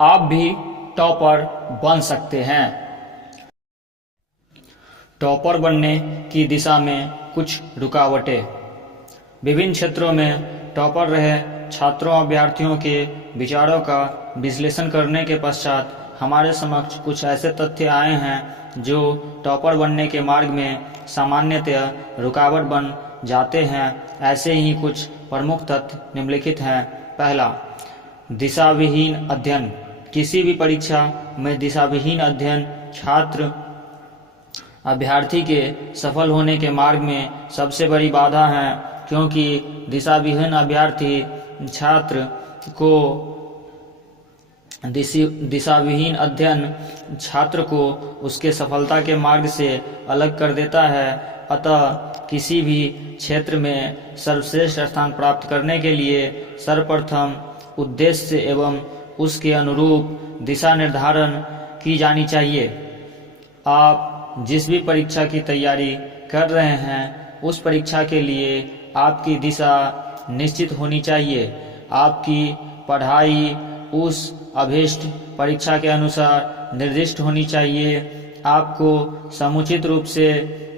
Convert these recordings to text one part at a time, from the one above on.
आप भी टॉपर बन सकते हैं। टॉपर बनने की दिशा में कुछ रुकावटें। विभिन्न क्षेत्रों में टॉपर रहे छात्रों और अभ्यर्थियों के विचारों का विश्लेषण करने के पश्चात हमारे समक्ष कुछ ऐसे तथ्य आए हैं जो टॉपर बनने के मार्ग में सामान्यतः रुकावट बन जाते हैं। ऐसे ही कुछ प्रमुख तथ्य निम्नलिखित हैं। पहला, दिशाविहीन अध्ययन। किसी भी परीक्षा में दिशाविहीन अध्ययन छात्र अभ्यर्थी के सफल होने के मार्ग में सबसे बड़ी बाधा है, क्योंकि दिशाविहीन अभ्यर्थी छात्र को दिशाविहीन अध्ययन छात्र को उसके सफलता के मार्ग से अलग कर देता है। अतः किसी भी क्षेत्र में सर्वश्रेष्ठ स्थान प्राप्त करने के लिए सर्वप्रथम उद्देश्य एवं उसके अनुरूप दिशा निर्धारण की जानी चाहिए। आप जिस भी परीक्षा की तैयारी कर रहे हैं उस परीक्षा के लिए आपकी दिशा निश्चित होनी चाहिए। आपकी पढ़ाई उस अभीष्ट परीक्षा के अनुसार निर्दिष्ट होनी चाहिए। आपको समुचित रूप से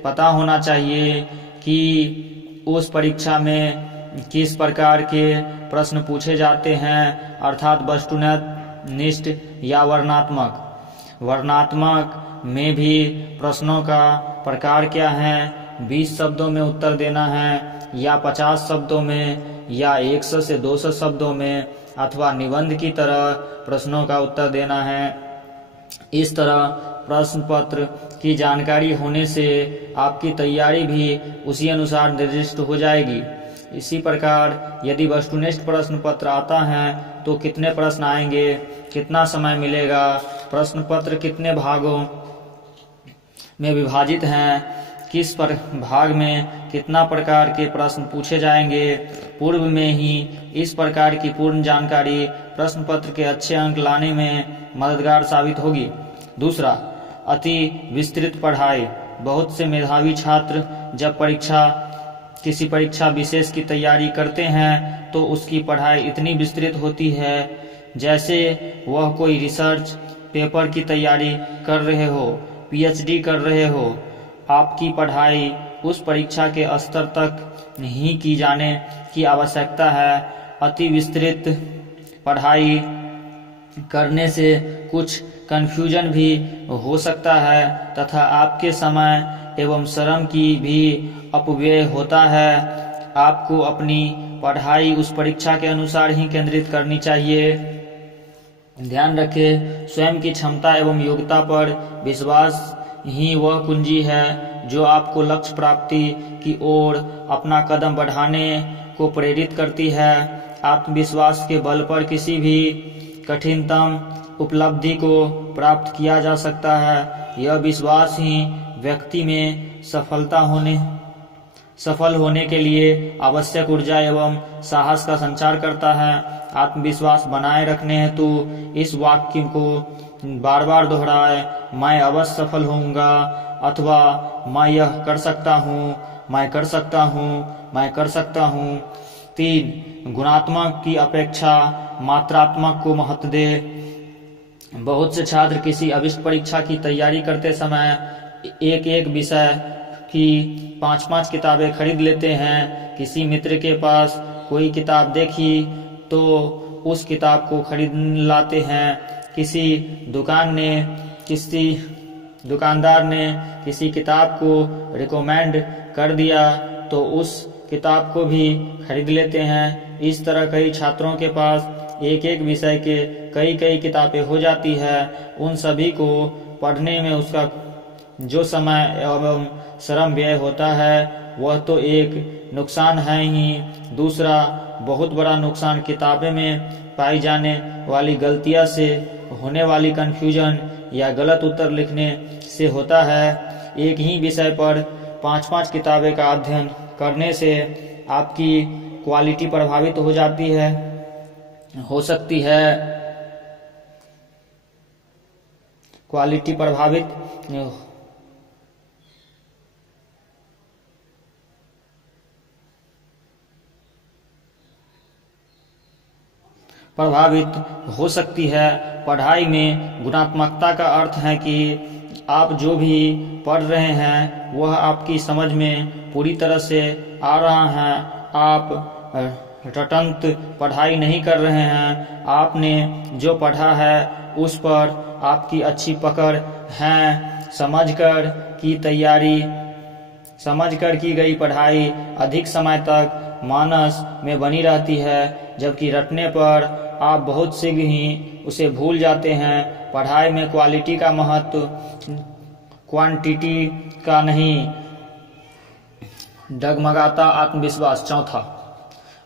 पता होना चाहिए कि उस परीक्षा में किस प्रकार के प्रश्न पूछे जाते हैं, अर्थात वस्तुनिष्ठ या वर्णनात्मक। वर्णनात्मक में भी प्रश्नों का प्रकार क्या है, 20 शब्दों में उत्तर देना है या 50 शब्दों में या 100 से 200 शब्दों में, अथवा निबंध की तरह प्रश्नों का उत्तर देना है। इस तरह प्रश्न पत्र की जानकारी होने से आपकी तैयारी भी उसी अनुसार निर्दिष्ट हो जाएगी। इसी प्रकार यदि वस्तुनिष्ठ प्रश्न पत्र आता है तो कितने प्रश्न आएंगे, कितना समय मिलेगा, प्रश्न पत्र कितने भागों में विभाजित हैं, किस भाग में कितना प्रकार के प्रश्न पूछे जाएंगे, पूर्व में ही इस प्रकार की पूर्ण जानकारी प्रश्न पत्र के अच्छे अंक लाने में मददगार साबित होगी। दूसरा, अति विस्तृत पढ़ाई। बहुत से मेधावी छात्र जब किसी परीक्षा विशेष की तैयारी करते हैं तो उसकी पढ़ाई इतनी विस्तृत होती है जैसे वह कोई रिसर्च पेपर की तैयारी कर रहे हो, पीएचडी कर रहे हो। आपकी पढ़ाई उस परीक्षा के स्तर तक नहीं की जाने की आवश्यकता है। अति विस्तृत पढ़ाई करने से कुछ कंफ्यूजन भी हो सकता है तथा आपके समय एवं श्रम की भी अपव्यय होता है। आपको अपनी पढ़ाई उस परीक्षा के अनुसार ही केंद्रित करनी चाहिए। ध्यान रखें, स्वयं की क्षमता एवं योग्यता पर विश्वास ही वह कुंजी है जो आपको लक्ष्य प्राप्ति की ओर अपना कदम बढ़ाने को प्रेरित करती है। आत्मविश्वास के बल पर किसी भी कठिनतम उपलब्धि को प्राप्त किया जा सकता है। यह विश्वास ही व्यक्ति में सफल होने के लिए आवश्यक ऊर्जा एवं साहस का संचार करता है। आत्मविश्वास बनाए रखने हेतु इस वाक्य को बार बार दोहराए, मैं अवश्य सफल होऊंगा, अथवा मैं यह कर सकता हूँ, मैं कर सकता हूँ, मैं कर सकता हूँ। 3, गुणात्मक की अपेक्षा मात्रात्मक को महत्व दे। बहुत से छात्र किसी अभीष्ट परीक्षा की तैयारी करते समय एक एक विषय की 5-5 किताबें खरीद लेते हैं। किसी मित्र के पास कोई किताब देखी तो उस किताब को खरीद लाते हैं। किसी दुकानदार ने किसी किताब को रिकमेंड कर दिया तो उस किताब को भी खरीद लेते हैं। इस तरह कई छात्रों के पास एक एक विषय के कई किताबें हो जाती है। उन सभी को पढ़ने में उसका जो समय एवं श्रम व्यय होता है वह तो एक नुकसान है ही, दूसरा बहुत बड़ा नुकसान किताबें में पाई जाने वाली गलतियां से होने वाली कंफ्यूजन या गलत उत्तर लिखने से होता है। एक ही विषय पर 5-5 किताबें का अध्ययन करने से आपकी क्वालिटी प्रभावित हो सकती है। क्वालिटी प्रभावित प्रभावित हो सकती है। पढ़ाई में गुणात्मकता का अर्थ है कि आप जो भी पढ़ रहे हैं वह आपकी समझ में पूरी तरह से आ रहा है। आप रटंत पढ़ाई नहीं कर रहे हैं, आपने जो पढ़ा है उस पर आपकी अच्छी पकड़ है। समझकर की गई पढ़ाई अधिक समय तक मानस में बनी रहती है, जबकि रटने पर आप बहुत शीघ्र ही उसे भूल जाते हैं। पढ़ाई में क्वालिटी का महत्व क्वांटिटी का नहीं। डगमगाता आत्मविश्वास। चौथा,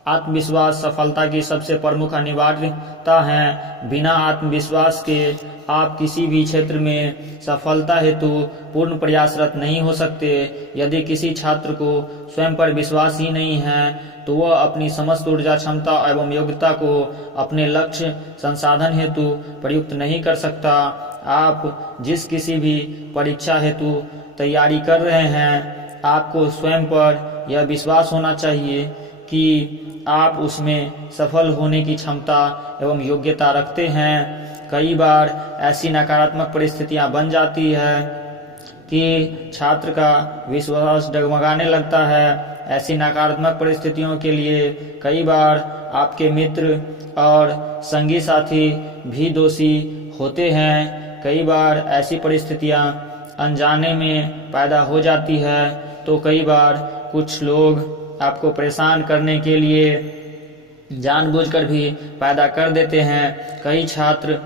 आत्मविश्वास सफलता की सबसे प्रमुख अनिवार्यता है। बिना आत्मविश्वास के आप किसी भी क्षेत्र में सफलता हेतु पूर्ण प्रयासरत नहीं हो सकते। यदि किसी छात्र को स्वयं पर विश्वास ही नहीं है तो वह अपनी समस्त ऊर्जा, क्षमता एवं योग्यता को अपने लक्ष्य संसाधन हेतु प्रयुक्त नहीं कर सकता। आप जिस किसी भी परीक्षा हेतु तैयारी कर रहे हैं, आपको स्वयं पर यह विश्वास होना चाहिए कि आप उसमें सफल होने की क्षमता एवं योग्यता रखते हैं। कई बार ऐसी नकारात्मक परिस्थितियां बन जाती है कि छात्र का विश्वास डगमगाने लगता है। ऐसी नकारात्मक परिस्थितियों के लिए कई बार आपके मित्र और संगी साथी भी दोषी होते हैं। कई बार ऐसी परिस्थितियां अनजाने में पैदा हो जाती है, तो कई बार कुछ लोग आपको परेशान करने के लिए जानबूझकर भी पैदा कर देते हैं। कई छात्र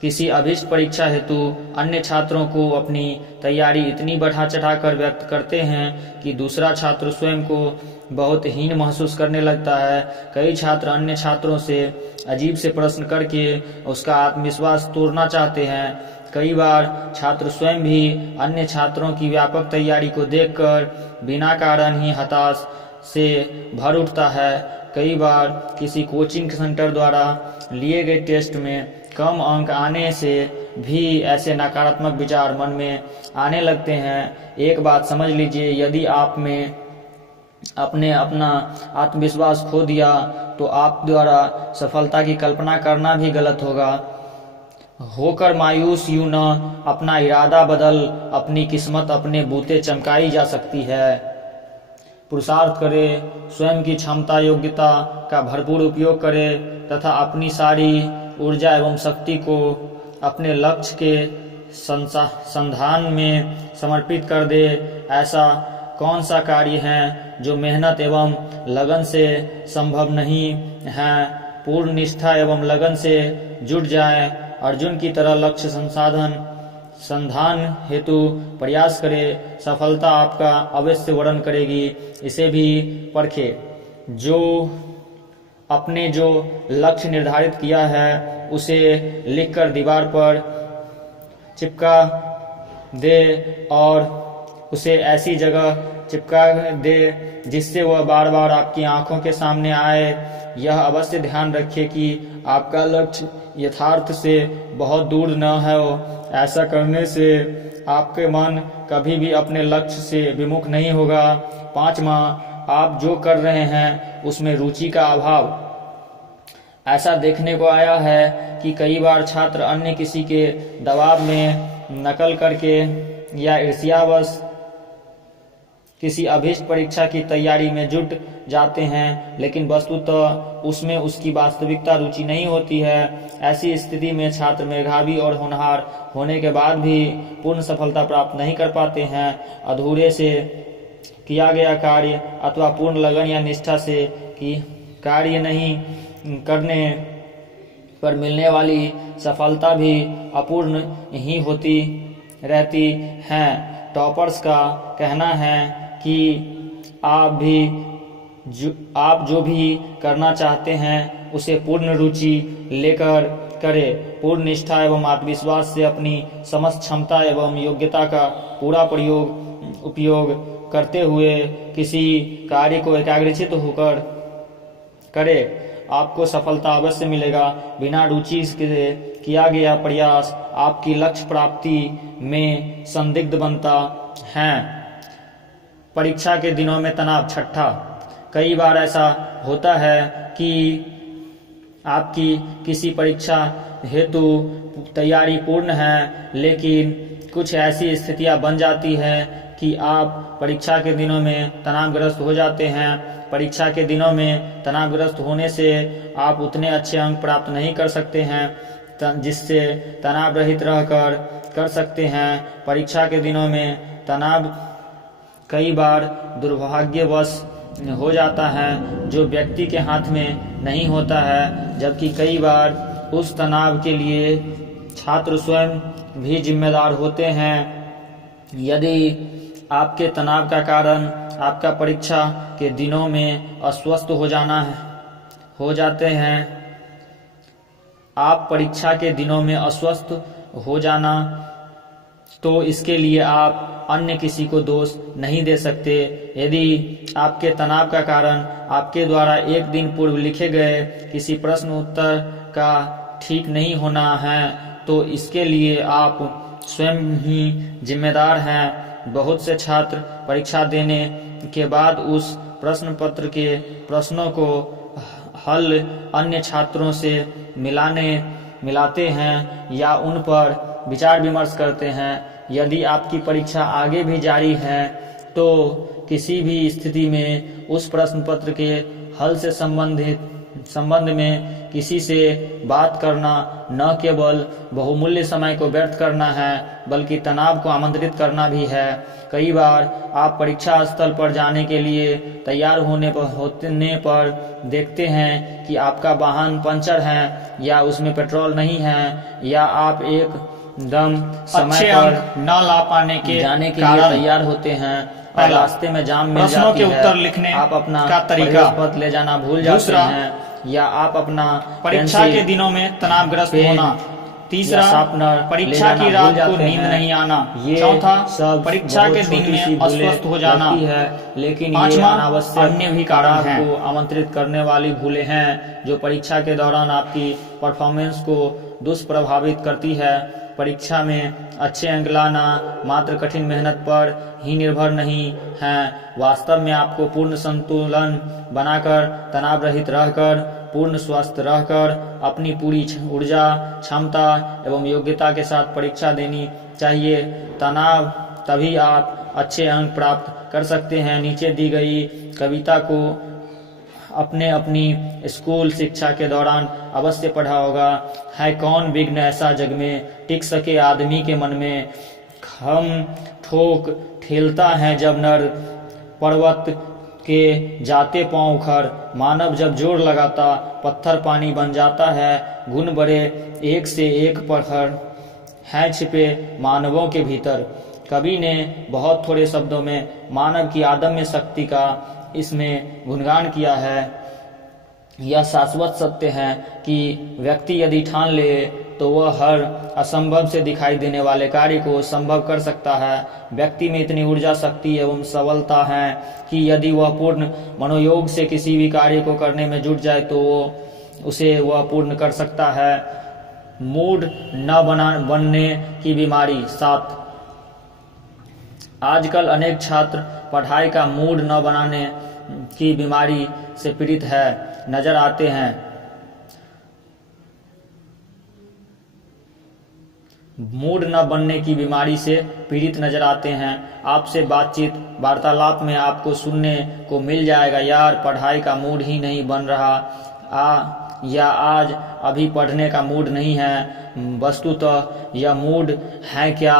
किसी अभीष्ट परीक्षा हेतु अन्य छात्रों को अपनी तैयारी इतनी बढ़ा चढ़ाकर व्यक्त करते हैं कि दूसरा छात्र स्वयं को बहुत हीन महसूस करने लगता है। कई छात्र अन्य छात्रों से अजीब से प्रश्न करके उसका आत्मविश्वास तोड़ना चाहते हैं। कई बार छात्र स्वयं भी अन्य छात्रों की व्यापक तैयारी को देखकर बिना कारण ही हताश से भर उठता है। कई बार किसी कोचिंग सेंटर द्वारा लिए गए टेस्ट में कम अंक आने से भी ऐसे नकारात्मक विचार मन में आने लगते हैं। एक बात समझ लीजिए, यदि आप में अपना आत्मविश्वास खो दिया तो आप द्वारा सफलता की कल्पना करना भी गलत होगा। होकर मायूस यूं न, अपना इरादा बदल अपनी किस्मत अपने बूते चमकाई जा सकती है। पुरुषार्थ करे, स्वयं की क्षमता योग्यता का भरपूर उपयोग करे तथा अपनी सारी ऊर्जा एवं शक्ति को अपने लक्ष्य के संधान में समर्पित कर दे। ऐसा कौन सा कार्य है जो मेहनत एवं लगन से संभव नहीं है। पूर्ण निष्ठा एवं लगन से जुट जाए। अर्जुन की तरह लक्ष्य संधान हेतु प्रयास करे। सफलता आपका अवश्य वर्ण करेगी। इसे भी परखे। जो लक्ष्य निर्धारित किया है उसे लिखकर दीवार पर चिपका दे और उसे ऐसी जगह चिपका दे जिससे वह बार बार आपकी आंखों के सामने आए। यह अवश्य ध्यान रखिए कि आपका लक्ष्य यथार्थ से बहुत दूर न हो। ऐसा करने से आपके मन कभी भी अपने लक्ष्य से विमुख नहीं होगा। 5वां, आप जो कर रहे हैं उसमें रुचि का अभाव। ऐसा देखने को आया है कि कई बार छात्र अन्य किसी के दबाव में नकल करके या ईर्ष्यावश किसी अभीष्ट परीक्षा की तैयारी में जुट जाते हैं, लेकिन वस्तुतः उसमें उसकी वास्तविकता रुचि नहीं होती है। ऐसी स्थिति में छात्र मेधावी और होनहार होने के बाद भी पूर्ण सफलता प्राप्त नहीं कर पाते हैं। अधूरे से किया गया कार्य अथवा पूर्ण लगन या निष्ठा से कार्य नहीं करने पर मिलने वाली सफलता भी अपूर्ण ही होती रहती है। टॉपर्स का कहना है कि आप जो भी करना चाहते हैं उसे पूर्ण रुचि लेकर करें। पूर्ण निष्ठा एवं आत्मविश्वास से अपनी समस्त क्षमता एवं योग्यता का पूरा उपयोग करते हुए किसी कार्य को एकाग्रचित्त होकर करें। आपको सफलता अवश्य मिलेगा। बिना रुचि से किया गया प्रयास आपकी लक्ष्य प्राप्ति में संदिग्ध बनता है। परीक्षा के दिनों में तनाव। 6, कई बार ऐसा होता है कि आपकी किसी परीक्षा हेतु तैयारी पूर्ण है, लेकिन कुछ ऐसी स्थितियां बन जाती है कि आप परीक्षा के दिनों में तनावग्रस्त हो जाते हैं। परीक्षा के दिनों में तनावग्रस्त होने से आप उतने अच्छे अंक प्राप्त नहीं कर सकते हैं जिससे तनाव रहित रहकर कर सकते हैं। परीक्षा के दिनों में तनाव कई बार दुर्भाग्यवश हो जाता है, जो व्यक्ति के हाथ में नहीं होता है, जबकि कई बार उस तनाव के लिए छात्र स्वयं भी जिम्मेदार होते हैं। यदि आपके तनाव का कारण आपका परीक्षा के दिनों में अस्वस्थ हो जाते हैं, आप परीक्षा के दिनों में अस्वस्थ हो जाना, तो इसके लिए आप अन्य किसी को दोष नहीं दे सकते। यदि आपके तनाव का कारण आपके द्वारा एक दिन पूर्व लिखे गए किसी प्रश्न उत्तर का ठीक नहीं होना है, तो इसके लिए आप स्वयं ही जिम्मेदार हैं। बहुत से छात्र परीक्षा देने के बाद उस प्रश्न पत्र के प्रश्नों को हल अन्य छात्रों से मिलाते हैं या उन पर विचार विमर्श करते हैं। यदि आपकी परीक्षा आगे भी जारी है, तो किसी भी स्थिति में उस प्रश्न पत्र के हल से संबंध में किसी से बात करना न केवल बहुमूल्य समय को व्यर्थ करना है, बल्कि तनाव को आमंत्रित करना भी है। कई बार आप परीक्षा स्थल पर जाने के लिए तैयार होने पर देखते हैं कि आपका वाहन पंचर है या उसमें पेट्रोल नहीं है, या आप एकदम समय पर न ला पाने के जाने के लिए तैयार होते हैं और रास्ते में जाम मिल जाती है। उत्तर लिखने आप अपना का तरीका पत्र ले जाना भूल जाते हैं, या आप अपना परीक्षा के दिनों में तनावग्रस्त होना। तीसरा, परीक्षा की रात को नींद नहीं आना। चौथा, परीक्षा के दिन में अस्वस्थ हो जाना है, लेकिन पांचवा, अनावश्यक अन्य भी कारण हैं को आमंत्रित करने वाली भूलें हैं जो परीक्षा के दौरान आपकी परफॉर्मेंस को दुष्प्रभावित करती है। परीक्षा में अच्छे अंक लाना मात्र कठिन मेहनत पर ही निर्भर नहीं है। वास्तव में आपको पूर्ण संतुलन बनाकर, तनाव रहित रहकर, पूर्ण स्वस्थ रहकर, अपनी पूरी ऊर्जा, क्षमता एवं योग्यता के साथ परीक्षा देनी चाहिए। तभी आप अच्छे अंक प्राप्त कर सकते हैं। नीचे दी गई कविता को अपनी स्कूल शिक्षा के दौरान अवश्य पढ़ा होगा। है कौन विघ्न ऐसा जग में, टिक सके आदमी के मन में। हम ठोक ठेलता है जब नर, पर्वत के जाते पांव उखड़। मानव जब जोर लगाता, पत्थर पानी बन जाता है। गुण बड़े एक से एक प्रखर हैं छिपे मानवों के भीतर। कवि ने बहुत थोड़े शब्दों में मानव की अदम्य शक्ति का इसमें गुणगान किया है। यह शाश्वत सत्य है कि व्यक्ति यदि ठान ले तो वह हर असंभव से दिखाई देने वाले कार्य को संभव कर सकता है। व्यक्ति में इतनी ऊर्जा, शक्ति एवं सबलता है कि यदि वह पूर्ण मनोयोग से किसी भी कार्य को करने में जुट जाए तो उसे वह पूर्ण कर सकता है। मूड न बनने की बीमारी। 7, आजकल अनेक छात्र पढ़ाई का मूड न बनाने की बीमारी से पीड़ित नजर आते हैं। मूड न बनने की बीमारी से पीड़ित नजर आते हैं। आपसे बातचीत वार्तालाप में आपको सुनने को मिल जाएगा, यार पढ़ाई का मूड ही नहीं बन रहा, या आज अभी पढ़ने का मूड नहीं है। वस्तुतः यह मूड है क्या?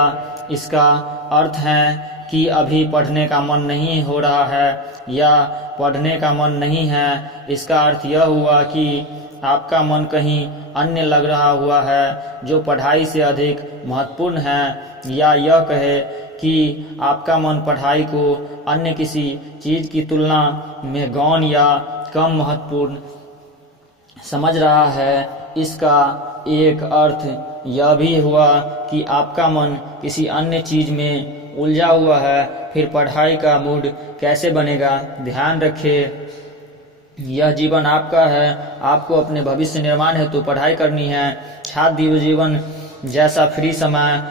इसका अर्थ है कि अभी पढ़ने का मन नहीं हो रहा है या पढ़ने का मन नहीं है। इसका अर्थ यह हुआ कि आपका मन कहीं अन्य लग रहा हुआ है जो पढ़ाई से अधिक महत्वपूर्ण है, या यह कहे कि आपका मन पढ़ाई को अन्य किसी चीज की तुलना में गौण या कम महत्वपूर्ण समझ रहा है। इसका एक अर्थ यह भी हुआ कि आपका मन किसी अन्य चीज में उलझा हुआ है। फिर पढ़ाई का मूड कैसे बनेगा? ध्यान रखें, यह जीवन आपका है। आपको अपने भविष्य निर्माण हेतु पढ़ाई करनी है। छात्र जीवन जैसा फ्री समय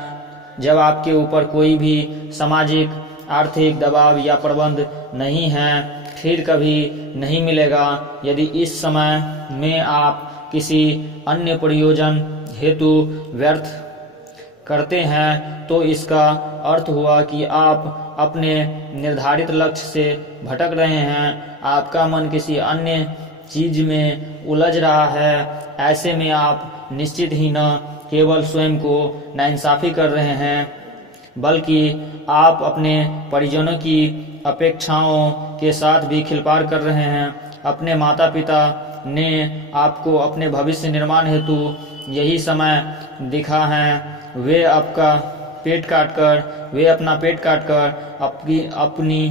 जब आपके ऊपर कोई भी सामाजिक, आर्थिक दबाव या प्रबंध नहीं है, फिर कभी नहीं मिलेगा। यदि इस समय में आप किसी अन्य प्रयोजन हेतु व्यर्थ करते हैं तो इसका अर्थ हुआ कि आप अपने निर्धारित लक्ष्य से भटक रहे हैं, आपका मन किसी अन्य चीज में उलझ रहा है। ऐसे में आप निश्चित ही न केवल स्वयं को नाइंसाफी कर रहे हैं बल्कि आप अपने परिजनों की अपेक्षाओं के साथ भी खिलवाड़ कर रहे हैं। अपने माता पिता ने आपको अपने भविष्य निर्माण हेतु यही समय दिखा है। वे अपना पेट काटकर अपनी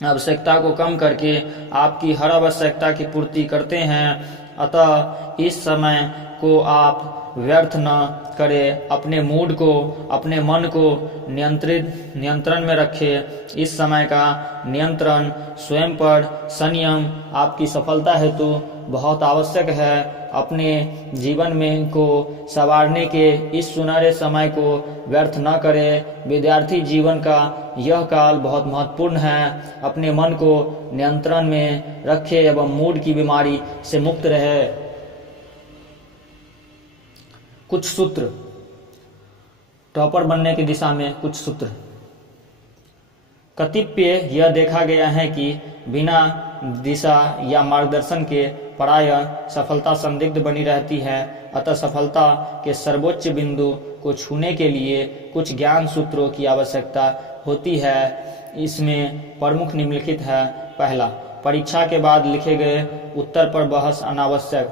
आवश्यकता को कम करके आपकी हर आवश्यकता की पूर्ति करते हैं। अतः इस समय को आप व्यर्थ न करें, अपने मूड को, अपने मन को नियंत्रण में रखें। इस समय का नियंत्रण, स्वयं पर संयम आपकी सफलता हेतु बहुत आवश्यक है। अपने जीवन में को संवारने के इस सुनहरे समय को व्यर्थ न करें। विद्यार्थी जीवन का यह काल बहुत महत्वपूर्ण है। अपने मन को नियंत्रण में रखें एवं मूड की बीमारी से मुक्त रहे। कुछ सूत्र, टॉपर बनने की दिशा में कुछ सूत्र। कतिपय यह देखा गया है कि बिना दिशा या मार्गदर्शन के प्राय सफलता संदिग्ध बनी रहती है। अतः सफलता के सर्वोच्च बिंदु को छूने के लिए कुछ ज्ञान सूत्रों की आवश्यकता होती है। इसमें प्रमुख निम्नलिखित है। पहला, परीक्षा के बाद लिखे गए उत्तर पर बहस अनावश्यक।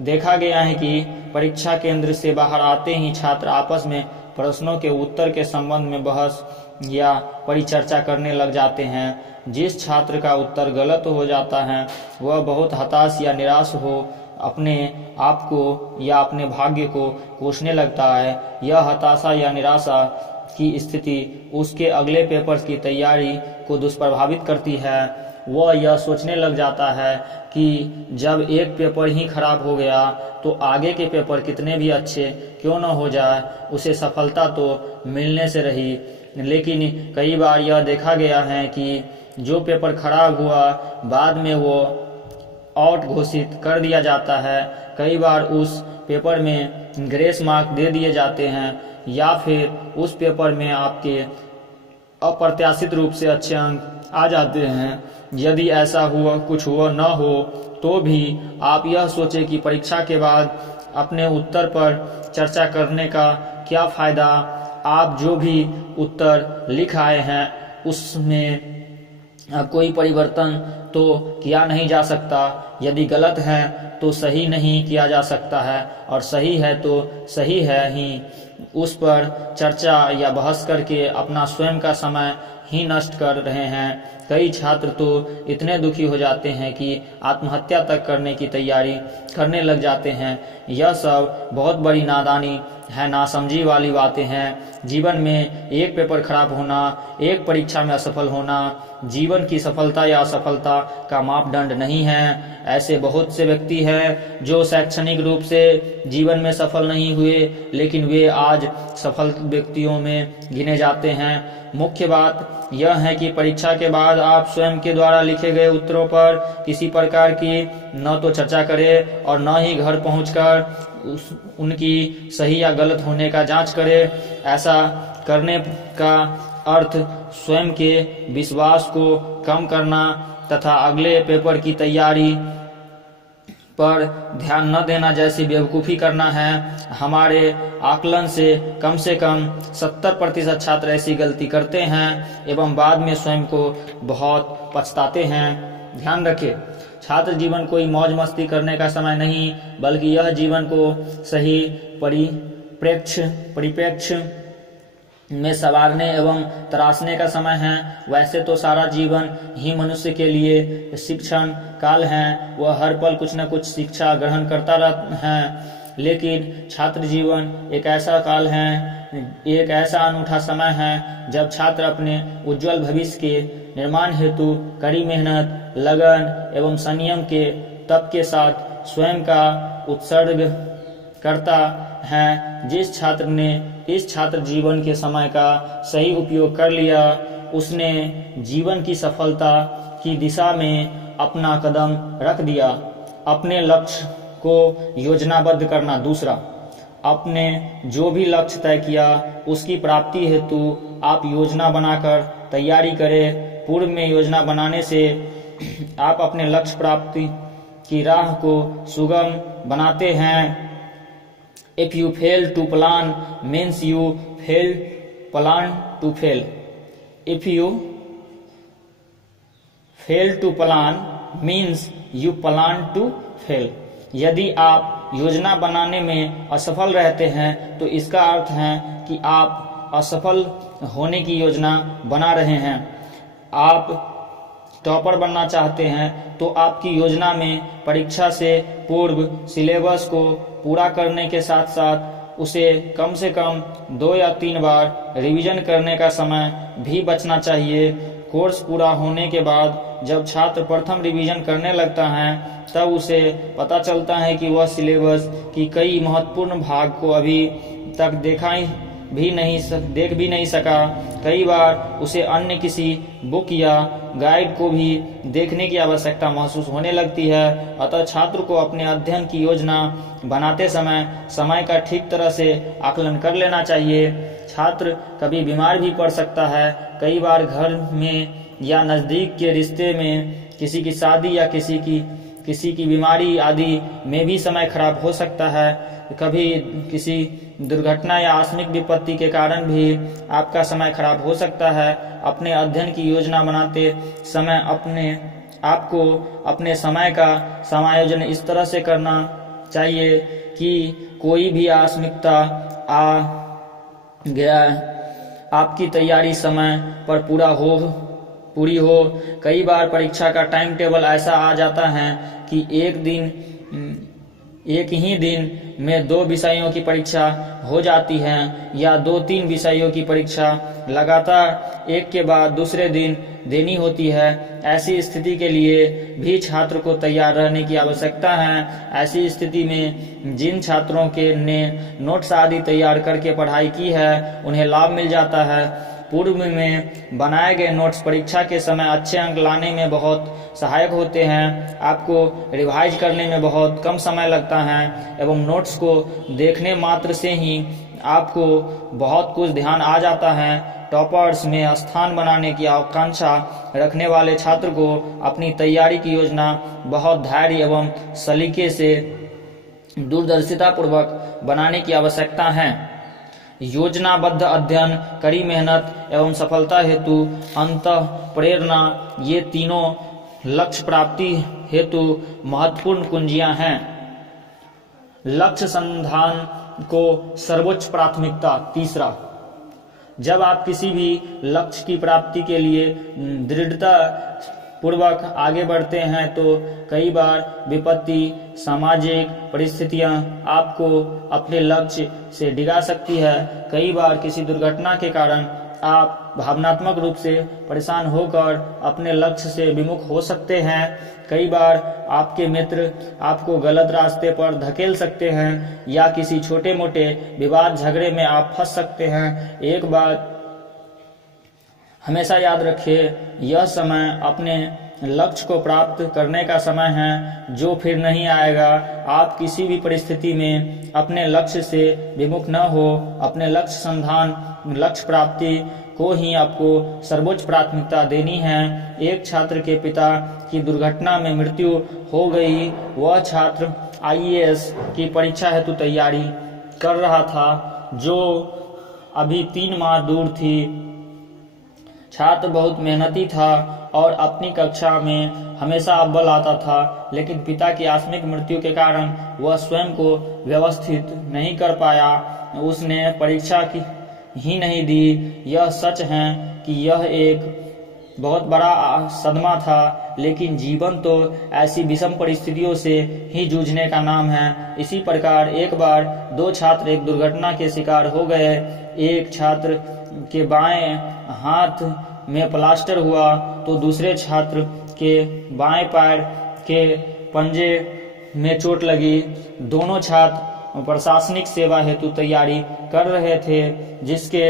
देखा गया है कि परीक्षा केंद्र से बाहर आते ही छात्र आपस में प्रश्नों के उत्तर के संबंध में बहस या परिचर्चा करने लग जाते हैं। जिस छात्र का उत्तर गलत हो जाता है वह बहुत हताश या निराश हो अपने आप को या अपने भाग्य को कोसने लगता है। यह हताशा या निराशा की स्थिति उसके अगले पेपर की तैयारी को दुष्प्रभावित करती है। वह यह सोचने लग जाता है कि जब एक पेपर ही खराब हो गया तो आगे के पेपर कितने भी अच्छे क्यों न हो जाए, उसे सफलता तो मिलने से रही। लेकिन कई बार यह देखा गया है कि जो पेपर खराब हुआ बाद में वो आउट घोषित कर दिया जाता है। कई बार उस पेपर में ग्रेस मार्क दे दिए जाते हैं या फिर उस पेपर में आपके अप्रत्याशित रूप से अच्छे अंक आ जाते हैं। यदि ऐसा कुछ हुआ न हो तो भी आप यह सोचें कि परीक्षा के बाद अपने उत्तर पर चर्चा करने का क्या फायदा। आप जो भी उत्तर लिख आए हैं उसमें कोई परिवर्तन तो किया नहीं जा सकता। यदि गलत है तो सही नहीं किया जा सकता है और सही है तो सही है ही। उस पर चर्चा या बहस करके अपना स्वयं का समय ही नष्ट कर रहे हैं। कई छात्र तो इतने दुखी हो जाते हैं कि आत्महत्या तक करने की तैयारी करने लग जाते हैं। यह सब बहुत बड़ी नादानी है, नासमझी वाली बातें हैं। जीवन में एक पेपर खराब होना, एक परीक्षा में असफल होना जीवन की सफलता या असफलता का मापदंड नहीं है। ऐसे बहुत से व्यक्ति हैं जो शैक्षणिक रूप से जीवन में सफल नहीं हुए लेकिन वे आज सफल व्यक्तियों में गिने जाते हैं। मुख्य बात यह है कि परीक्षा के बाद आप स्वयं के द्वारा लिखे गए उत्तरों पर किसी प्रकार की न तो चर्चा करें और न ही घर पहुंचकर उनकी सही या गलत होने का जांच करें। ऐसा करने का अर्थ स्वयं के विश्वास को कम करना तथा अगले पेपर की तैयारी पर ध्यान न देना जैसी बेवकूफ़ी करना है। हमारे आकलन से कम 70% छात्र ऐसी गलती करते हैं एवं बाद में स्वयं को बहुत पछताते हैं। ध्यान रखें, छात्र जीवन कोई मौज मस्ती करने का समय नहीं बल्कि यह जीवन को सही परिप्रेक्ष्य में संवारने एवं तराशने का समय है। वैसे तो सारा जीवन ही मनुष्य के लिए शिक्षण काल है, वह हर पल कुछ न कुछ शिक्षा ग्रहण करता रहता है। लेकिन छात्र जीवन एक ऐसा काल है, एक ऐसा अनूठा समय है जब छात्र अपने उज्जवल भविष्य के निर्माण हेतु कड़ी मेहनत, लगन एवं संयम के तप के साथ स्वयं का उत्सर्ग करता है। जिस छात्र ने इस छात्र जीवन के समय का सही उपयोग कर लिया उसने जीवन की सफलता की दिशा में अपना कदम रख दिया। अपने लक्ष्य को योजनाबद्ध करना। दूसरा, आपने जो भी लक्ष्य तय किया उसकी प्राप्ति हेतु आप योजना बनाकर तैयारी करें। पूर्व में योजना बनाने से आप अपने लक्ष्य प्राप्ति की राह को सुगम बनाते हैं। If you fail to plan means you fail plan to fail. If you fail to plan means you plan to fail. यदि आप योजना बनाने में असफल रहते हैं तो इसका अर्थ है कि आप असफल होने की योजना बना रहे हैं। आप टॉपर बनना चाहते हैं तो आपकी योजना में परीक्षा से पूर्व सिलेबस को पूरा करने के साथ साथ उसे कम से कम 2 या 3 बार रिवीजन करने का समय भी बचना चाहिए। कोर्स पूरा होने के बाद जब छात्र प्रथम रिवीजन करने लगता है तब उसे पता चलता है कि वह सिलेबस की कई महत्वपूर्ण भाग को अभी तक देख भी नहीं सका। कई बार उसे अन्य किसी बुक या गाइड को भी देखने की आवश्यकता महसूस होने लगती है। अतः छात्र को अपने अध्ययन की योजना बनाते समय का ठीक तरह से आकलन कर लेना चाहिए। छात्र कभी बीमार भी पड़ सकता है। कई बार घर में या नजदीक के रिश्ते में किसी की शादी या किसी की बीमारी आदि में भी समय खराब हो सकता है। कभी किसी दुर्घटना या आकस्मिक विपत्ति के कारण भी आपका समय खराब हो सकता है। अपने अध्ययन की योजना बनाते समय आपको अपने समय का समायोजन इस तरह से करना चाहिए कि कोई भी आकस्मिकता आ गया आपकी तैयारी समय पर पूरी हो। कई बार परीक्षा का टाइम टेबल ऐसा आ जाता है कि एक ही दिन में 2 विषयों की परीक्षा हो जाती है या 2-3 विषयों की परीक्षा लगातार एक के बाद दूसरे दिन देनी होती है। ऐसी स्थिति के लिए भी छात्र को तैयार रहने की आवश्यकता है। ऐसी स्थिति में जिन छात्रों ने नोट्स आदि तैयार करके पढ़ाई की है उन्हें लाभ मिल जाता है। पूर्व में बनाए गए नोट्स परीक्षा के समय अच्छे अंक लाने में बहुत सहायक होते हैं। आपको रिवाइज करने में बहुत कम समय लगता है एवं नोट्स को देखने मात्र से ही आपको बहुत कुछ ध्यान आ जाता है। टॉपर्स में स्थान बनाने की आकांक्षा रखने वाले छात्र को अपनी तैयारी की योजना बहुत धैर्य एवं सलीके से दूरदर्शिता पूर्वक बनाने की आवश्यकता है। योजनाबद्ध अध्ययन, कड़ी मेहनत एवं सफलता हेतु अंतः प्रेरणा, ये तीनों लक्ष्य प्राप्ति हेतु महत्वपूर्ण कुंजियां हैं। लक्ष्य संधान को सर्वोच्च प्राथमिकता। तीसरा, जब आप किसी भी लक्ष्य की प्राप्ति के लिए दृढ़ता पूर्वक आगे बढ़ते हैं तो कई बार विपत्ति, सामाजिक परिस्थितियां आपको अपने लक्ष्य से डिगा सकती है। कई बार किसी दुर्घटना के कारण आप भावनात्मक रूप से परेशान होकर अपने लक्ष्य से विमुख हो सकते हैं। कई बार आपके मित्र आपको गलत रास्ते पर धकेल सकते हैं या किसी छोटे मोटे विवाद झगड़े में आप फंस सकते हैं। एक बात हमेशा याद रखिए, यह समय अपने लक्ष्य को प्राप्त करने का समय है जो फिर नहीं आएगा। आप किसी भी परिस्थिति में अपने लक्ष्य से विमुख न हो। अपने लक्ष्य संधान, लक्ष्य प्राप्ति को ही आपको सर्वोच्च प्राथमिकता देनी है। एक छात्र के पिता की दुर्घटना में मृत्यु हो गई। वह छात्र IAS की परीक्षा हेतु तैयारी कर रहा था जो अभी 3 माह दूर थी। छात्र बहुत मेहनती था और अपनी कक्षा में हमेशा अव्वल आता था, लेकिन पिता की आकस्मिक मृत्यु के कारण वह स्वयं को व्यवस्थित नहीं कर पाया। उसने परीक्षा की ही नहीं दी। यह सच है कि यह एक बहुत बड़ा सदमा था, लेकिन जीवन तो ऐसी विषम परिस्थितियों से ही जूझने का नाम है। इसी प्रकार एक बार 2 छात्र एक दुर्घटना के शिकार हो गए। एक छात्र के बाएं हाथ में प्लास्टर हुआ तो दूसरे छात्र के बाएं पैर के पंजे में चोट लगी। दोनों छात्र प्रशासनिक सेवा हेतु तैयारी कर रहे थे। जिसके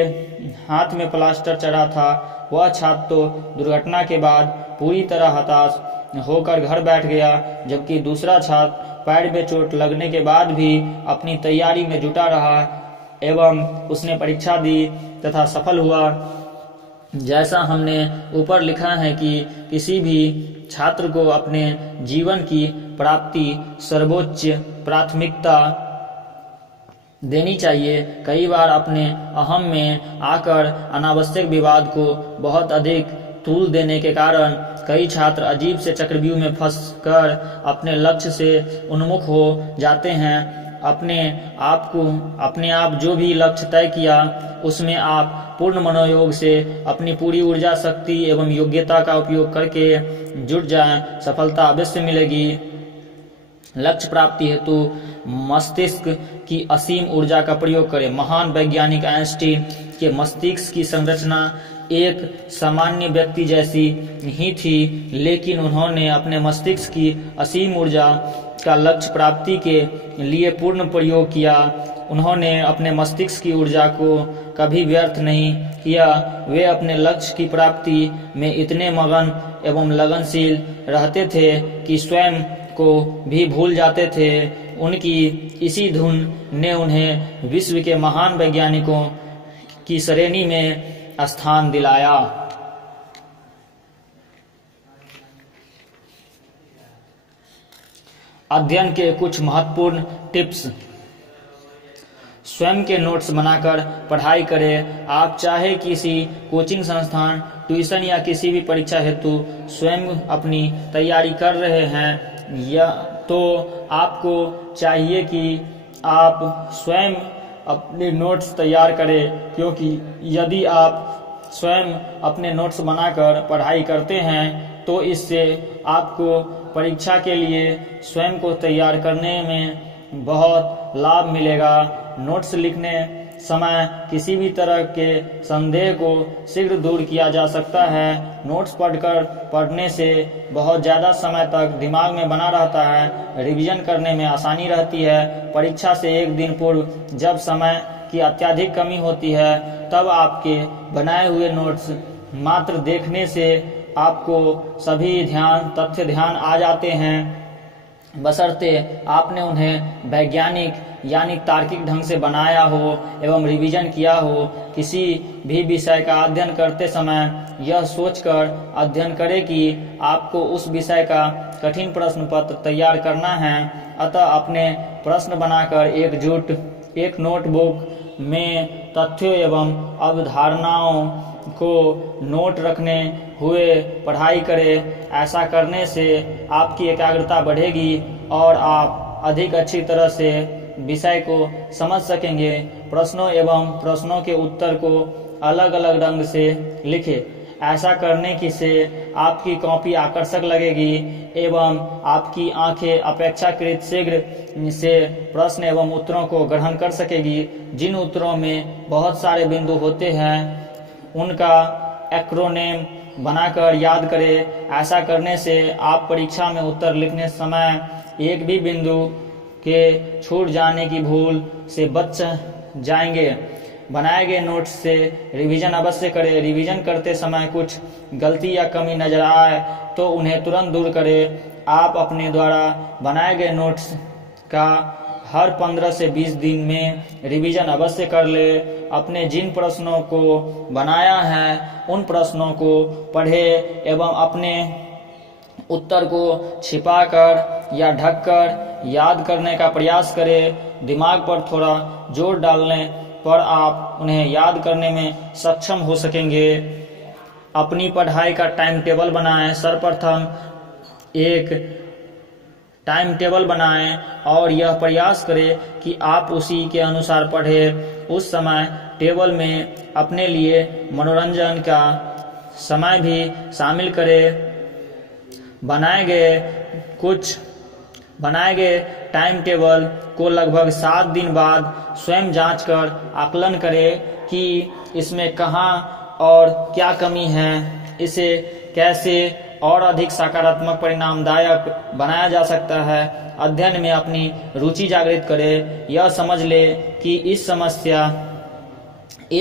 हाथ में प्लास्टर चढ़ा था वह छात्र तो दुर्घटना के बाद पूरी तरह हताश होकर घर बैठ गया, जबकि दूसरा छात्र पैर में चोट लगने के बाद भी अपनी तैयारी में जुटा रहा एवं उसने परीक्षा दी तथा सफल हुआ। जैसा हमने ऊपर लिखा है कि किसी भी छात्र को अपने जीवन की प्राप्ति सर्वोच्च प्राथमिकता देनी चाहिए। कई बार अपने अहम में आकर अनावश्यक विवाद को बहुत अधिक तूल देने के कारण कई छात्र अजीब से चक्रव्यूह में फंसकर अपने लक्ष्य से उन्मुख हो जाते हैं। अपने आप जो भी लक्ष्य तय किया उसमें आप पूर्ण मनोयोग से अपनी पूरी ऊर्जा शक्ति एवं योग्यता का उपयोग करके जुट जाएं, सफलता अवश्य मिलेगी। लक्ष्य प्राप्ति हेतु मस्तिष्क की असीम ऊर्जा का प्रयोग करें। महान वैज्ञानिक आइंस्टीन के मस्तिष्क की संरचना एक सामान्य व्यक्ति जैसी ही थी, लेकिन उन्होंने अपने मस्तिष्क की असीम ऊर्जा का लक्ष्य प्राप्ति के लिए पूर्ण प्रयोग किया। उन्होंने अपने मस्तिष्क की ऊर्जा को कभी व्यर्थ नहीं किया। वे अपने लक्ष्य की प्राप्ति में इतने मगन एवं लगनशील रहते थे कि स्वयं को भी भूल जाते थे। उनकी इसी धुन ने उन्हें विश्व के महान वैज्ञानिकों की श्रेणी में स्थान दिलाया। अध्ययन के कुछ महत्वपूर्ण टिप्स। स्वयं के नोट्स बनाकर पढ़ाई करें। आप चाहे किसी कोचिंग संस्थान, ट्यूशन या किसी भी परीक्षा हेतु स्वयं अपनी तैयारी कर रहे हैं या तो आपको चाहिए कि आप स्वयं अपने नोट्स तैयार करें, क्योंकि यदि आप स्वयं अपने नोट्स बनाकर पढ़ाई करते हैं तो इससे आपको परीक्षा के लिए स्वयं को तैयार करने में बहुत लाभ मिलेगा। नोट्स लिखने समय किसी भी तरह के संदेह को शीघ्र दूर किया जा सकता है। नोट्स पढ़ने से बहुत ज़्यादा समय तक दिमाग में बना रहता है। रिवीजन करने में आसानी रहती है। परीक्षा से एक दिन पूर्व जब समय की अत्यधिक कमी होती है तब आपके बनाए हुए नोट्स मात्र देखने से आपको सभी तथ्य ध्यान आ जाते हैं, बशर्ते आपने उन्हें वैज्ञानिक यानी तार्किक ढंग से बनाया हो एवं रिवीजन किया हो। किसी भी विषय का अध्ययन करते समय यह सोचकर अध्ययन करें कि आपको उस विषय का कठिन प्रश्न पत्र तैयार करना है। अतः अपने प्रश्न बनाकर एक नोटबुक में तथ्यों एवं अवधारणाओं को नोट रखने हुए पढ़ाई करें। ऐसा करने से आपकी एकाग्रता बढ़ेगी और आप अधिक अच्छी तरह से विषय को समझ सकेंगे। प्रश्नों एवं प्रश्नों के उत्तर को अलग अलग ढंग से लिखें। ऐसा करने से आपकी कॉपी आकर्षक लगेगी एवं आपकी आंखें अपेक्षाकृत शीघ्र से प्रश्न एवं उत्तरों को ग्रहण कर सकेगी। जिन उत्तरों में बहुत सारे बिंदु होते हैं उनका एक्रोनेम बनाकर याद करें। ऐसा करने से आप परीक्षा में उत्तर लिखने समय एक भी बिंदु के छूट जाने की भूल से बच जाएंगे। बनाए गए नोट्स से रिवीजन अवश्य करें। रिवीजन करते समय कुछ गलती या कमी नजर आए तो उन्हें तुरंत दूर करें। आप अपने द्वारा बनाए गए नोट्स का हर 15 से 20 दिन में रिवीजन अवश्य कर ले। अपने जिन प्रश्नों को बनाया है उन प्रश्नों को पढ़े एवं अपने उत्तर को छिपाकर या ढककर याद करने का प्रयास करें। दिमाग पर थोड़ा जोर डालने पर आप उन्हें याद करने में सक्षम हो सकेंगे। अपनी पढ़ाई का टाइम टेबल बनाएं। सर्वप्रथम एक टाइम टेबल बनाएं और यह प्रयास करें कि आप उसी के अनुसार पढ़ें। उस समय टेबल में अपने लिए मनोरंजन का समय भी शामिल करें। बनाए गए टाइम टेबल को लगभग 7 दिन बाद स्वयं जांच कर आकलन करें कि इसमें कहाँ और क्या कमी है। इसे कैसे और अधिक सकारात्मक परिणामदायक बनाया जा सकता है। अध्ययन में अपनी रुचि जागृत करें। यह समझ ले कि इस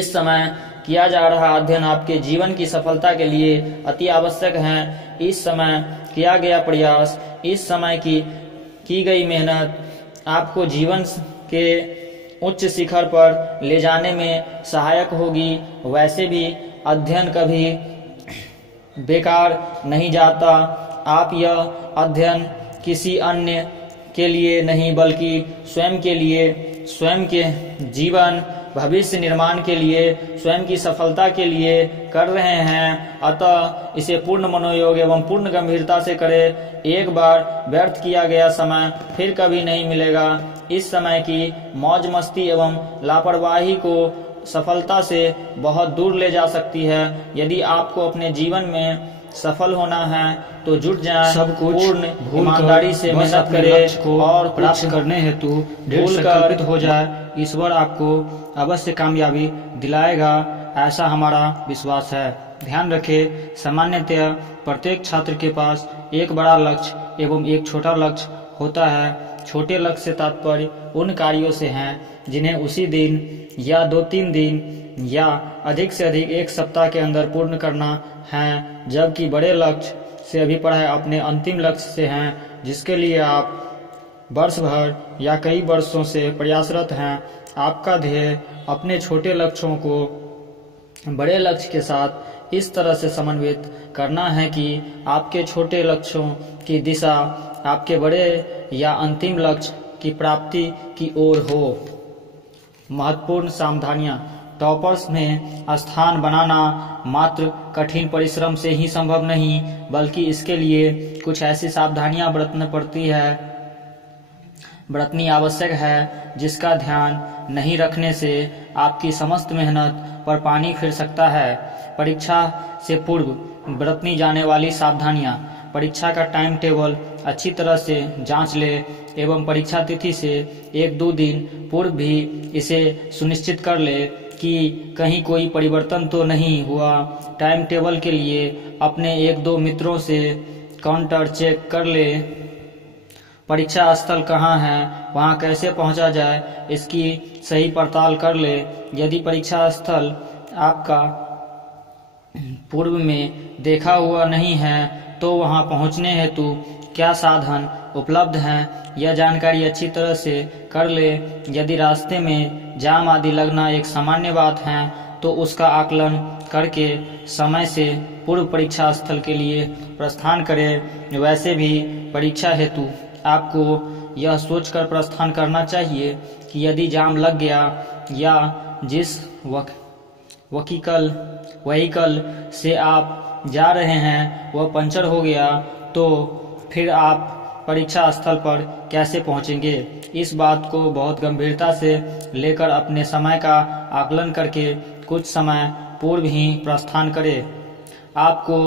समय किया जा रहा अध्ययन आपके जीवन की सफलता के लिए अति आवश्यक है। इस समय किया गया प्रयास इस समय की की गई मेहनत आपको जीवन के उच्च शिखर पर ले जाने में सहायक होगी। वैसे भी अध्ययन कभी बेकार नहीं जाता। आप यह अध्ययन किसी अन्य के लिए नहीं बल्कि स्वयं के लिए, स्वयं के जीवन भविष्य निर्माण के लिए, स्वयं की सफलता के लिए कर रहे हैं। अतः इसे पूर्ण मनोयोग एवं पूर्ण गंभीरता से करें। एक बार व्यर्थ किया गया समय फिर कभी नहीं मिलेगा। इस समय की मौज मस्ती एवं लापरवाही को सफलता से बहुत दूर ले जा सकती है। यदि आपको अपने जीवन में सफल होना है तो जुट जाएं, सब कुछ पूर्ण ईमानदारी से मेहनत करें को और प्राप्त करने हेतु दृढ़ संकल्पित हो जाए। ईश्वर आपको अवश्य कामयाबी दिलाएगा, ऐसा हमारा विश्वास है। ध्यान रखें, सामान्यतः प्रत्येक छात्र के पास एक बड़ा लक्ष्य एवं एक छोटा लक्ष्य होता है। छोटे लक्ष्य से तात्पर्य उन कार्यों से हैं जिन्हें उसी दिन या 2-3 दिन या अधिक से अधिक एक सप्ताह के अंदर पूर्ण करना है, जबकि बड़े लक्ष्य से अभिप्राय अपने अंतिम लक्ष्य से हैं जिसके लिए आप वर्ष भर या कई वर्षों से प्रयासरत हैं। आपका ध्येय अपने छोटे लक्ष्यों को बड़े लक्ष्य के साथ इस तरह से समन्वित करना है कि आपके छोटे लक्ष्यों की दिशा आपके बड़े या अंतिम लक्ष्य की प्राप्ति की ओर हो। महत्वपूर्ण सावधानियां। टॉपर्स में स्थान बनाना मात्र कठिन परिश्रम से ही संभव नहीं, बल्कि इसके लिए कुछ ऐसी सावधानियां बरतनी आवश्यक है जिसका ध्यान नहीं रखने से आपकी समस्त मेहनत पर पानी फिर सकता है। परीक्षा से पूर्व बरतनी जाने वाली सावधानियां। परीक्षा का टाइम टेबल अच्छी तरह से जांच ले एवं परीक्षा तिथि से 1-2 दिन पूर्व भी इसे सुनिश्चित कर ले कि कहीं कोई परिवर्तन तो नहीं हुआ। टाइम टेबल के लिए अपने 1-2 मित्रों से काउंटर चेक कर ले। परीक्षा स्थल कहाँ है, वहाँ कैसे पहुँचा जाए, इसकी सही पड़ताल कर ले। यदि परीक्षा स्थल आपका पूर्व में देखा हुआ नहीं है तो वहाँ पहुँचने हेतु क्या साधन उपलब्ध हैं, यह जानकारी अच्छी तरह से कर ले। यदि रास्ते में जाम आदि लगना एक सामान्य बात है तो उसका आकलन करके समय से पूर्व परीक्षा स्थल के लिए प्रस्थान करें। वैसे भी परीक्षा हेतु आपको यह सोचकर प्रस्थान करना चाहिए कि यदि जाम लग गया या जिस व्हीकल से आप जा रहे हैं वह पंचर हो गया तो फिर आप परीक्षा स्थल पर कैसे पहुंचेंगे। इस बात को बहुत गंभीरता से लेकर अपने समय का आकलन करके कुछ समय पूर्व ही प्रस्थान करें। आपको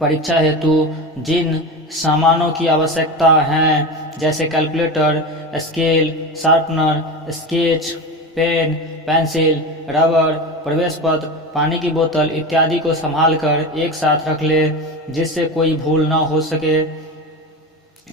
परीक्षा हेतु जिन सामानों की आवश्यकता है जैसे calculator, scale, sharpener, sketch, pen, pencil, rubber, प्रवेश पत्र, पानी की बोतल इत्यादि को संभालकर एक साथ रख ले जिससे कोई भूल न हो सके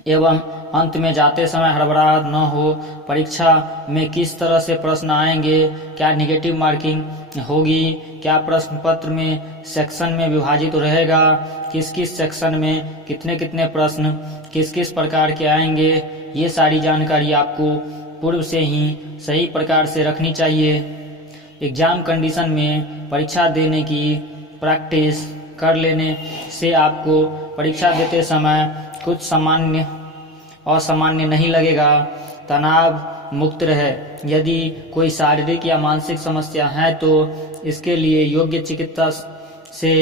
एवं अंत में जाते समय हड़बड़ाहट न हो। परीक्षा में किस तरह से प्रश्न आएंगे, क्या नेगेटिव मार्किंग होगी, क्या प्रश्न पत्र में सेक्शन में विभाजित रहेगा, किस किस सेक्शन में कितने कितने प्रश्न किस किस प्रकार के आएंगे, ये सारी जानकारी आपको पूर्व से ही सही प्रकार से रखनी चाहिए। एग्जाम कंडीशन में परीक्षा देने की प्रैक्टिस कर लेने से आपको परीक्षा देते समय कुछ असामान्य नहीं लगेगा। तनाव मुक्त रहे। यदि कोई शारीरिक या मानसिक समस्या है तो इसके लिए योग्य चिकित्सा से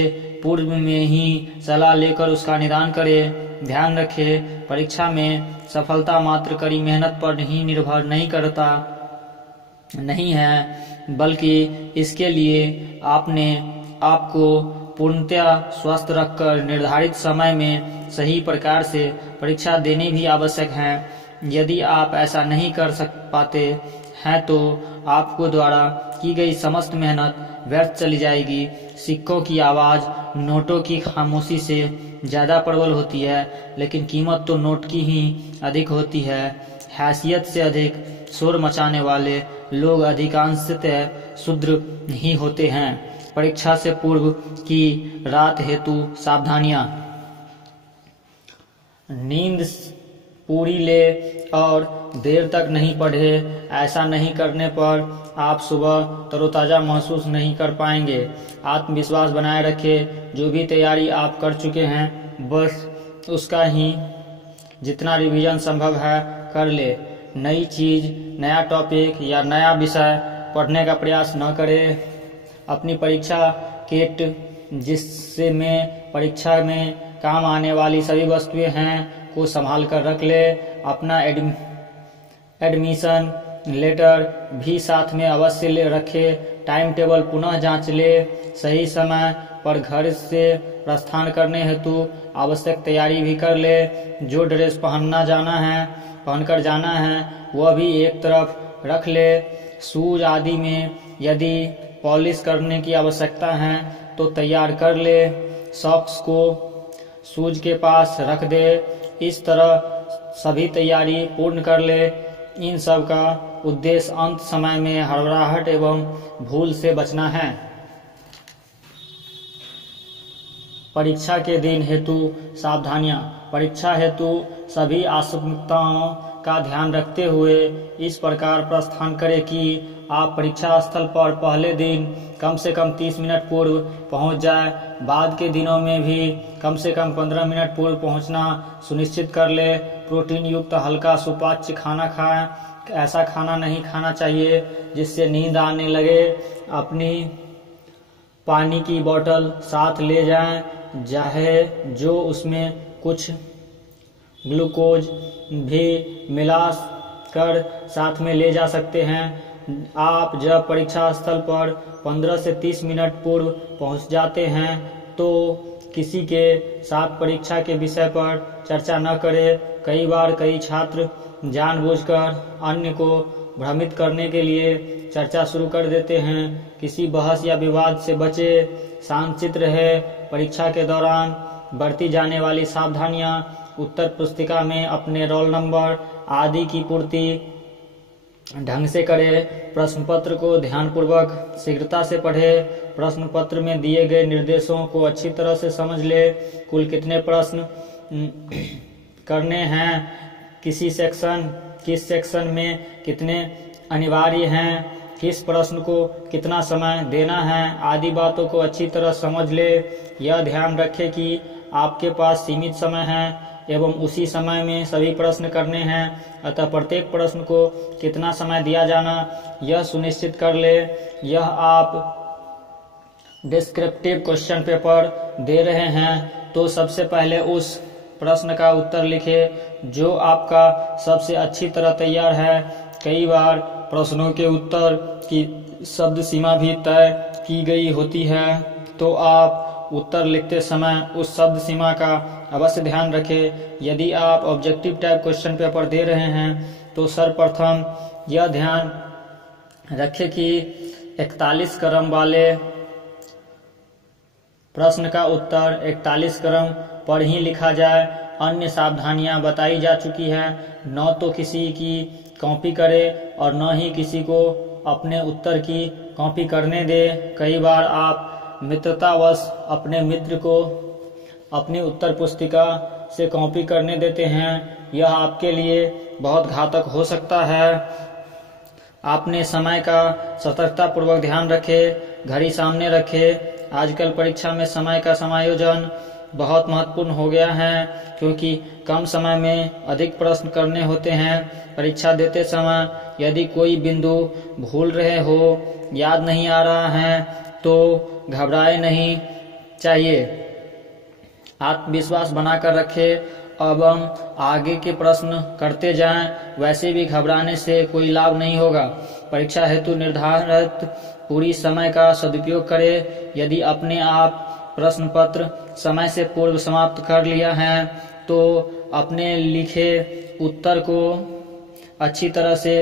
पूर्व में ही सलाह लेकर उसका निदान करें। ध्यान रखें, परीक्षा में सफलता मात्र कड़ी मेहनत पर ही निर्भर नहीं है, बल्कि इसके लिए आपने आपको पूर्णतया स्वस्थ रखकर निर्धारित समय में सही प्रकार से परीक्षा देनी भी आवश्यक है। यदि आप ऐसा नहीं कर पाते हैं तो आपको द्वारा की गई समस्त मेहनत व्यर्थ चली जाएगी। सिक्कों की आवाज नोटों की खामोशी से ज्यादा प्रबल होती है, लेकिन कीमत तो नोट की ही अधिक होती है। हैसियत से अधिक शोर मचाने वाले लोग अधिकांशतः शूद्र ही होते हैं। परीक्षा से पूर्व की रात हेतु सावधानियां। नींद पूरी ले और देर तक नहीं पढ़े। ऐसा नहीं करने पर आप सुबह तरोताज़ा महसूस नहीं कर पाएंगे। आत्मविश्वास बनाए रखें। जो भी तैयारी आप कर चुके हैं बस उसका ही जितना रिवीजन संभव है कर ले। नई चीज़, नया टॉपिक या नया विषय पढ़ने का प्रयास न करें। अपनी परीक्षा किट जिससे में परीक्षा में काम आने वाली सभी वस्तुएं हैं को संभाल कर रख ले। अपना एडमिशन लेटर भी साथ में अवश्य ले रखे। टाइम टेबल पुनः जांच ले। सही समय पर घर से प्रस्थान करने हेतु आवश्यक तैयारी भी कर ले। जो ड्रेस पहनकर जाना है वह भी एक तरफ रख ले। शूज आदि में यदि पॉलिश करने की आवश्यकता है तो तैयार कर ले। सॉक्स को शूज के पास रख दे। इस तरह सभी तैयारी पूर्ण कर ले। इन सब का उद्देश्य अंत समय में हड़बड़ाहट एवं भूल से बचना है। परीक्षा के दिन हेतु सावधानियां। परीक्षा हेतु सभी आवश्यकताओं का ध्यान रखते हुए इस प्रकार प्रस्थान करें कि आप परीक्षा स्थल पर पहले दिन कम से कम 30 मिनट पूर्व पहुंच जाए। बाद के दिनों में भी कम से कम 15 मिनट पूर्व पहुंचना सुनिश्चित कर ले। प्रोटीन युक्त हल्का सुपाच्य खाना खाएं। ऐसा खाना नहीं खाना चाहिए जिससे नींद आने लगे। अपनी पानी की बोतल साथ ले जाएं, चाहे जो उसमें कुछ ग्लूकोज भी मिला कर साथ में ले जा सकते हैं। आप जब परीक्षा स्थल पर 15 से 30 मिनट पूर्व पहुंच जाते हैं तो किसी के साथ परीक्षा के विषय पर चर्चा न करें। कई बार कई छात्र जानबूझकर अन्य को भ्रमित करने के लिए चर्चा शुरू कर देते हैं। किसी बहस या विवाद से बचे। शांतचित्त रहे। परीक्षा के दौरान बरती जाने वाली सावधानियां। उत्तर पुस्तिका में अपने रोल नंबर आदि की पूर्ति ढंग से करें। प्रश्न पत्र को ध्यानपूर्वक शीघ्रता से पढ़े। प्रश्न पत्र में दिए गए निर्देशों को अच्छी तरह से समझ ले। कुल कितने प्रश्न करने हैं, किस सेक्शन में कितने अनिवार्य हैं, किस प्रश्न को कितना समय देना है आदि बातों को अच्छी तरह समझ ले। यह ध्यान रखें कि आपके पास सीमित समय है एवं उसी समय में सभी प्रश्न करने हैं, अतः प्रत्येक प्रश्न को कितना समय दिया जाना यह सुनिश्चित कर ले। यह आप डिस्क्रिप्टिव क्वेश्चन पेपर दे रहे हैं तो सबसे पहले उस प्रश्न का उत्तर लिखें जो आपका सबसे अच्छी तरह तैयार है। कई बार प्रश्नों के उत्तर की शब्द सीमा भी तय की गई होती है तो आप उत्तर लिखते समय उस शब्द सीमा का अवश्य ध्यान रखें। यदि आप ऑब्जेक्टिव टाइप क्वेश्चन पेपर दे रहे हैं तो सर्वप्रथम यह ध्यान रखें कि 41 क्रम वाले प्रश्न का उत्तर 41 क्रम पर ही लिखा जाए। अन्य सावधानियां बताई जा चुकी है। न तो किसी की कॉपी करे और न ही किसी को अपने उत्तर की कॉपी करने दे। कई बार आप मित्रतावश अपने मित्र को अपनी उत्तर पुस्तिका से कॉपी करने देते हैं। यह आपके लिए बहुत घातक हो सकता है। आपने समय का सतर्कतापूर्वक ध्यान रखें। घड़ी सामने रखें। आजकल परीक्षा में समय का समायोजन बहुत महत्वपूर्ण हो गया है क्योंकि कम समय में अधिक प्रश्न करने होते हैं। परीक्षा देते समय यदि कोई बिंदु भूल रहे हो, याद नहीं आ रहा है तो घबराए नहीं चाहिए। आत्मविश्वास बनाकर रखें एवं आगे के प्रश्न करते जाएं। वैसे भी घबराने से कोई लाभ नहीं होगा। परीक्षा हेतु निर्धारित पूरी समय का सदुपयोग करें। यदि अपने आप प्रश्न पत्र समय से पूर्व समाप्त कर लिया है तो अपने लिखे उत्तर को अच्छी तरह से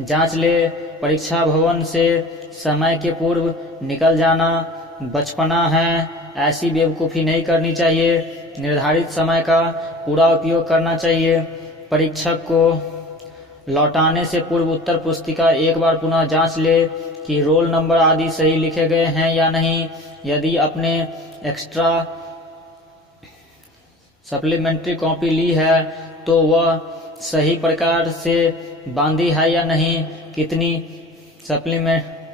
जांच ले। परीक्षा भवन से समय के पूर्व निकल जाना बचपना है। ऐसी बेवकूफ़ी नहीं करनी चाहिए। निर्धारित समय का पूरा उपयोग करना चाहिए। परीक्षक को लौटाने से पूर्व उत्तर पुस्तिका एक बार पुनः जांच ले कि रोल नंबर आदि सही लिखे गए हैं या नहीं। यदि अपने एक्स्ट्रा सप्लीमेंट्री कॉपी ली है तो वह सही प्रकार से बांधी है या नहीं, कितनी सप्लीमेंट्रीज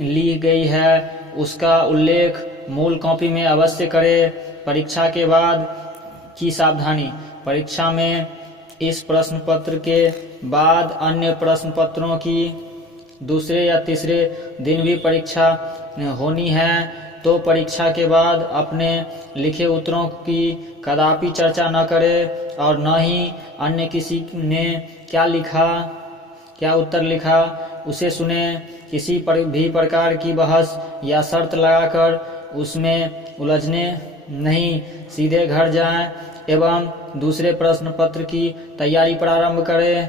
ली गई है, उसका उल्लेख मूल कॉपी में अवश्य करें। परीक्षा के बाद की सावधानी। परीक्षा में इस प्रश्न पत्र के बाद अन्य प्रश्न पत्रों की दूसरे या तीसरे दिन भी परीक्षा होनी है, तो परीक्षा के बाद अपने लिखे उत्तरों की कदापि चर्चा न करें और न ही अन्य किसी ने क्या उत्तर लिखा उसे सुने। किसी भी प्रकार की बहस या शर्त लगाकर उसमें उलझने नहीं, सीधे घर जाएं एवं दूसरे प्रश्न पत्र की तैयारी प्रारंभ करें।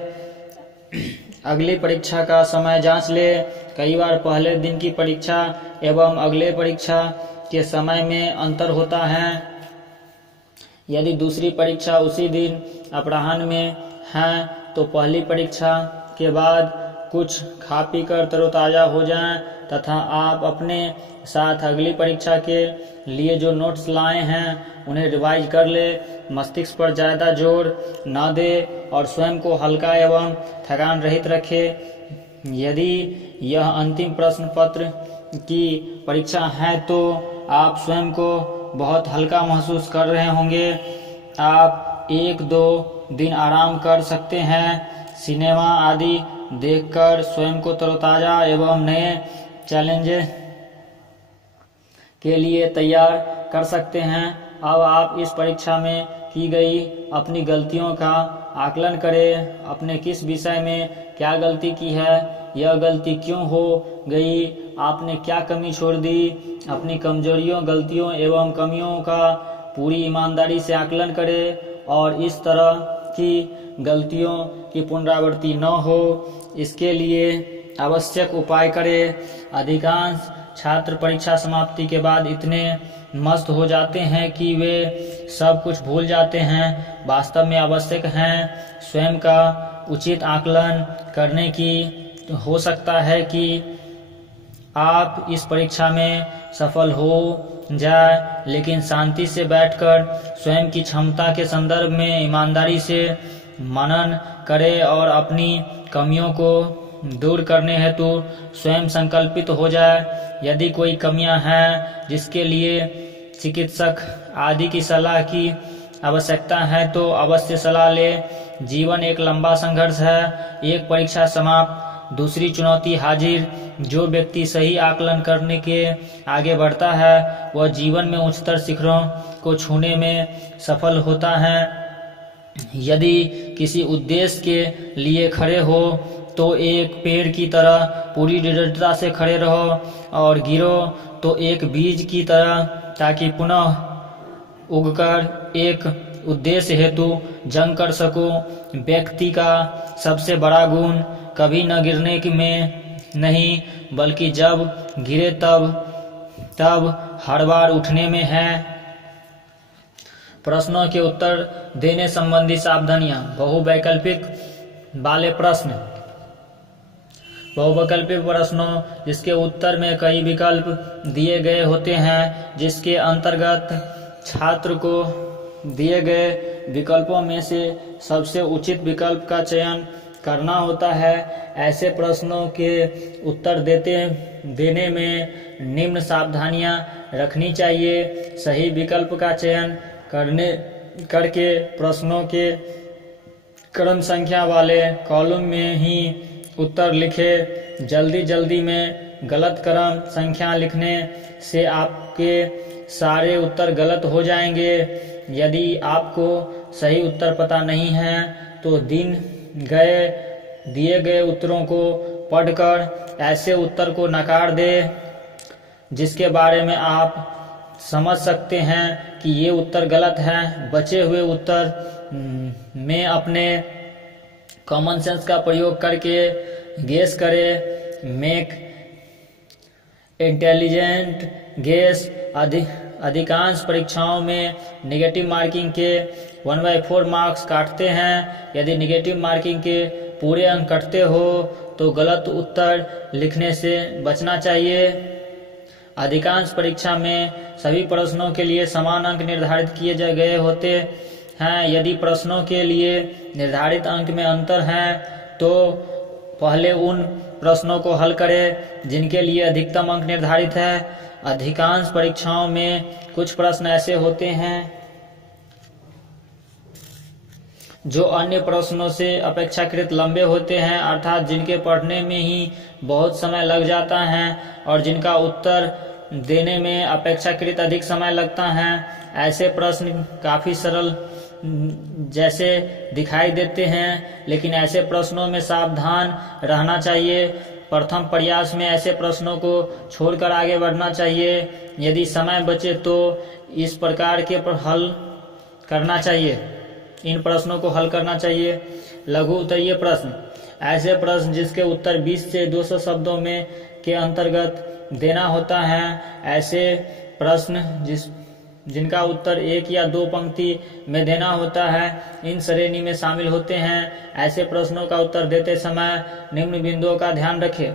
अगली परीक्षा का समय जांच ले। कई बार पहले दिन की परीक्षा एवं अगले परीक्षा के समय में अंतर होता है। यदि दूसरी परीक्षा उसी दिन अपराह्न में है तो पहली परीक्षा के बाद कुछ खा पी कर तरोताजा हो जाएं तथा आप अपने साथ अगली परीक्षा के लिए जो नोट्स लाए हैं उन्हें रिवाइज कर ले। मस्तिष्क पर ज्यादा जोर न दे और स्वयं को हल्का एवं थकान रहित रखे। यदि यह अंतिम प्रश्न पत्र की परीक्षा है तो आप स्वयं को बहुत हल्का महसूस कर रहे होंगे। आप 1-2 दिन आराम कर सकते हैं। सिनेमा आदि देखकर स्वयं को तरोताजा एवं नए चैलेंजेस के लिए तैयार कर सकते हैं। अब आप इस परीक्षा में की गई अपनी गलतियों का आकलन करें। आपने किस विषय में क्या गलती की है, यह गलती क्यों हो गई, आपने क्या कमी छोड़ दी। अपनी कमजोरियों, गलतियों एवं कमियों का पूरी ईमानदारी से आकलन करें और इस तरह की गलतियों की पुनरावृत्ति न हो, इसके लिए आवश्यक उपाय करें। अधिकांश छात्र परीक्षा समाप्ति के बाद इतने मस्त हो जाते हैं कि वे सब कुछ भूल जाते हैं। वास्तव में आवश्यक है स्वयं का उचित आकलन करने की। हो सकता है कि आप इस परीक्षा में सफल हो जाए, लेकिन शांति से बैठकर स्वयं की क्षमता के संदर्भ में ईमानदारी से मनन करें और अपनी कमियों को दूर करने हेतु स्वयं संकल्पित हो जाए। यदि कोई कमियां हैं जिसके लिए चिकित्सक आदि की सलाह की आवश्यकता है तो अवश्य सलाह ले। जीवन एक लंबा संघर्ष है। एक परीक्षा समाप्त, दूसरी चुनौती हाजिर। जो व्यक्ति सही आकलन करने के आगे बढ़ता है वह जीवन में उच्चतर शिखरों को छूने में सफल होता है। यदि किसी उद्देश्य के लिए खड़े हो तो एक पेड़ की तरह पूरी दृढ़ता से खड़े रहो और गिरो तो एक बीज की तरह, ताकि पुनः उगकर एक उद्देश्य हेतु जंग कर सको। व्यक्ति का सबसे बड़ा गुण कभी न गिरने में नहीं, बल्कि जब गिरे तब हर बार उठने में है। प्रश्नों के उत्तर देने संबंधी सावधानियां। बहुवैकल्पिक वाले प्रश्न। बहुवैकल्पिक प्रश्नों जिसके उत्तर में कई विकल्प दिए गए होते हैं, जिसके अंतर्गत छात्र को दिए गए विकल्पों में से सबसे उचित विकल्प का चयन करना होता है। ऐसे प्रश्नों के उत्तर देने में निम्न सावधानियां रखनी चाहिए। सही विकल्प का चयन करके प्रश्नों के क्रम संख्या वाले कॉलम में ही उत्तर लिखे। जल्दी में गलत क्रम संख्या लिखने से आपके सारे उत्तर गलत हो जाएंगे। यदि आपको सही उत्तर पता नहीं है तो दिए गए उत्तरों को पढ़कर ऐसे उत्तर को नकार दे जिसके बारे में आप समझ सकते हैं कि ये उत्तर गलत है। बचे हुए उत्तर में अपने कॉमन सेंस का प्रयोग करके गेस करें। Make intelligent guess. अधिकांश परीक्षाओं में नेगेटिव मार्किंग के 1/4 मार्क्स काटते हैं। यदि नेगेटिव मार्किंग के पूरे अंक कटते हो तो गलत उत्तर लिखने से बचना चाहिए। अधिकांश परीक्षा में सभी प्रश्नों के लिए समान अंक निर्धारित किए गए होते हैं, यदि प्रश्नों के लिए निर्धारित अंक में अंतर है तो पहले उन प्रश्नों को हल करें जिनके लिए अधिकतम अंक निर्धारित है। अधिकांश परीक्षाओं में कुछ प्रश्न ऐसे होते हैं जो अन्य प्रश्नों से अपेक्षाकृत लंबे होते हैं, अर्थात जिनके पढ़ने में ही बहुत समय लग जाता है और जिनका उत्तर देने में अपेक्षाकृत अधिक समय लगता है। ऐसे प्रश्न काफी सरल जैसे दिखाई देते हैं, लेकिन ऐसे प्रश्नों में सावधान रहना चाहिए। प्रथम प्रयास में ऐसे प्रश्नों को छोड़कर आगे बढ़ना चाहिए। यदि समय बचे तो इस प्रकार के हल करना चाहिए, इन प्रश्नों को हल करना चाहिए। लघु उत्तरीय प्रश्न, ऐसे प्रश्न जिसके उत्तर 20 से 200 शब्दों में के अंतर्गत देना होता है। ऐसे प्रश्न जिनका उत्तर 1 या 2 पंक्ति में देना होता है, इन श्रेणी में शामिल होते हैं। ऐसे प्रश्नों का उत्तर देते समय निम्न बिंदुओं का ध्यान रखें।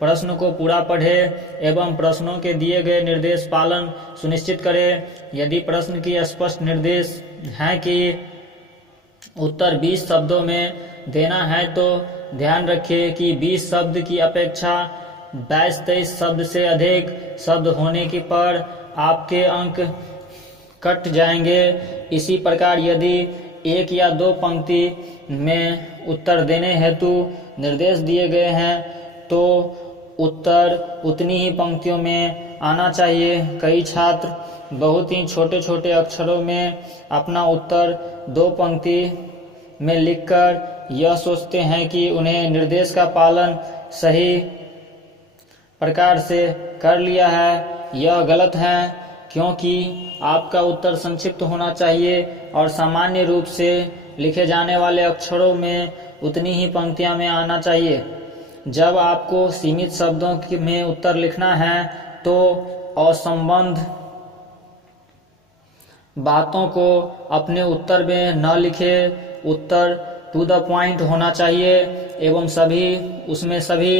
प्रश्न को पूरा पढ़ें एवं प्रश्नों के दिए गए निर्देश पालन सुनिश्चित करें। यदि प्रश्न की स्पष्ट निर्देश है कि उत्तर 20 शब्दों में देना है तो ध्यान रखें कि 20 शब्द की अपेक्षा 22-23 शब्द से अधिक शब्द होने की पर आपके अंक कट जाएंगे। इसी प्रकार यदि 1 या 2 पंक्ति में उत्तर देने हेतु निर्देश दिए गए हैं तो उत्तर उतनी ही पंक्तियों में आना चाहिए। कई छात्र बहुत ही छोटे छोटे अक्षरों में अपना उत्तर 2 पंक्ति में लिखकर यह सोचते हैं कि उन्हें निर्देश का पालन सही प्रकार से कर लिया है। यह गलत है, क्योंकि आपका उत्तर संक्षिप्त होना चाहिए और सामान्य रूप से लिखे जाने वाले अक्षरों में उतनी ही पंक्तियां में आना चाहिए। जब आपको सीमित शब्दों में उत्तर लिखना है तो असंबद्ध बातों को अपने उत्तर में न लिखे। उत्तर टू द पॉइंट होना चाहिए एवं उसमें सभी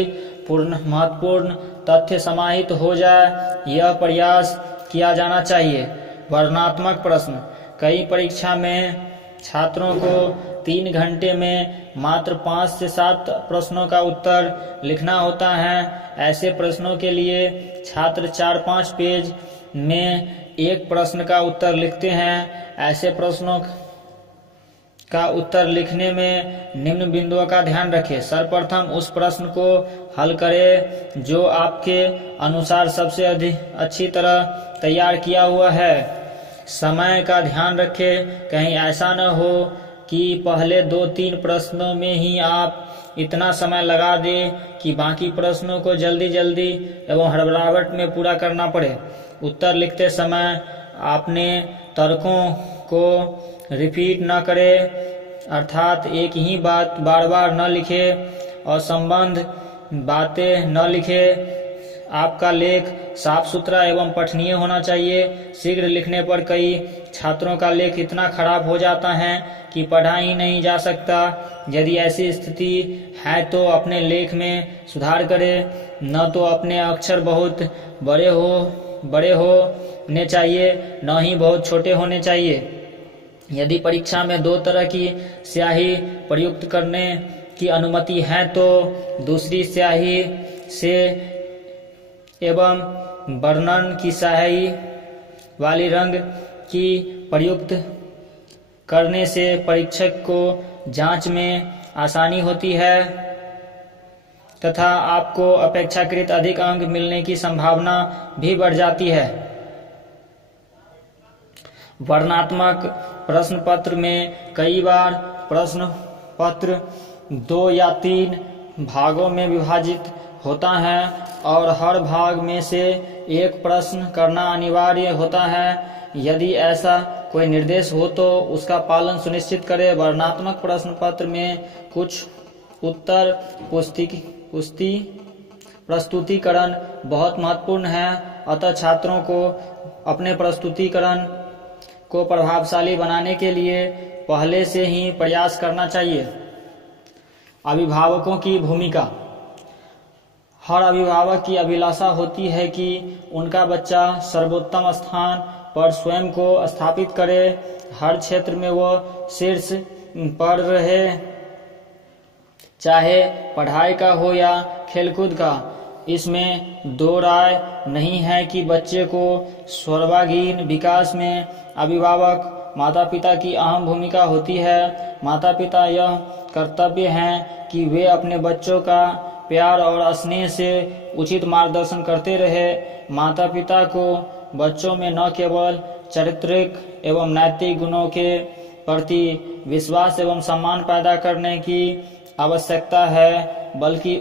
महत्वपूर्ण तथ्य समाहित हो जाए, यह प्रयास किया जाना चाहिए। वर्णनात्मक प्रश्न, कई परीक्षा में छात्रों को 3 घंटे में मात्र 5 से 7 प्रश्नों का उत्तर लिखना होता है। ऐसे प्रश्नों के लिए छात्र 4-5 पेज में एक प्रश्न का उत्तर लिखते हैं। ऐसे प्रश्नों का उत्तर लिखने में निम्न बिंदुओं का ध्यान रखें। सर्वप्रथम उस प्रश्न को हल करें जो आपके अनुसार सबसे अच्छी तरह तैयार किया हुआ है। समय का ध्यान रखें, कहीं ऐसा न हो कि पहले 2-3 प्रश्नों में ही आप इतना समय लगा दें कि बाकी प्रश्नों को जल्दी जल्दी एवं हड़बड़ाहट में पूरा करना पड़े। उत्तर लिखते समय आपने तर्कों को रिपीट न करें, अर्थात एक ही बात बार बार न लिखे और संबंध बातें न लिखे। आपका लेख साफ सुथरा एवं पठनीय होना चाहिए। शीघ्र लिखने पर कई छात्रों का लेख इतना खराब हो जाता है कि पढ़ा ही नहीं जा सकता। यदि ऐसी स्थिति है तो अपने लेख में सुधार करें, न तो अपने अक्षर बहुत बड़े होने चाहिए, न ही बहुत छोटे होने चाहिए। यदि परीक्षा में 2 तरह की स्याही प्रयुक्त करने की अनुमति है तो दूसरी स्याही से एवं वर्णन की स्याही वाली रंग की प्रयुक्त करने से परीक्षक को जांच में आसानी होती है तथा आपको अपेक्षाकृत अधिक अंक मिलने की संभावना भी बढ़ जाती है। वर्णनात्मक प्रश्न पत्र में कई बार प्रश्न पत्र 2 या 3 भागों में विभाजित होता है और हर भाग में से एक प्रश्न करना अनिवार्य होता है। यदि ऐसा कोई निर्देश हो तो उसका पालन सुनिश्चित करें। वर्णनात्मक प्रश्न पत्र में कुछ उत्तर प्रस्तुतिकरण बहुत महत्वपूर्ण है, अतः छात्रों को अपने प्रस्तुतिकरण को प्रभावशाली बनाने के लिए पहले से ही प्रयास करना चाहिए। अभिभावकों की भूमिका, हर अभिभावक की अभिलाषा होती है कि उनका बच्चा सर्वोत्तम स्थान पर स्वयं को स्थापित करे, हर क्षेत्र में वो शीर्ष पर रहे, चाहे पढ़ाई का हो या खेलकूद का। इसमें दो राय नहीं है कि बच्चे को सर्वांगीण विकास में अभिभावक माता पिता की अहम भूमिका होती है। माता पिता यह कर्तव्य है कि वे अपने बच्चों का प्यार और स्नेह से उचित मार्गदर्शन करते रहे। माता पिता को बच्चों में न केवल चारित्रिक एवं नैतिक गुणों के प्रति विश्वास एवं सम्मान पैदा करने की आवश्यकता है, बल्कि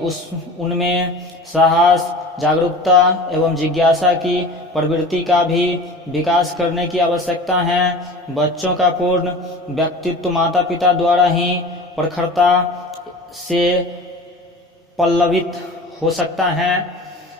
उनमें साहस, जागरूकता एवं जिज्ञासा की प्रवृत्ति का भी विकास करने की आवश्यकता है। बच्चों का पूर्ण व्यक्तित्व माता पिता द्वारा ही प्रखरता से पल्लवित हो सकता है।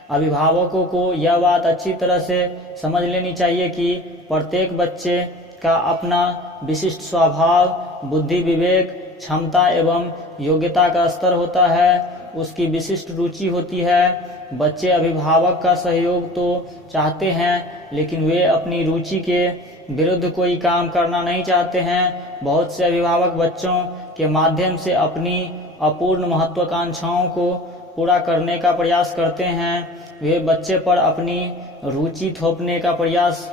अभिभावकों को यह बात अच्छी तरह से समझ लेनी चाहिए कि प्रत्येक बच्चे का अपना विशिष्ट स्वभाव, बुद्धि, विवेक, क्षमता एवं योग्यता का स्तर होता है, उसकी विशिष्ट रुचि होती है। बच्चे अभिभावक का सहयोग तो चाहते हैं, लेकिन वे अपनी रुचि के विरुद्ध कोई काम करना नहीं चाहते हैं। बहुत से अभिभावक बच्चों के माध्यम से अपनी अपूर्ण महत्वाकांक्षाओं को पूरा करने का प्रयास करते हैं। वे बच्चे पर अपनी रुचि थोपने का प्रयास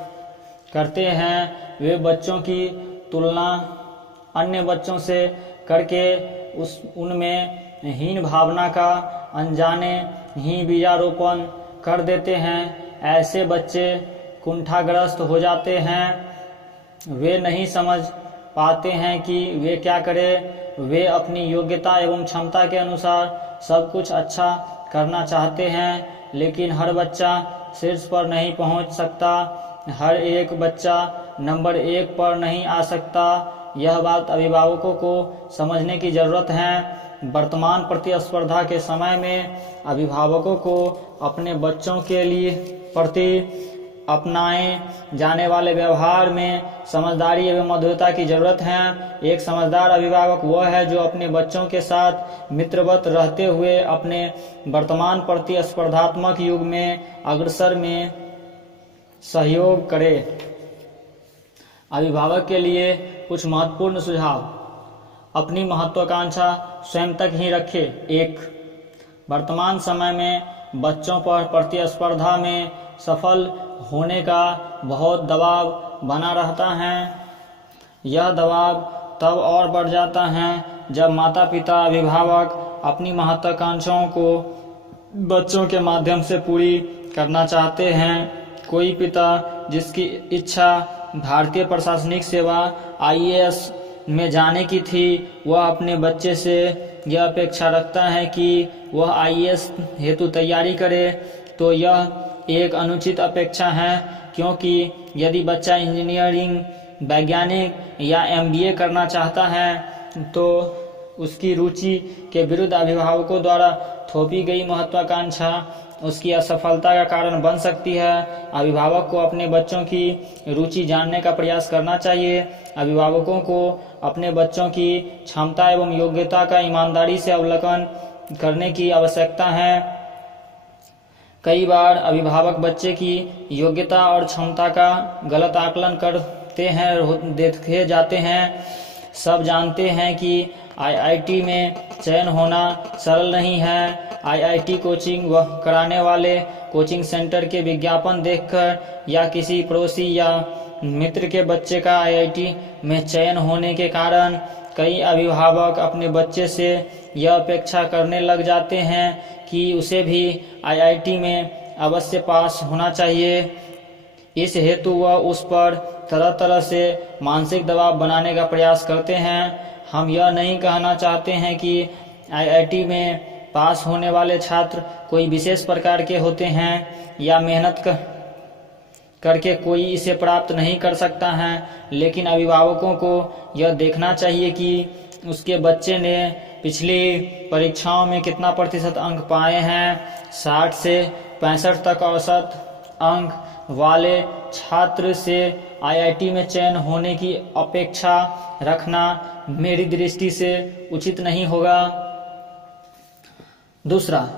करते हैं। वे बच्चों की तुलना अन्य बच्चों से करके उनमें हीन भावना का अनजाने ही बीजारोपण कर देते हैं। ऐसे बच्चे कुंठाग्रस्त हो जाते हैं। वे नहीं समझ पाते हैं कि वे क्या करें। वे अपनी योग्यता एवं क्षमता के अनुसार सब कुछ अच्छा करना चाहते हैं, लेकिन हर बच्चा शीर्ष पर नहीं पहुंच सकता। हर एक बच्चा नंबर 1 पर नहीं आ सकता। यह बात अभिभावकों को समझने की जरूरत है। वर्तमान प्रतिस्पर्धा के समय में अभिभावकों को अपने बच्चों के लिए प्रति अपनाए जाने वाले व्यवहार में समझदारी एवं मधुरता की जरूरत है। एक समझदार अभिभावक वह है जो अपने बच्चों के साथ मित्रवत रहते हुए अपने वर्तमान प्रतिस्पर्धात्मक युग में अग्रसर में सहयोग करे। अभिभावक के लिए कुछ महत्वपूर्ण सुझाव: अपनी महत्वाकांक्षा स्वयं तक ही रखे। 1. वर्तमान समय में बच्चों पर प्रतिस्पर्धा में सफल होने का बहुत दबाव बना रहता है। यह दबाव तब और बढ़ जाता है जब माता पिता अभिभावक अपनी महत्वाकांक्षाओं को बच्चों के माध्यम से पूरी करना चाहते हैं। कोई पिता जिसकी इच्छा भारतीय प्रशासनिक सेवा IAS में जाने की थी, वह अपने बच्चे से यह अपेक्षा रखता है कि वह IAS हेतु तैयारी करे, तो यह एक अनुचित अपेक्षा है, क्योंकि यदि बच्चा इंजीनियरिंग, वैज्ञानिक या MBA करना चाहता है तो उसकी रुचि के विरुद्ध अभिभावकों द्वारा थोपी गई महत्वाकांक्षा उसकी असफलता का कारण बन सकती है। अभिभावक को अपने बच्चों की रुचि जानने का प्रयास करना चाहिए। अभिभावकों को अपने बच्चों की क्षमता एवं योग्यता का ईमानदारी से अवलोकन करने की आवश्यकता है। कई बार अभिभावक बच्चे की योग्यता और क्षमता का गलत आकलन करते हैं, देखे जाते हैं। सब जानते हैं कि IIT में चयन होना सरल नहीं है। IIT कोचिंग वह कराने वाले कोचिंग सेंटर के विज्ञापन देखकर या किसी पड़ोसी या मित्र के बच्चे का IIT में चयन होने के कारण कई अभिभावक अपने बच्चे से यह अपेक्षा करने लग जाते हैं कि उसे भी IIT में अवश्य पास होना चाहिए। इस हेतु वह उस पर तरह तरह से मानसिक दबाव बनाने का प्रयास करते हैं। हम यह नहीं कहना चाहते हैं कि IIT में पास होने वाले छात्र कोई विशेष प्रकार के होते हैं या मेहनत करके कोई इसे प्राप्त नहीं कर सकता है, लेकिन अभिभावकों को यह देखना चाहिए कि उसके बच्चे ने पिछली परीक्षाओं में कितना प्रतिशत अंक पाए हैं। 60 से 65 तक औसत अंक वाले छात्र से IIT में चयन होने की अपेक्षा रखना मेरी दृष्टि से उचित नहीं होगा। दूसरा,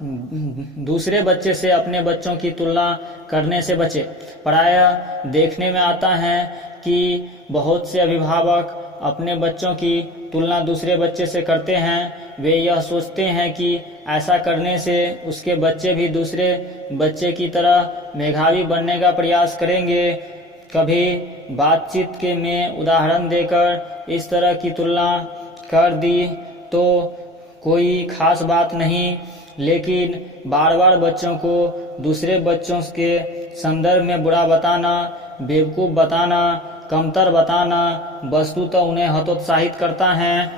दूसरे बच्चे से अपने बच्चों की तुलना करने से बचे। प्रायः देखने में आता है कि बहुत से अभिभावक अपने बच्चों की तुलना दूसरे बच्चे से करते हैं। वे यह सोचते हैं कि ऐसा करने से उसके बच्चे भी दूसरे बच्चे की तरह मेधावी बनने का प्रयास करेंगे। कभी बातचीत के में उदाहरण देकर इस तरह की तुलना कर दी तो कोई खास बात नहीं, लेकिन बार बार बच्चों को दूसरे बच्चों के संदर्भ में बुरा बताना, बेवकूफ़ बताना, कमतर बताना वस्तुतः उन्हें हतोत्साहित करता है।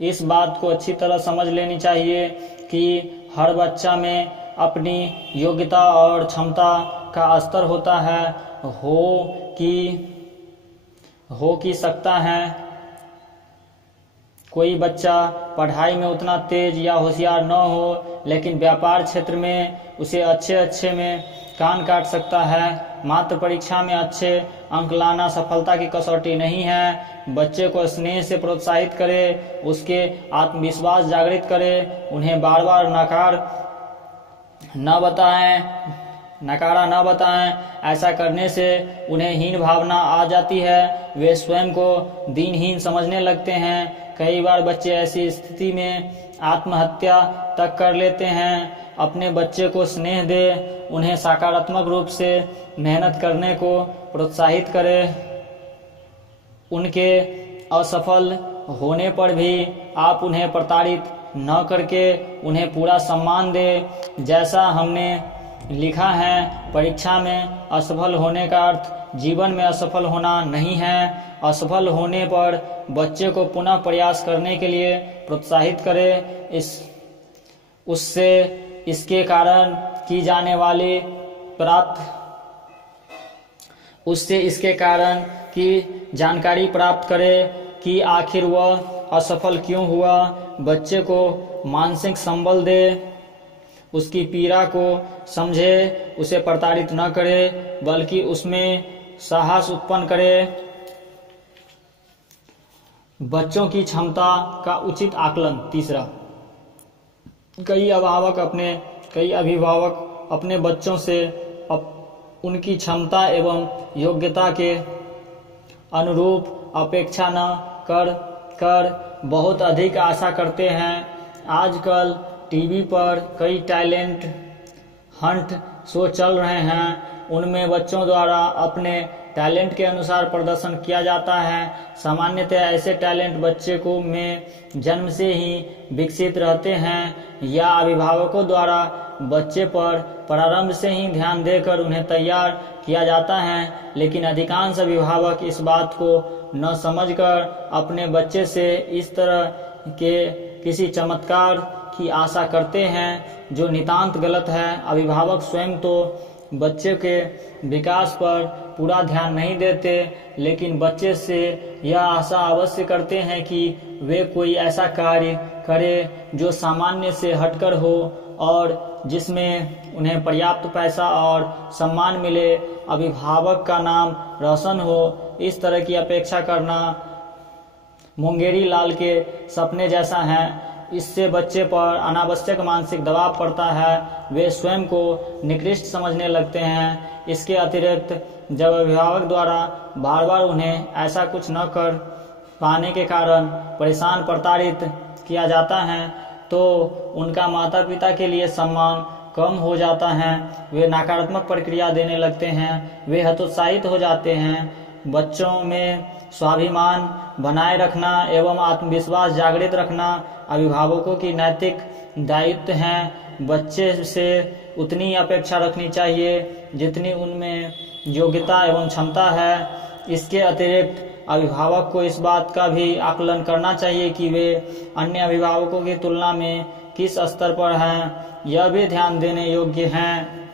इस बात को अच्छी तरह समझ लेनी चाहिए कि हर बच्चा में अपनी योग्यता और क्षमता का स्तर होता है। हो कि सकता है कोई बच्चा पढ़ाई में उतना तेज या होशियार न हो, लेकिन व्यापार क्षेत्र में उसे अच्छे में कान काट सकता है। मात्र परीक्षा में अच्छे अंक लाना सफलता की कसौटी नहीं है। बच्चे को स्नेह से प्रोत्साहित करें, उसके आत्मविश्वास जागृत करें, उन्हें बार बार नकारा न बताएं। ऐसा करने से उन्हें हीन भावना आ जाती है, वे स्वयं को दीनहीन समझने लगते हैं। कई बार बच्चे ऐसी स्थिति में आत्महत्या तक कर लेते हैं। अपने बच्चे को स्नेह दे, उन्हें सकारात्मक रूप से मेहनत करने को प्रोत्साहित करें। उनके असफल होने पर भी आप उन्हें प्रताड़ित न करके उन्हें पूरा सम्मान दें। जैसा हमने लिखा है, परीक्षा में असफल होने का अर्थ जीवन में असफल होना नहीं है। असफल होने पर बच्चे को पुनः प्रयास करने के लिए प्रोत्साहित करें। उससे इसके कारण की जानकारी प्राप्त करें कि आखिर वह असफल क्यों हुआ। बच्चे को मानसिक संबल दे, उसकी पीड़ा को समझे, उसे प्रताड़ित न करे बल्कि उसमें साहस उत्पन्न करे। बच्चों की क्षमता का उचित आकलन। तीसरा, कई अभिभावक अपने बच्चों से उनकी क्षमता एवं योग्यता के अनुरूप अपेक्षा न कर बहुत अधिक आशा करते हैं। आजकल टीवी पर कई टैलेंट हंट शो चल रहे हैं। उनमें बच्चों द्वारा अपने टैलेंट के अनुसार प्रदर्शन किया जाता है। सामान्यतः ऐसे टैलेंट बच्चे को में जन्म से ही विकसित रहते हैं या अभिभावकों द्वारा बच्चे पर प्रारंभ से ही ध्यान देकर उन्हें तैयार किया जाता है। लेकिन अधिकांश अभिभावक इस बात को न समझकर अपने बच्चे से इस तरह के किसी चमत्कार की आशा करते हैं, जो नितांत गलत है। अभिभावक स्वयं तो बच्चे के विकास पर पूरा ध्यान नहीं देते, लेकिन बच्चे से यह आशा अवश्य करते हैं कि वे कोई ऐसा कार्य करे जो सामान्य से हटकर हो और जिसमें उन्हें पर्याप्त पैसा और सम्मान मिले, अभिभावक का नाम रोशन हो। इस तरह की अपेक्षा करना मुंगेरी लाल के सपने जैसा है। इससे बच्चे पर अनावश्यक मानसिक दबाव पड़ता है, वे स्वयं को निकृष्ट समझने लगते हैं। इसके अतिरिक्त जब अभिभावक द्वारा बार बार उन्हें ऐसा कुछ न कर पाने के कारण परेशान प्रताड़ित किया जाता है, तो उनका माता पिता के लिए सम्मान कम हो जाता है। वे नकारात्मक प्रतिक्रिया देने लगते हैं, वे हतोत्साहित हो जाते हैं। बच्चों में स्वाभिमान बनाए रखना एवं आत्मविश्वास जागृत रखना अभिभावकों की नैतिक दायित्व है। बच्चे से उतनी अपेक्षा रखनी चाहिए जितनी उनमें योग्यता एवं क्षमता है। इसके अतिरिक्त अभिभावक को इस बात का भी आकलन करना चाहिए कि वे अन्य अभिभावकों की तुलना में किस स्तर पर हैं, यह भी ध्यान देने योग्य हैं।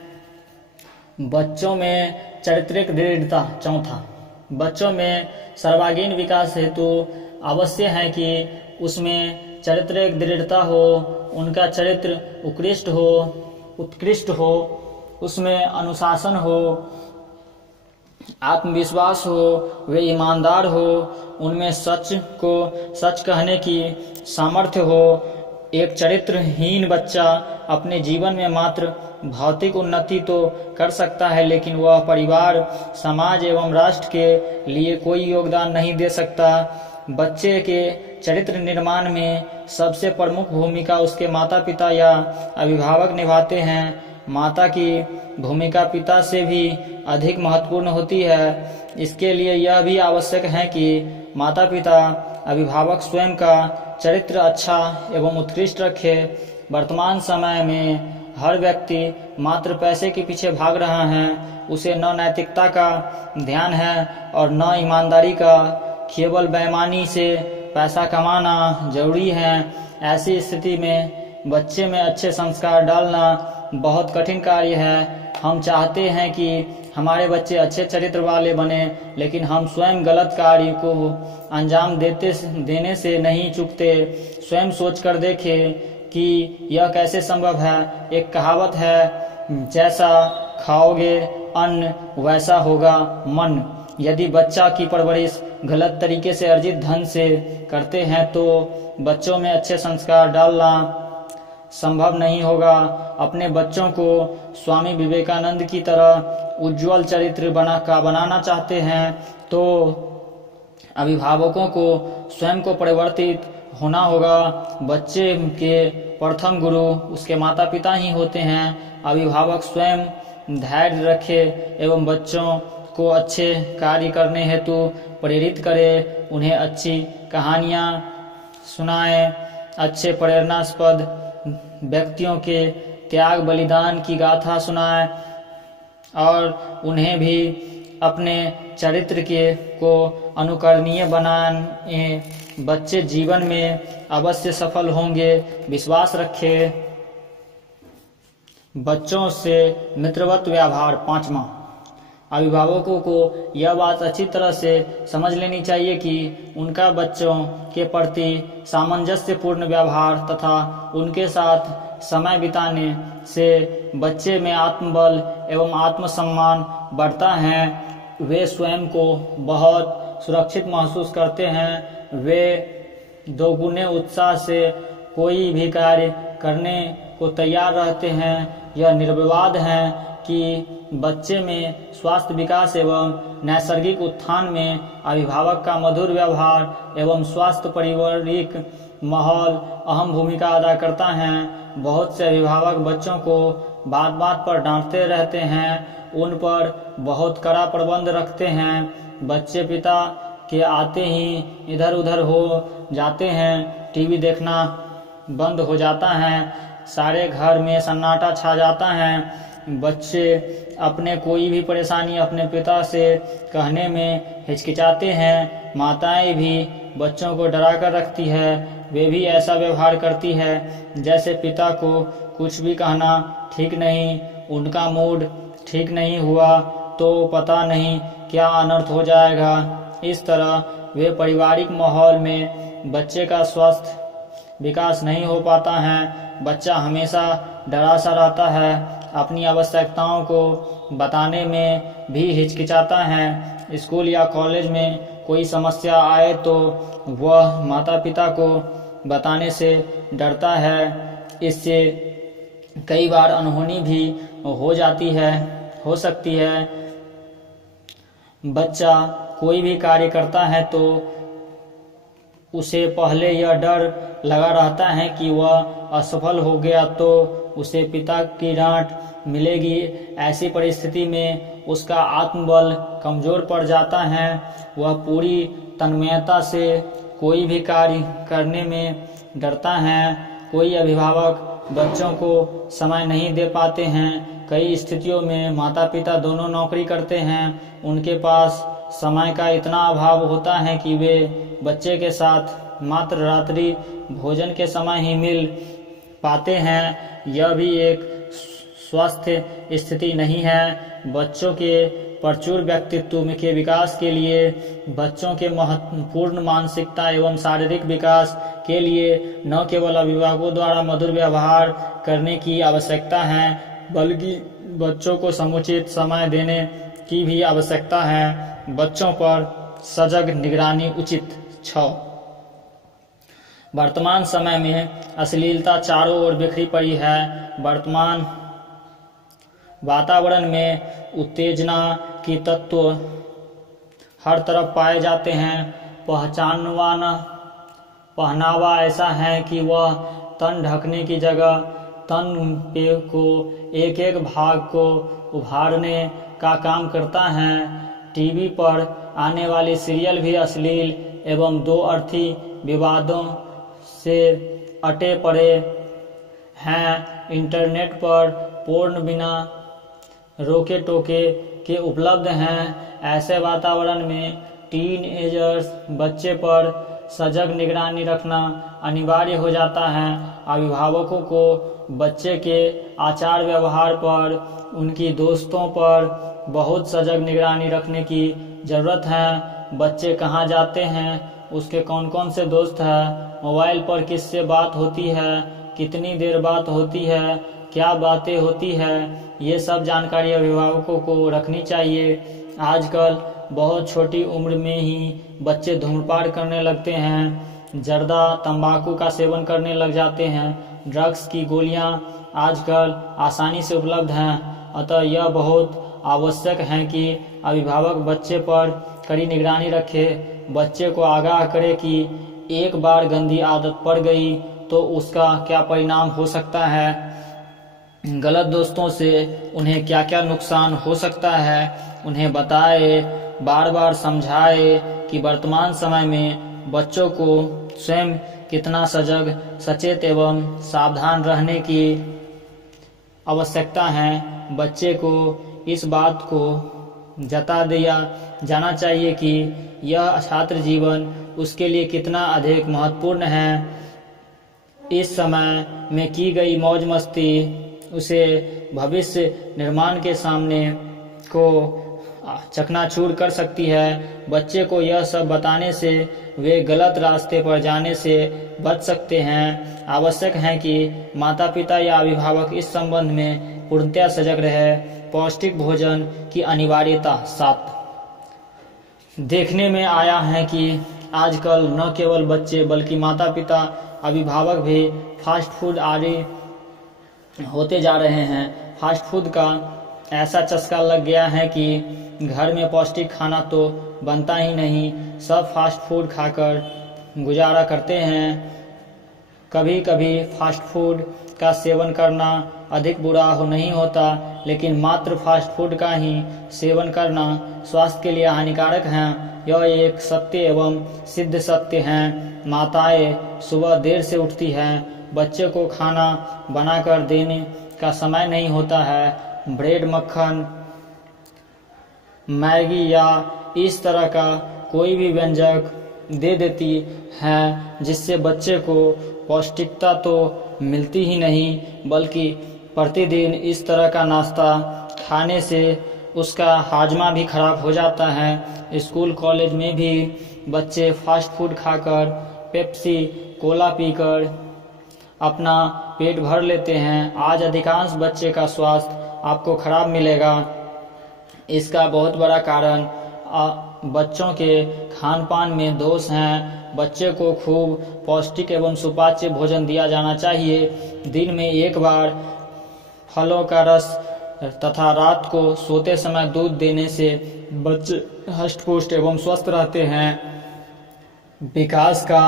बच्चों में चारित्रिक दृढ़ता। चौथा, बच्चों में सर्वांगीण विकास हेतु आवश्यक है कि उसमें चारित्रिक दृढ़ता हो, उनका चरित्र उत्कृष्ट हो, उसमें अनुशासन हो, आत्मविश्वास हो, वे ईमानदार हो, उनमें सच कहने की सामर्थ्य हो, एक चरित्रहीन बच्चा अपने जीवन में मात्र भौतिक उन्नति तो कर सकता है, लेकिन वह परिवार, समाज एवं राष्ट्र के लिए कोई योगदान नहीं दे सकता। बच्चे के चरित्र निर्माण में सबसे प्रमुख भूमिका उसके माता पिता या अभिभावक निभाते हैं। माता की भूमिका पिता से भी अधिक महत्वपूर्ण होती है। इसके लिए यह भी आवश्यक है कि माता पिता अभिभावक स्वयं का चरित्र अच्छा एवं उत्कृष्ट रखे। वर्तमान समय में हर व्यक्ति मात्र पैसे के पीछे भाग रहा है। उसे न नैतिकता का ध्यान है और न ईमानदारी का। केवल बेईमानी से पैसा कमाना जरूरी है। ऐसी स्थिति में बच्चे में अच्छे संस्कार डालना बहुत कठिन कार्य है। हम चाहते हैं कि हमारे बच्चे अच्छे चरित्र वाले बने, लेकिन हम स्वयं गलत कार्य को अंजाम देने से नहीं चूकते। स्वयं सोचकर देखें कि यह कैसे संभव है। एक कहावत है, जैसा खाओगे अन्न वैसा होगा मन। यदि बच्चा की परवरिश गलत तरीके से अर्जित धन से करते हैं तो बच्चों में अच्छे संस्कार डालना संभव नहीं होगा। अपने बच्चों को स्वामी विवेकानंद की तरह उज्जवल चरित्र बनाना चाहते हैं तो अभिभावकों को स्वयं को परिवर्तित होना होगा। बच्चे के प्रथम गुरु उसके माता पिता ही होते हैं। अभिभावक स्वयं धैर्य रखे एवं बच्चों को अच्छे कार्य करने हेतु प्रेरित करे। उन्हें अच्छी कहानियाँ सुनाएं, अच्छे प्रेरणास्पद व्यक्तियों के त्याग बलिदान की गाथा सुनाएं और उन्हें भी अपने चरित्र को अनुकरणीय बनाएं। बच्चे जीवन में अवश्य सफल होंगे, विश्वास रखें। बच्चों से मित्रवत व्यवहार। 5वां, अभिभावकों को यह बात अच्छी तरह से समझ लेनी चाहिए कि उनका बच्चों के प्रति सामंजस्यपूर्ण व्यवहार तथा उनके साथ समय बिताने से बच्चे में आत्मबल एवं आत्मसम्मान बढ़ता है। वे स्वयं को बहुत सुरक्षित महसूस करते हैं। वे दोगुने उत्साह से कोई भी कार्य करने को तैयार रहते हैं। यह निर्विवाद है कि बच्चे में स्वास्थ्य विकास एवं नैसर्गिक उत्थान में अभिभावक का मधुर व्यवहार एवं स्वास्थ्य पारिवारिक माहौल अहम भूमिका अदा करता है। बहुत से अभिभावक बच्चों को बात बात पर डांटते रहते हैं, उन पर बहुत कड़ा प्रबंध रखते हैं। बच्चे पिता के आते ही इधर उधर हो जाते हैं, टीवी देखना बंद हो जाता है, सारे घर में सन्नाटा छा जाता है। बच्चे अपने कोई भी परेशानी अपने पिता से कहने में हिचकिचाते हैं। माताएं भी बच्चों को डरा कर रखती है। वे भी ऐसा व्यवहार करती है जैसे पिता को कुछ भी कहना ठीक नहीं। उनका मूड ठीक नहीं हुआ तो पता नहीं क्या अनर्थ हो जाएगा। इस तरह वे पारिवारिक माहौल में बच्चे का स्वस्थ विकास नहीं हो पाता है। बच्चा हमेशा डरा सा रहता है, अपनी आवश्यकताओं को बताने में भी हिचकिचाता है। स्कूल या कॉलेज में कोई समस्या आए तो वह माता पिता को बताने से डरता है। इससे कई बार अनहोनी भी हो सकती है। बच्चा कोई भी कार्य करता है तो उसे पहले यह डर लगा रहता है कि वह असफल हो गया तो उसे पिता की डांट मिलेगी। ऐसी परिस्थिति में उसका आत्मबल कमजोर पड़ जाता है। वह पूरी तन्मयता से कोई भी कार्य करने में डरता है। कोई अभिभावक बच्चों को समय नहीं दे पाते हैं। कई स्थितियों में माता पिता दोनों नौकरी करते हैं। उनके पास समय का इतना अभाव होता है कि वे बच्चे के साथ मात्र रात्रि भोजन के समय ही मिल पाते हैं। यह भी एक स्वस्थ स्थिति नहीं है। बच्चों के प्रचुर व्यक्तित्व के विकास के लिए, बच्चों के महत्वपूर्ण मानसिकता एवं शारीरिक विकास के लिए न केवल अभिभावकों द्वारा मधुर व्यवहार करने की आवश्यकता है, बल्कि बच्चों को समुचित समय देने की भी आवश्यकता है। बच्चों पर सजग निगरानी उचित। 6, वर्तमान समय में अश्लीलता चारों ओर बिखरी पड़ी है। वर्तमान वातावरण में उत्तेजना की तत्व हर तरफ पाए जाते हैं। पहनावा ऐसा है कि वह तन ढकने की जगह तन पे को एक एक भाग को उभारने का काम करता है। टीवी पर आने वाली सीरियल भी अश्लील एवं दो अर्थी विवादों से अटे पड़े हैं। इंटरनेट पर पोर्न बिना रोके टोके के उपलब्ध हैं। ऐसे वातावरण में टीनएजर्स बच्चे पर सजग निगरानी रखना अनिवार्य हो जाता है। अभिभावकों को बच्चे के आचार व्यवहार पर, उनकी दोस्तों पर बहुत सजग निगरानी रखने की ज़रूरत है। बच्चे कहाँ जाते हैं, उसके कौन कौन से दोस्त हैं, मोबाइल पर किससे बात होती है, कितनी देर बात होती है, क्या बातें होती है, ये सब जानकारी अभिभावकों को रखनी चाहिए। आजकल बहुत छोटी उम्र में ही बच्चे धूम्रपान करने लगते हैं, जर्दा तंबाकू का सेवन करने लग जाते हैं। ड्रग्स की गोलियां आजकल आसानी से उपलब्ध हैं। अतः यह बहुत आवश्यक है कि अभिभावक बच्चे पर कड़ी निगरानी रखे, बच्चे को आगाह करे कि एक बार गंदी आदत पड़ गई तो उसका क्या परिणाम हो सकता है, गलत दोस्तों से उन्हें क्या क्या नुकसान हो सकता है, उन्हें बताए, बार बार समझाए कि वर्तमान समय में बच्चों को स्वयं कितना सजग, सचेत एवं सावधान रहने की आवश्यकता है। बच्चे को इस बात को जता दिया जाना चाहिए कि यह छात्र जीवन उसके लिए कितना अधिक महत्वपूर्ण है। इस समय में की गई मौज मस्ती उसे भविष्य निर्माण के सामने को चकनाचूर कर सकती है। बच्चे को यह सब बताने से वे गलत रास्ते पर जाने से बच सकते हैं। आवश्यक है कि माता पिता या अभिभावक इस संबंध में पूर्णतः सजग रहे। पौष्टिक भोजन की अनिवार्यता। 7, देखने में आया है कि आजकल न केवल बच्चे बल्कि माता पिता, अभिभावक भी फास्ट फूड आदि होते जा रहे हैं। फास्ट फूड का ऐसा चस्का लग गया है कि घर में पौष्टिक खाना तो बनता ही नहीं, सब फास्ट फूड खाकर गुजारा करते हैं। कभी कभी फास्ट फूड का सेवन करना अधिक बुरा नहीं होता, लेकिन मात्र फास्ट फूड का ही सेवन करना स्वास्थ्य के लिए हानिकारक है। यह एक सत्य एवं सिद्ध सत्य है। माताएं सुबह देर से उठती हैं, बच्चे को खाना बनाकर देने का समय नहीं होता है। ब्रेड, मक्खन, मैगी या इस तरह का कोई भी व्यंजक दे देती हैं, जिससे बच्चे को पौष्टिकता तो मिलती ही नहीं, बल्कि प्रतिदिन इस तरह का नाश्ता खाने से उसका हाजमा भी खराब हो जाता है। स्कूल कॉलेज में भी बच्चे फास्ट फूड खाकर, पेप्सी, कोला पीकर अपना पेट भर लेते हैं। आज अधिकांश बच्चे का स्वास्थ्य आपको खराब मिलेगा। इसका बहुत बड़ा कारण बच्चों के खान पान में दोष हैं। बच्चे को खूब पौष्टिक एवं सुपाच्य भोजन दिया जाना चाहिए। दिन में एक बार फलों का रस तथा रात को सोते समय दूध देने से बच्चे हष्ट-पुष्ट एवं स्वस्थ रहते हैं। विकास का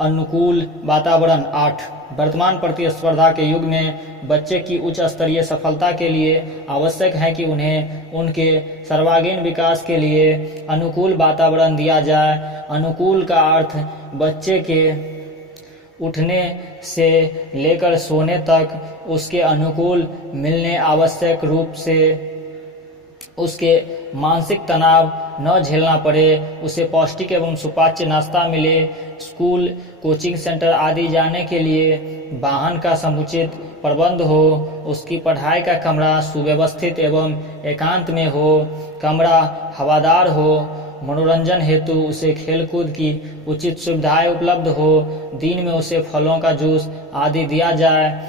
अनुकूल वातावरण। 8, वर्तमान प्रतिस्पर्धा के युग में बच्चे की उच्च स्तरीय सफलता के लिए आवश्यक है कि उन्हें उनके सर्वांगीण विकास के लिए अनुकूल वातावरण दिया जाए। अनुकूल का अर्थ बच्चे के उठने से लेकर सोने तक उसके अनुकूल मिलने, आवश्यक रूप से उसके मानसिक तनाव न झेलना पड़े, उसे पौष्टिक एवं सुपाच्य नाश्ता मिले, स्कूल, कोचिंग सेंटर आदि जाने के लिए वाहन का समुचित प्रबंध हो, उसकी पढ़ाई का कमरा सुव्यवस्थित एवं एकांत में हो, कमरा हवादार हो, मनोरंजन हेतु उसे खेलकूद की उचित सुविधाएं उपलब्ध हो, दिन में उसे फलों का जूस आदि दिया जाए।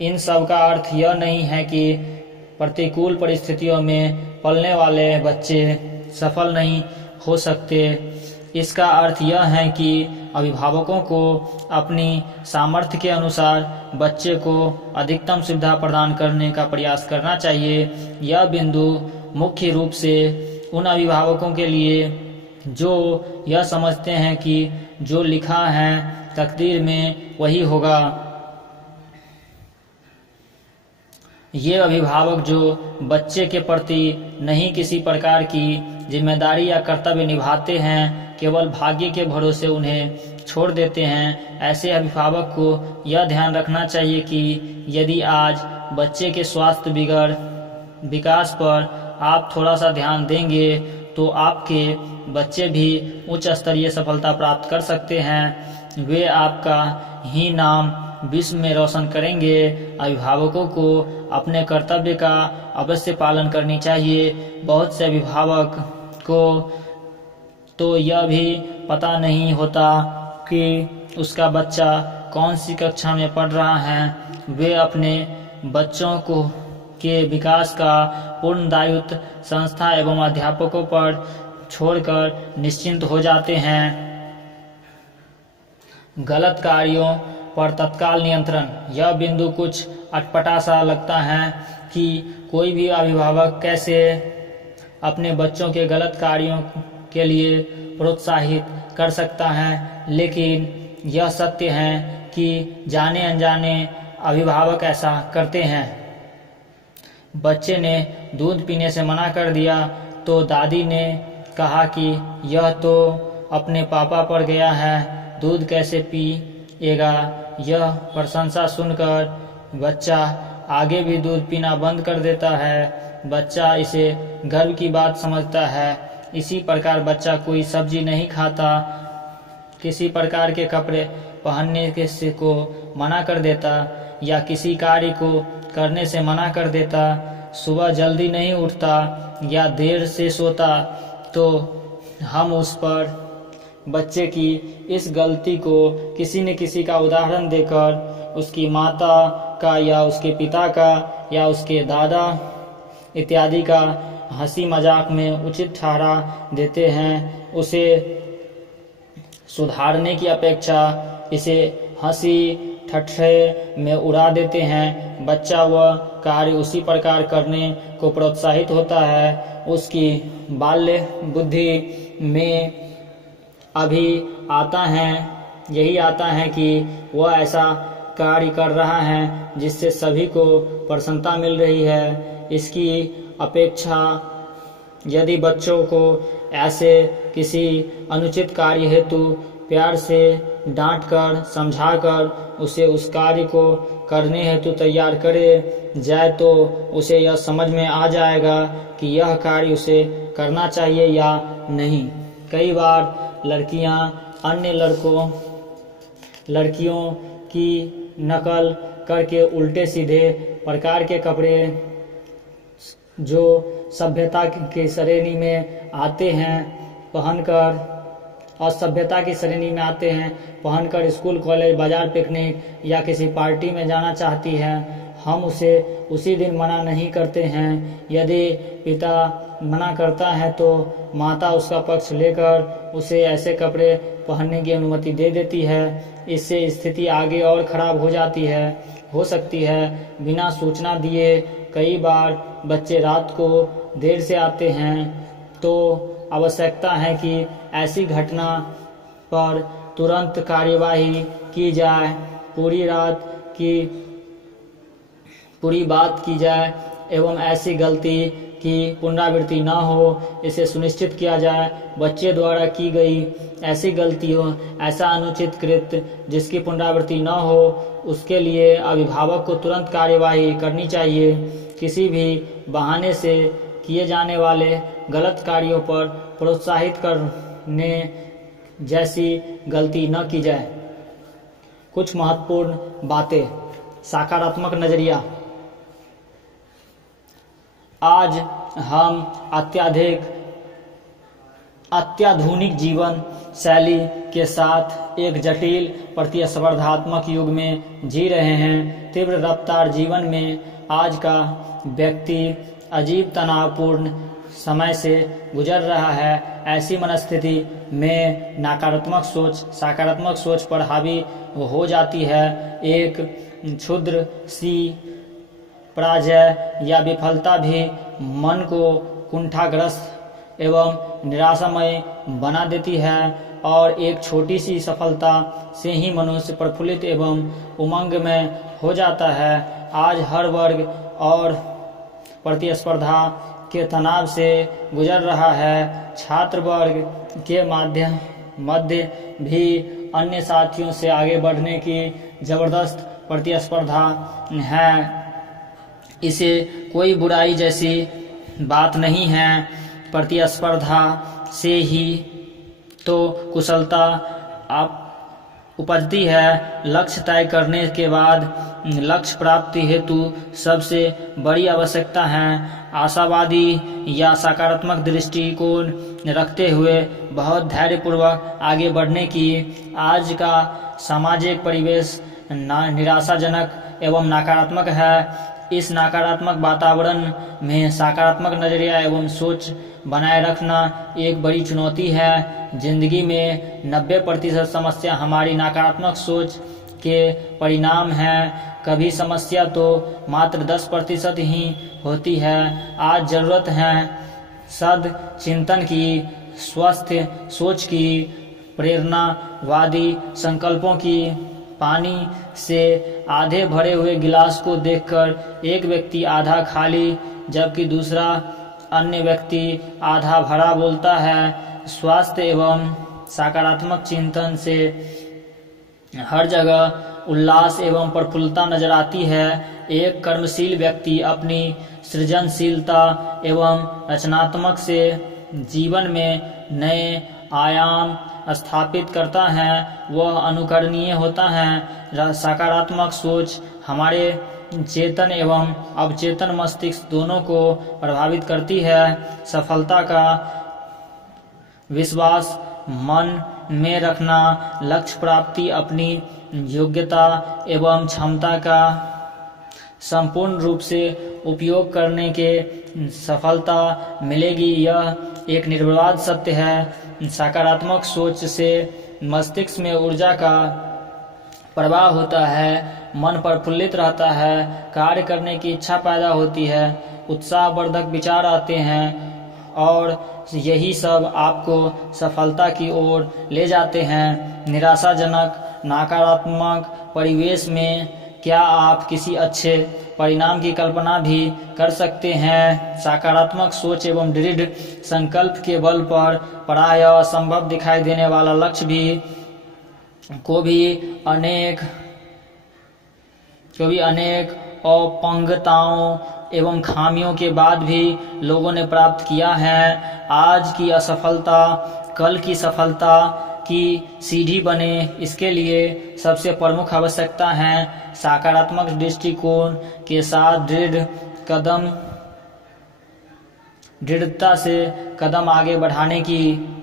इन सब का अर्थ यह नहीं है कि प्रतिकूल परिस्थितियों में पलने वाले बच्चे सफल नहीं हो सकते। इसका अर्थ यह है कि अभिभावकों को अपनी सामर्थ्य के अनुसार बच्चे को अधिकतम सुविधा प्रदान करने का प्रयास करना चाहिए। यह बिंदु मुख्य रूप से उन अभिभावकों के लिए जो यह समझते हैं कि जो लिखा है तकदीर में वही होगा। ये अभिभावक जो बच्चे के प्रति नहीं किसी प्रकार की जिम्मेदारी या कर्तव्य निभाते हैं, केवल भाग्य के भरोसे उन्हें छोड़ देते हैं, ऐसे अभिभावक को यह ध्यान रखना चाहिए कि यदि आज बच्चे के स्वास्थ्य विकास पर आप थोड़ा सा ध्यान देंगे तो आपके बच्चे भी उच्च स्तरीय सफलता प्राप्त कर सकते हैं। वे आपका ही नाम विश्व में रोशन करेंगे। अभिभावकों को अपने कर्तव्य का अवश्य पालन करनी चाहिए। बहुत से अभिभावक को तो यह भी पता नहीं होता कि उसका बच्चा कौन सी कक्षा में पढ़ रहा है। वे अपने बच्चों के विकास का पूर्ण दायित्व संस्था एवं अध्यापकों पर छोड़कर निश्चिंत हो जाते हैं। गलत कार्यों पर तत्काल नियंत्रण। यह बिंदु कुछ अटपटा सा लगता है कि कोई भी अभिभावक कैसे अपने बच्चों के गलत कार्यों के लिए प्रोत्साहित कर सकता है, लेकिन यह सत्य है कि जाने अनजाने अभिभावक ऐसा करते हैं। बच्चे ने दूध पीने से मना कर दिया तो दादी ने कहा कि यह तो अपने पापा पर गया है, दूध कैसे पिएगा। यह प्रशंसा सुनकर बच्चा आगे भी दूध पीना बंद कर देता है। बच्चा इसे गर्व की बात समझता है। इसी प्रकार बच्चा कोई सब्जी नहीं खाता, किसी प्रकार के कपड़े पहनने को मना कर देता या किसी कार्य को करने से मना कर देता, सुबह जल्दी नहीं उठता या देर से सोता, तो हम उस पर बच्चे की इस गलती को किसी न किसी का उदाहरण देकर उसकी माता का या उसके पिता का या उसके दादा इत्यादि का हंसी मजाक में उचित ठहरा देते हैं। उसे सुधारने की अपेक्षा इसे हंसी ठट्ठे में उड़ा देते हैं। बच्चा वह कार्य उसी प्रकार करने को प्रोत्साहित होता है। उसकी बाल्य बुद्धि में अभी यही आता है कि वह ऐसा कार्य कर रहा है जिससे सभी को प्रसन्नता मिल रही है। इसकी अपेक्षा यदि बच्चों को ऐसे किसी अनुचित कार्य हेतु प्यार से डांटकर समझाकर उसे उस कार्य को करने हेतु तैयार करे जाए तो उसे यह समझ में आ जाएगा कि यह कार्य उसे करना चाहिए या नहीं। कई बार लड़कियां अन्य लड़कियों की नकल करके उल्टे सीधे प्रकार के कपड़े जो सभ्यता की श्रेणी में आते हैं पहनकर स्कूल कॉलेज बाजार पिकनिक या किसी पार्टी में जाना चाहती है। हम उसे उसी दिन मना नहीं करते हैं। यदि पिता मना करता है तो माता उसका पक्ष लेकर उसे ऐसे कपड़े पहनने की अनुमति दे देती है। इससे स्थिति आगे और खराब हो सकती है। बिना सूचना दिए कई बार बच्चे रात को देर से आते हैं, तो आवश्यकता है कि ऐसी घटना पर तुरंत कार्यवाही की जाए, पूरी बात की जाए एवं ऐसी गलती की पुनरावृत्ति न हो, इसे सुनिश्चित किया जाए। बच्चे द्वारा की गई ऐसी गलतियों, ऐसा अनुचित कृत्य जिसकी पुनरावृत्ति न हो, उसके लिए अभिभावक को तुरंत कार्यवाही करनी चाहिए। किसी भी बहाने से किए जाने वाले गलत कार्यों पर प्रोत्साहित करने जैसी गलती न की जाए। कुछ महत्वपूर्ण बातें। सकारात्मक नजरिया। आज हम अत्याधुनिक जीवन शैली के साथ एक जटिल प्रतिस्पर्धात्मक युग में जी रहे हैं। तीव्र रफ्तार जीवन में आज का व्यक्ति अजीब तनावपूर्ण समय से गुजर रहा है। ऐसी मनस्थिति में नकारात्मक सोच सकारात्मक सोच पर हावी हो जाती है। एक क्षुद्र सी पराजय या विफलता भी मन को कुंठाग्रस्त एवं निराशामय बना देती है और एक छोटी सी सफलता से ही मनुष्य प्रफुल्लित एवं उमंग में हो जाता है। आज हर वर्ग और प्रतिस्पर्धा के तनाव से गुजर रहा है। छात्र वर्ग के मध्य भी अन्य साथियों से आगे बढ़ने की जबरदस्त प्रतिस्पर्धा है। इसे कोई बुराई जैसी बात नहीं है। प्रतिस्पर्धा से ही तो कुशलता आप उपजती है। लक्ष्य तय करने के बाद लक्ष्य प्राप्ति हेतु सबसे बड़ी आवश्यकता है आशावादी या सकारात्मक दृष्टिकोण रखते हुए बहुत धैर्यपूर्वक आगे बढ़ने की। आज का सामाजिक परिवेश निराशाजनक एवं नकारात्मक है। इस नकारात्मक वातावरण में सकारात्मक नजरिया एवं सोच बनाए रखना एक बड़ी चुनौती है। जिंदगी में 90% समस्या हमारी नकारात्मक सोच के परिणाम है। कभी समस्या तो मात्र 10% ही होती है। आज जरूरत है सद चिंतन की, स्वस्थ सोच की, प्रेरणावादी संकल्पों की। पानी से आधे भरे हुए गिलास को देखकर एक व्यक्ति आधा खाली जबकि दूसरा अन्य व्यक्ति आधा भरा बोलता है। स्वास्थ्य एवं सकारात्मक चिंतन से हर जगह उल्लास एवं प्रफुल्लता नजर आती है। एक कर्मशील व्यक्ति अपनी सृजनशीलता एवं रचनात्मक से जीवन में नए आयाम स्थापित करता है। वह अनुकरणीय होता है। सकारात्मक सोच हमारे चेतन एवं अवचेतन मस्तिष्क दोनों को प्रभावित करती है। सफलता का विश्वास मन में रखना, लक्ष्य प्राप्ति अपनी योग्यता एवं क्षमता का संपूर्ण रूप से उपयोग करने के सफलता मिलेगी, यह एक निर्विवाद सत्य है। सकारात्मक सोच से मस्तिष्क में ऊर्जा का प्रवाह होता है, मन प्रफुल्लित रहता है, कार्य करने की इच्छा पैदा होती है, उत्साहवर्धक विचार आते हैं और यही सब आपको सफलता की ओर ले जाते हैं। निराशाजनक नकारात्मक परिवेश में क्या आप किसी अच्छे परिणाम की कल्पना भी कर सकते हैं? सकारात्मक सोच एवं दृढ़ संकल्प के बल पर प्रायः असंभव दिखाई देने वाला लक्ष्य को भी अनेक अपंगताओं एवं खामियों के बाद भी लोगों ने प्राप्त किया है। आज की असफलता कल की सफलता की सीढ़ी बने, इसके लिए सबसे प्रमुख आवश्यकता है सकारात्मक दृष्टिकोण के साथ दृढ़ता से कदम आगे बढ़ाने की।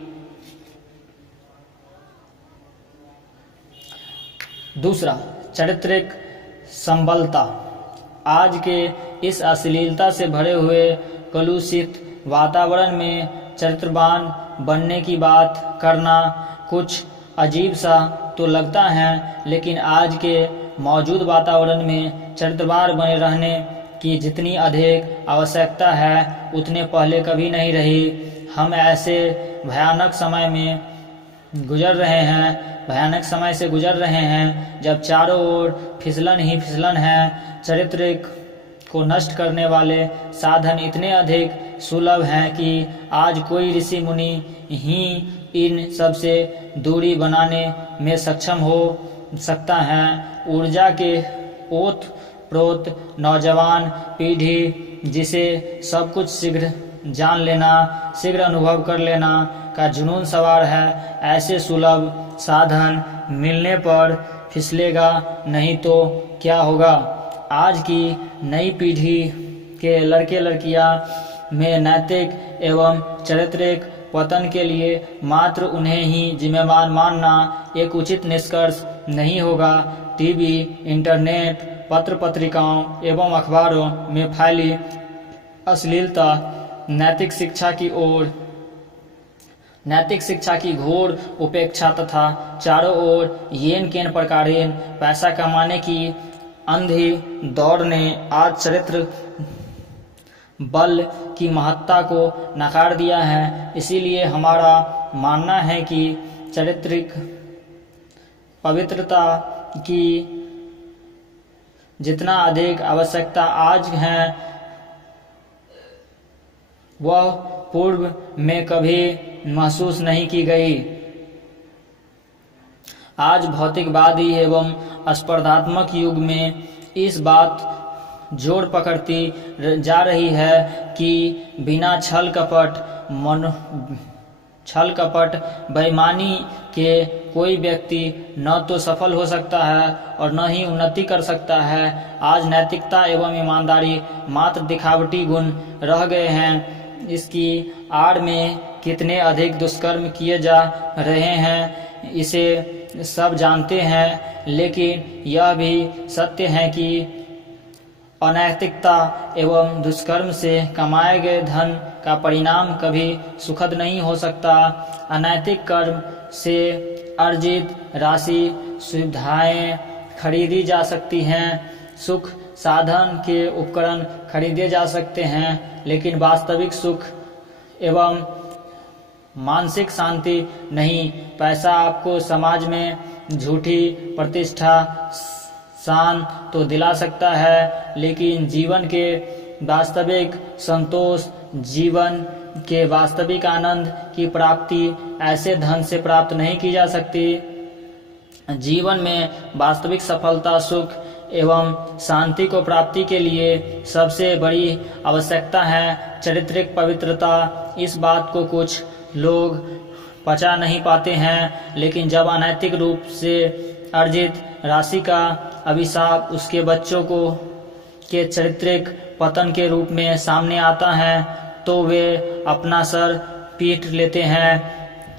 दूसरा, चारित्रिक संबलता। आज के इस अश्लीलता से भरे हुए कलुषित वातावरण में चरित्रवान बनने की बात करना कुछ अजीब सा तो लगता है, लेकिन आज के मौजूद वातावरण में चरित्रवान बने रहने की जितनी अधिक आवश्यकता है उतने पहले कभी नहीं रही। हम ऐसे भयानक समय से गुजर रहे हैं जब चारों ओर फिसलन ही फिसलन है। चरित्र को नष्ट करने वाले साधन इतने अधिक सुलभ हैं कि आज कोई ऋषि मुनि ही इन सबसे दूरी बनाने में सक्षम हो सकता है। ऊर्जा के ओत-प्रोत नौजवान पीढ़ी जिसे सब कुछ शीघ्र जान लेना, शीघ्र अनुभव कर लेना का जुनून सवार है, ऐसे सुलभ साधन मिलने पर फिसलेगा नहीं तो क्या होगा। आज की नई पीढ़ी के लड़के लड़कियां में नैतिक एवं चारित्रिक पतन के लिए मात्र उन्हें ही जिम्मेवार मानना एक उचित निष्कर्ष नहीं होगा। टीवी, इंटरनेट, पत्र पत्रिकाओं एवं अखबारों में फैली अश्लीलता नैतिक शिक्षा की घोर उपेक्षा तथा चारों ओर येन केन प्रकारेण पैसा कमाने की अंधी दौड़ ने आज चरित्र बल की महत्ता को नकार दिया है। इसीलिए हमारा मानना है कि चारित्रिक पवित्रता की जितना अधिक आवश्यकता आज है वह पूर्व में कभी महसूस नहीं की गई। आज भौतिकवादी एवं स्पर्धात्मक युग में इस बात जोर पकड़ती जा रही है कि बिना छल कपट बेईमानी के कोई व्यक्ति न तो सफल हो सकता है और न ही उन्नति कर सकता है। आज नैतिकता एवं ईमानदारी मात्र दिखावटी गुण रह गए हैं। इसकी आड़ में कितने अधिक दुष्कर्म किए जा रहे हैं इसे सब जानते हैं, लेकिन यह भी सत्य है कि अनैतिकता एवं दुष्कर्म से कमाए गए धन का परिणाम कभी सुखद नहीं हो सकता। अनैतिक कर्म से अर्जित राशि सुविधाएं खरीदी जा सकती हैं, सुख साधन के उपकरण खरीदे जा सकते हैं, लेकिन वास्तविक सुख एवं मानसिक शांति नहीं। पैसा आपको समाज में झूठी प्रतिष्ठा शान तो दिला सकता है, लेकिन जीवन के वास्तविक संतोष, जीवन के वास्तविक आनंद की प्राप्ति ऐसे धन से प्राप्त नहीं की जा सकती। जीवन में वास्तविक सफलता, सुख एवं शांति को प्राप्ति के लिए सबसे बड़ी आवश्यकता है चारित्रिक पवित्रता। इस बात को कुछ लोग पचा नहीं पाते हैं, लेकिन जब अनैतिक रूप से अर्जित राशि का अभिशाप उसके बच्चों को के चारित्रिक पतन के रूप में सामने आता है तो वे अपना सर पीट लेते हैं,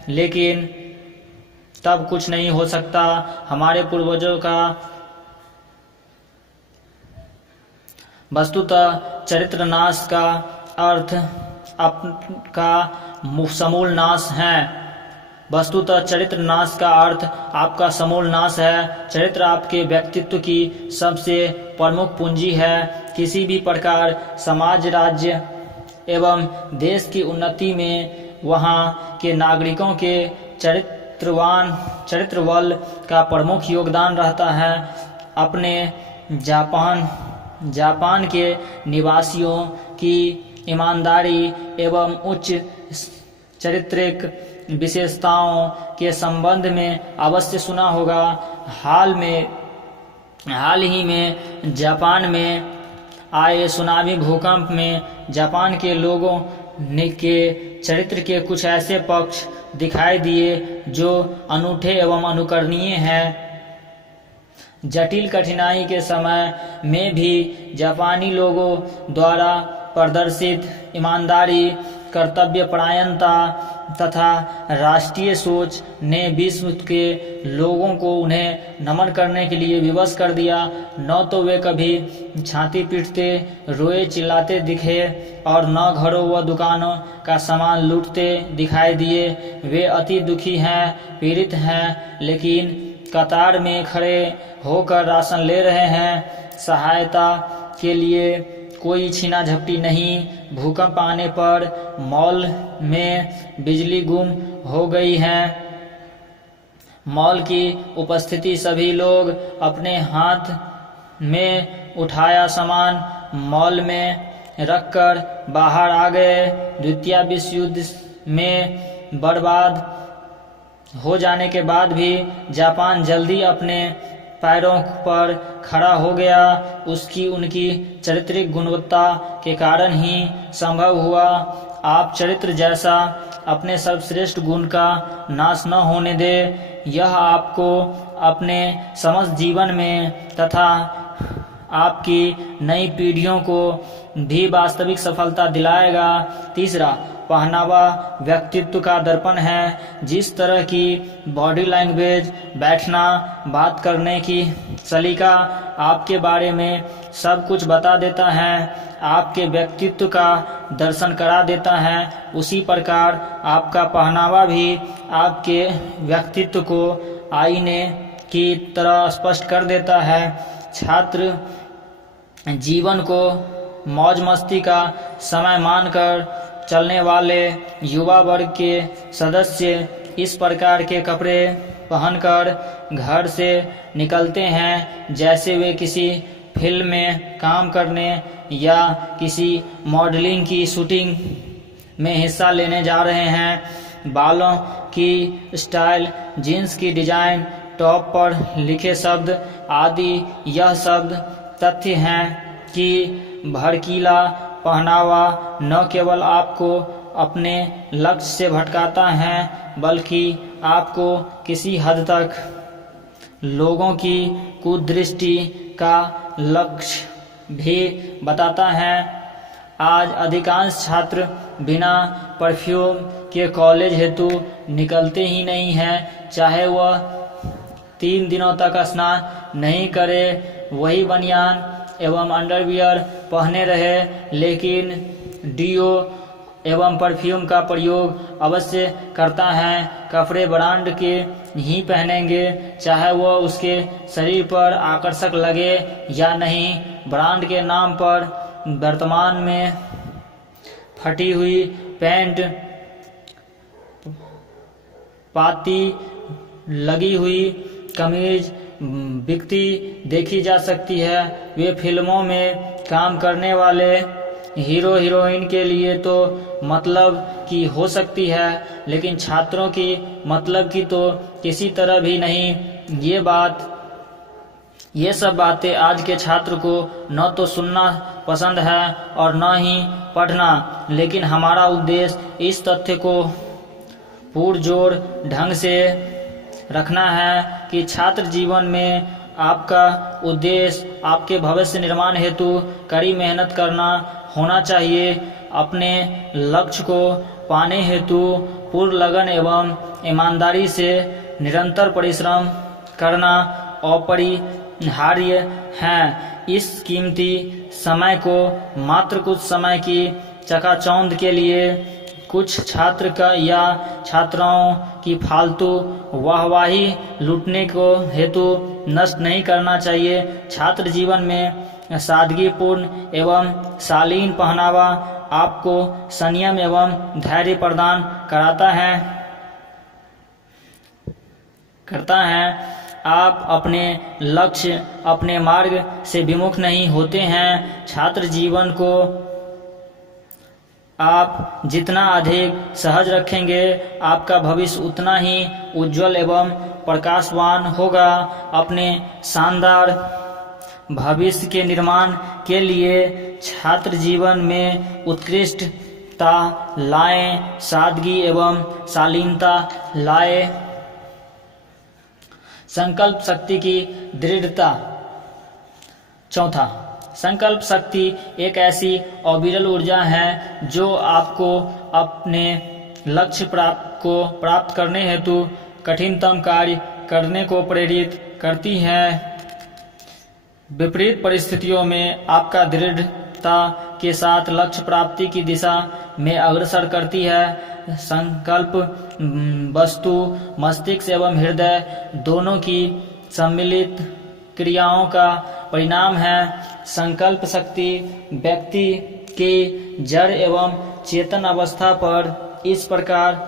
लेकिन तब कुछ नहीं हो सकता। हमारे पूर्वजों का वस्तुतः चरित्र नाश का अर्थ आपका समूल नाश है। वस्तुतः चरित्र नाश का अर्थ आपका समूल नाश है। चरित्र आपके व्यक्तित्व की सबसे प्रमुख पूंजी है। किसी भी प्रकार समाज, राज्य एवं देश की उन्नति में वहाँ के नागरिकों के चरित्र बल का प्रमुख योगदान रहता है। अपने जापान के निवासियों की ईमानदारी एवं उच्च चारित्रिक विशेषताओं के संबंध में अवश्य सुना होगा। हाल ही में जापान में आए सुनामी भूकंप में जापान के लोगों के चरित्र के कुछ ऐसे पक्ष दिखाई दिए जो अनूठे एवं अनुकरणीय हैं। जटिल कठिनाई के समय में भी जापानी लोगों द्वारा प्रदर्शित ईमानदारी, कर्तव्यपरायणता तथा राष्ट्रीय सोच ने विश्व के लोगों को उन्हें नमन करने के लिए विवश कर दिया। न तो वे कभी छाती पीटते, रोए चिल्लाते दिखे और न घरों व दुकानों का सामान लूटते दिखाई दिए। वे अति दुखी हैं, पीड़ित हैं, लेकिन कतार में खड़े होकर राशन ले रहे हैं। सहायता के लिए कोई छीना झपटी नहीं। भूकंप आने पर मॉल में बिजली गुम हो गई है। मॉल की उपस्थिति, सभी लोग अपने हाथ में उठाया सामान मॉल में रखकर बाहर आ गए। द्वितीय विश्व युद्ध में बर्बाद हो जाने के बाद भी जापान जल्दी अपने पैरों पर खड़ा हो गया। उनकी चारित्रिक गुणवत्ता के कारण ही संभव हुआ। आप चरित्र जैसा अपने सर्वश्रेष्ठ गुण का नाश न होने दे। यह आपको अपने समस्त जीवन में तथा आपकी नई पीढ़ियों को भी वास्तविक सफलता दिलाएगा। तीसरा, पहनावा व्यक्तित्व का दर्पण है। जिस तरह की बॉडी लैंग्वेज, बैठना, बात करने की सलीका आपके बारे में सब कुछ बता देता है, आपके व्यक्तित्व का दर्शन करा देता है, उसी प्रकार आपका पहनावा भी आपके व्यक्तित्व को आईने की तरह स्पष्ट कर देता है। छात्र जीवन को मौज मस्ती का समय मानकर चलने वाले युवा वर्ग के सदस्य इस प्रकार के कपड़े पहनकर घर से निकलते हैं जैसे वे किसी फिल्म में काम करने या किसी मॉडलिंग की शूटिंग में हिस्सा लेने जा रहे हैं। बालों की स्टाइल, जीन्स की डिजाइन, टॉप पर लिखे शब्द आदि यह शब्द तथ्य हैं कि भड़कीला पहनावा न केवल आपको अपने लक्ष्य से भटकाता है बल्कि आपको किसी हद तक लोगों की कुदृष्टि का लक्ष्य भी बताता है। आज अधिकांश छात्र बिना परफ्यूम के कॉलेज हेतु निकलते ही नहीं हैं, चाहे वह 3 दिनों तक स्नान नहीं करे, वही बनियान एवं अंडरवियर पहने रहे, लेकिन डीओ एवं परफ्यूम का प्रयोग अवश्य करता है। कपड़े ब्रांड के ही पहनेंगे, चाहे वह उसके शरीर पर आकर्षक लगे या नहीं। ब्रांड के नाम पर वर्तमान में फटी हुई पैंट, पाती लगी हुई कमीज बिकती देखी जा सकती है। वे फिल्मों में काम करने वाले हीरो हीरोइन के लिए तो मतलब की हो सकती है, लेकिन छात्रों की मतलब की तो किसी तरह भी नहीं। ये सब बातें आज के छात्र को न तो सुनना पसंद है और न ही पढ़ना, लेकिन हमारा उद्देश्य इस तथ्य को पुरजोर ढंग से रखना है कि छात्र जीवन में आपका उद्देश्य आपके भविष्य निर्माण हेतु कड़ी मेहनत करना होना चाहिए। अपने लक्ष्य को पाने हेतु पूर्ण लगन एवं ईमानदारी से निरंतर परिश्रम करना अपरिहार्य है। इस कीमती समय को मात्र कुछ समय की चकाचौंध के लिए कुछ छात्र का या छात्राओं की फालतू वाहवाही लूटने को हेतु नष्ट नहीं करना चाहिए। छात्र जीवन में सादगीपूर्ण एवं शालीन पहनावा आपको संयम एवं धैर्य प्रदान करता है। आप अपने लक्ष्य, अपने मार्ग से विमुख नहीं होते हैं। छात्र जीवन को आप जितना अधिक सहज रखेंगे, आपका भविष्य उतना ही उज्जवल एवं प्रकाशवान होगा। अपने शानदार भविष्य के निर्माण के लिए छात्र जीवन में उत्कृष्टता लाएं, सादगी एवं शालीनता लाएं। संकल्प शक्ति की दृढ़ता। चौथा, संकल्प शक्ति एक ऐसी अविरल ऊर्जा है जो आपको अपने लक्ष्य को प्राप्त करने हेतु कठिनतम कार्य करने को प्रेरित करती है। विपरीत परिस्थितियों में आपका दृढ़ता के साथ लक्ष्य प्राप्ति की दिशा में अग्रसर करती है। संकल्प वस्तु, मस्तिष्क एवं हृदय दोनों की सम्मिलित क्रियाओं का परिणाम है। संकल्प शक्ति व्यक्ति के जड़ एवं चेतन अवस्था पर इस प्रकार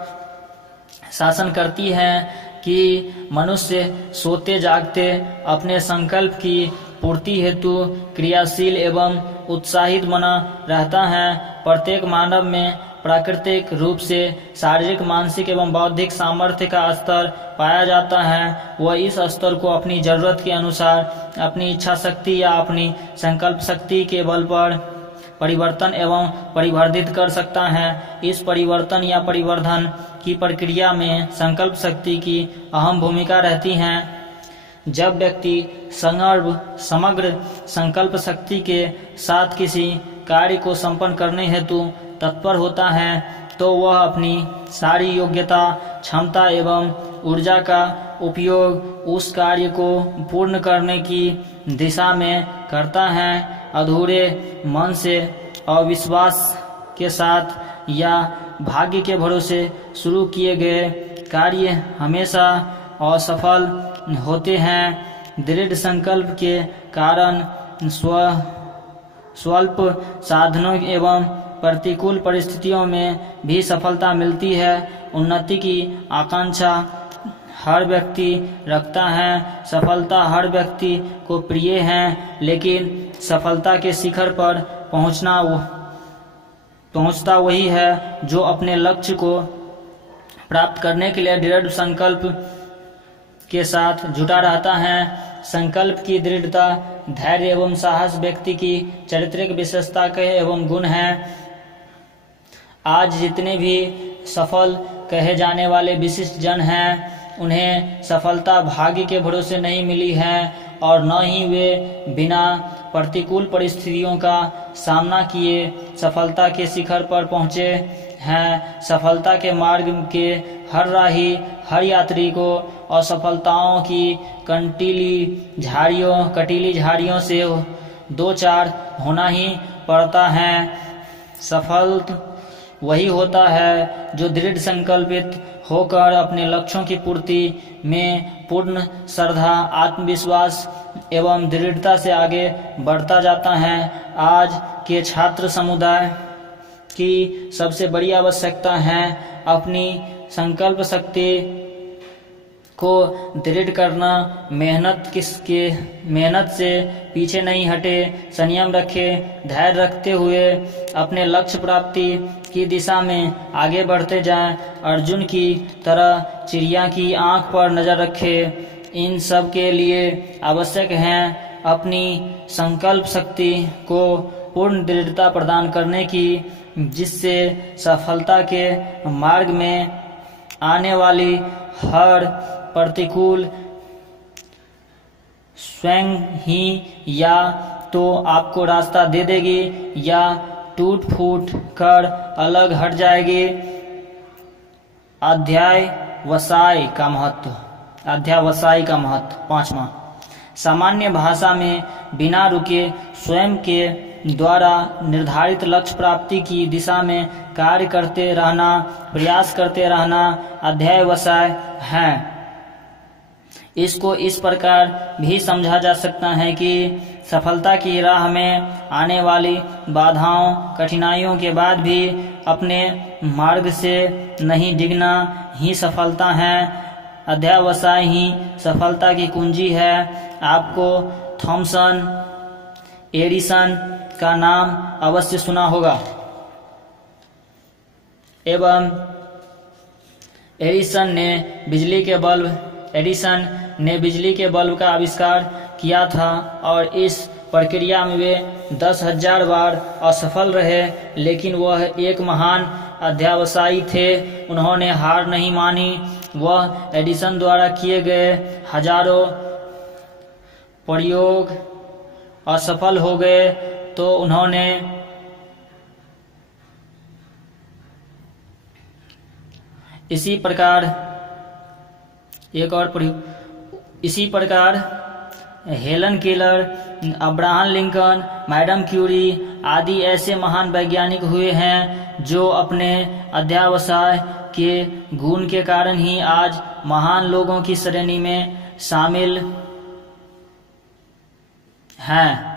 शासन करती है कि मनुष्य सोते जागते अपने संकल्प की पूर्ति हेतु क्रियाशील एवं उत्साहित बना रहता है। प्रत्येक मानव में प्राकृतिक रूप से शारीरिक, मानसिक एवं बौद्धिक सामर्थ्य का स्तर पाया जाता है। वह इस स्तर को अपनी जरूरत के अनुसार अपनी इच्छा शक्ति या अपनी संकल्प शक्ति के बल पर परिवर्तन एवं परिवर्धित कर सकता है। इस परिवर्तन या परिवर्धन की प्रक्रिया में संकल्प शक्ति की अहम भूमिका रहती है। जब व्यक्ति समग्र संकल्प शक्ति के साथ किसी कार्य को संपन्न करने हेतु तत्पर होता है तो वह अपनी सारी योग्यता, क्षमता एवं ऊर्जा का उपयोग उस कार्य को पूर्ण करने की दिशा में करता है। अधूरे मन से, अविश्वास के साथ या भाग्य के भरोसे शुरू किए गए कार्य हमेशा असफल होते हैं। दृढ़ संकल्प के कारण स्वल्प साधनों एवं प्रतिकूल परिस्थितियों में भी सफलता मिलती है। उन्नति की आकांक्षा हर व्यक्ति रखता है, सफलता हर व्यक्ति को प्रिय है, लेकिन सफलता के शिखर पर पहुंचता वही है जो अपने लक्ष्य को प्राप्त करने के लिए दृढ़ संकल्प के साथ जुटा रहता है। संकल्प की दृढ़ता, धैर्य एवं साहस व्यक्ति की चारित्रिक विशेषता के एवं गुण हैं। आज जितने भी सफल कहे जाने वाले विशिष्ट जन हैं, उन्हें सफलता भाग्य के भरोसे नहीं मिली है और न ही वे बिना प्रतिकूल परिस्थितियों का सामना किए सफलता के शिखर पर पहुँचे हैं। सफलता के मार्ग के हर राही, हर यात्री को असफलताओं की कटीली झाड़ियों से दो चार होना ही पड़ता है। सफल वही होता है जो दृढ़ संकल्पित होकर अपने लक्ष्यों की पूर्ति में पूर्ण श्रद्धा, आत्मविश्वास एवं दृढ़ता से आगे बढ़ता जाता है। आज के छात्र समुदाय की सबसे बड़ी आवश्यकता है अपनी संकल्प शक्ति को दृढ़ करना। मेहनत से पीछे नहीं हटे, संयम रखे, धैर्य रखते हुए अपने लक्ष्य प्राप्ति की दिशा में आगे बढ़ते जाएं। अर्जुन की तरह चिड़िया की आंख पर नजर रखे। इन सब के लिए आवश्यक है अपनी संकल्प शक्ति को पूर्ण दृढ़ता प्रदान करने की, जिससे सफलता के मार्ग में आने वाली हर प्रतिकूल स्वयं ही या तो आपको रास्ता दे देगी या टूट फूट कर अलग हट जाएगी। अध्यावसाय का महत्व। 5वां, सामान्य भाषा में बिना रुके स्वयं के द्वारा निर्धारित लक्ष्य प्राप्ति की दिशा में कार्य करते रहना, प्रयास करते रहना अध्यावसाय है। इसको इस प्रकार भी समझा जा सकता है कि सफलता की राह में आने वाली बाधाओं, कठिनाइयों के बाद भी अपने मार्ग से नहीं डिगना ही सफलता है। अध्यावसाय ही सफलता की कुंजी है। आपको थॉमसन एडिसन का नाम अवश्य सुना होगा एवं एडिसन ने बिजली के बल्ब का आविष्कार किया था और इस प्रक्रिया में वे 10,000 बार असफल रहे, लेकिन वह एक महान अध्यावसायी थे। उन्होंने हार नहीं मानी। वह एडिसन द्वारा किए गए हजारों प्रयोग असफल हो गए तो उन्होंने इसी प्रकार Helen Keller, Abraham Lincoln, madam Curie आदि ऐसे महान वैज्ञानिक हुए हैं जो अपने अध्यावसाय के गुण के कारण ही आज महान लोगों की श्रेणी में शामिल हैं।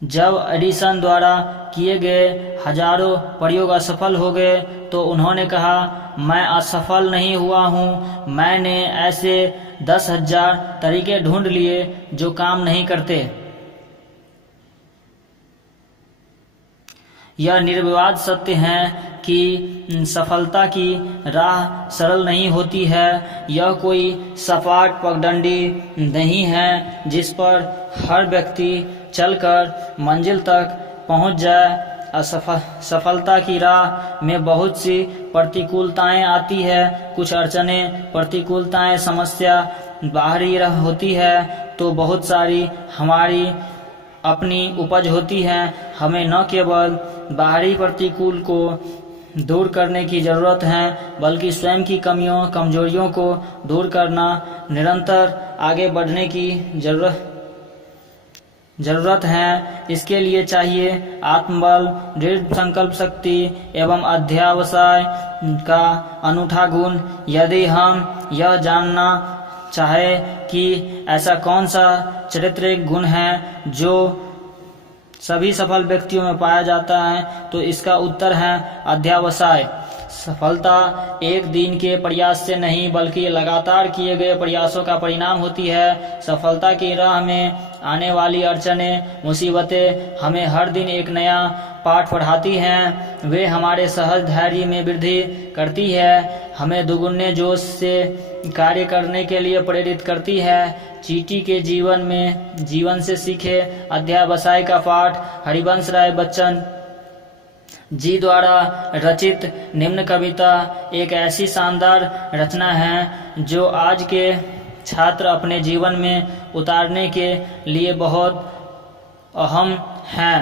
जब एडिसन द्वारा किए गए हजारों प्रयोग असफल हो गए तो उन्होंने कहा, मैं असफल नहीं हुआ हूँ, मैंने ऐसे 10,000 तरीके ढूंढ लिए जो काम नहीं करते। यह निर्विवाद सत्य है कि सफलता की राह सरल नहीं होती है। यह कोई सपाट पगडंडी नहीं है जिस पर हर व्यक्ति चलकर मंजिल तक पहुंच जाए। सफलता की राह में बहुत सी प्रतिकूलताएं आती है। कुछ अड़चनें, प्रतिकूलताएं, समस्या बाहरी होती है तो बहुत सारी हमारी अपनी उपज होती है। हमें न केवल बाहरी प्रतिकूल को दूर करने की ज़रूरत है बल्कि स्वयं की कमियों, कमजोरियों को दूर करना, निरंतर आगे बढ़ने की जरूरत है। इसके लिए चाहिए आत्मबल, दृढ़ संकल्प शक्ति एवं अध्यावसाय का अनूठा गुण। यदि हम यह जानना चाहे कि ऐसा कौन सा चारित्रिक गुण है जो सभी सफल व्यक्तियों में पाया जाता है, तो इसका उत्तर है अध्यावसाय। सफलता एक दिन के प्रयास से नहीं बल्कि लगातार किए गए प्रयासों का परिणाम होती है। सफलता की राह में आने वाली अड़चनें, मुसीबतें हमें हर दिन एक नया पाठ पढ़ाती हैं। वे हमारे सहज धैर्य में वृद्धि करती है, हमें दुगुने जोश से कार्य करने के लिए प्रेरित करती है। चींटी के जीवन से सीखे अध्यावसाय का पाठ हरिवंश राय बच्चन जी द्वारा रचित निम्न कविता एक ऐसी शानदार रचना है जो आज के छात्र अपने जीवन में उतारने के लिए बहुत अहम है।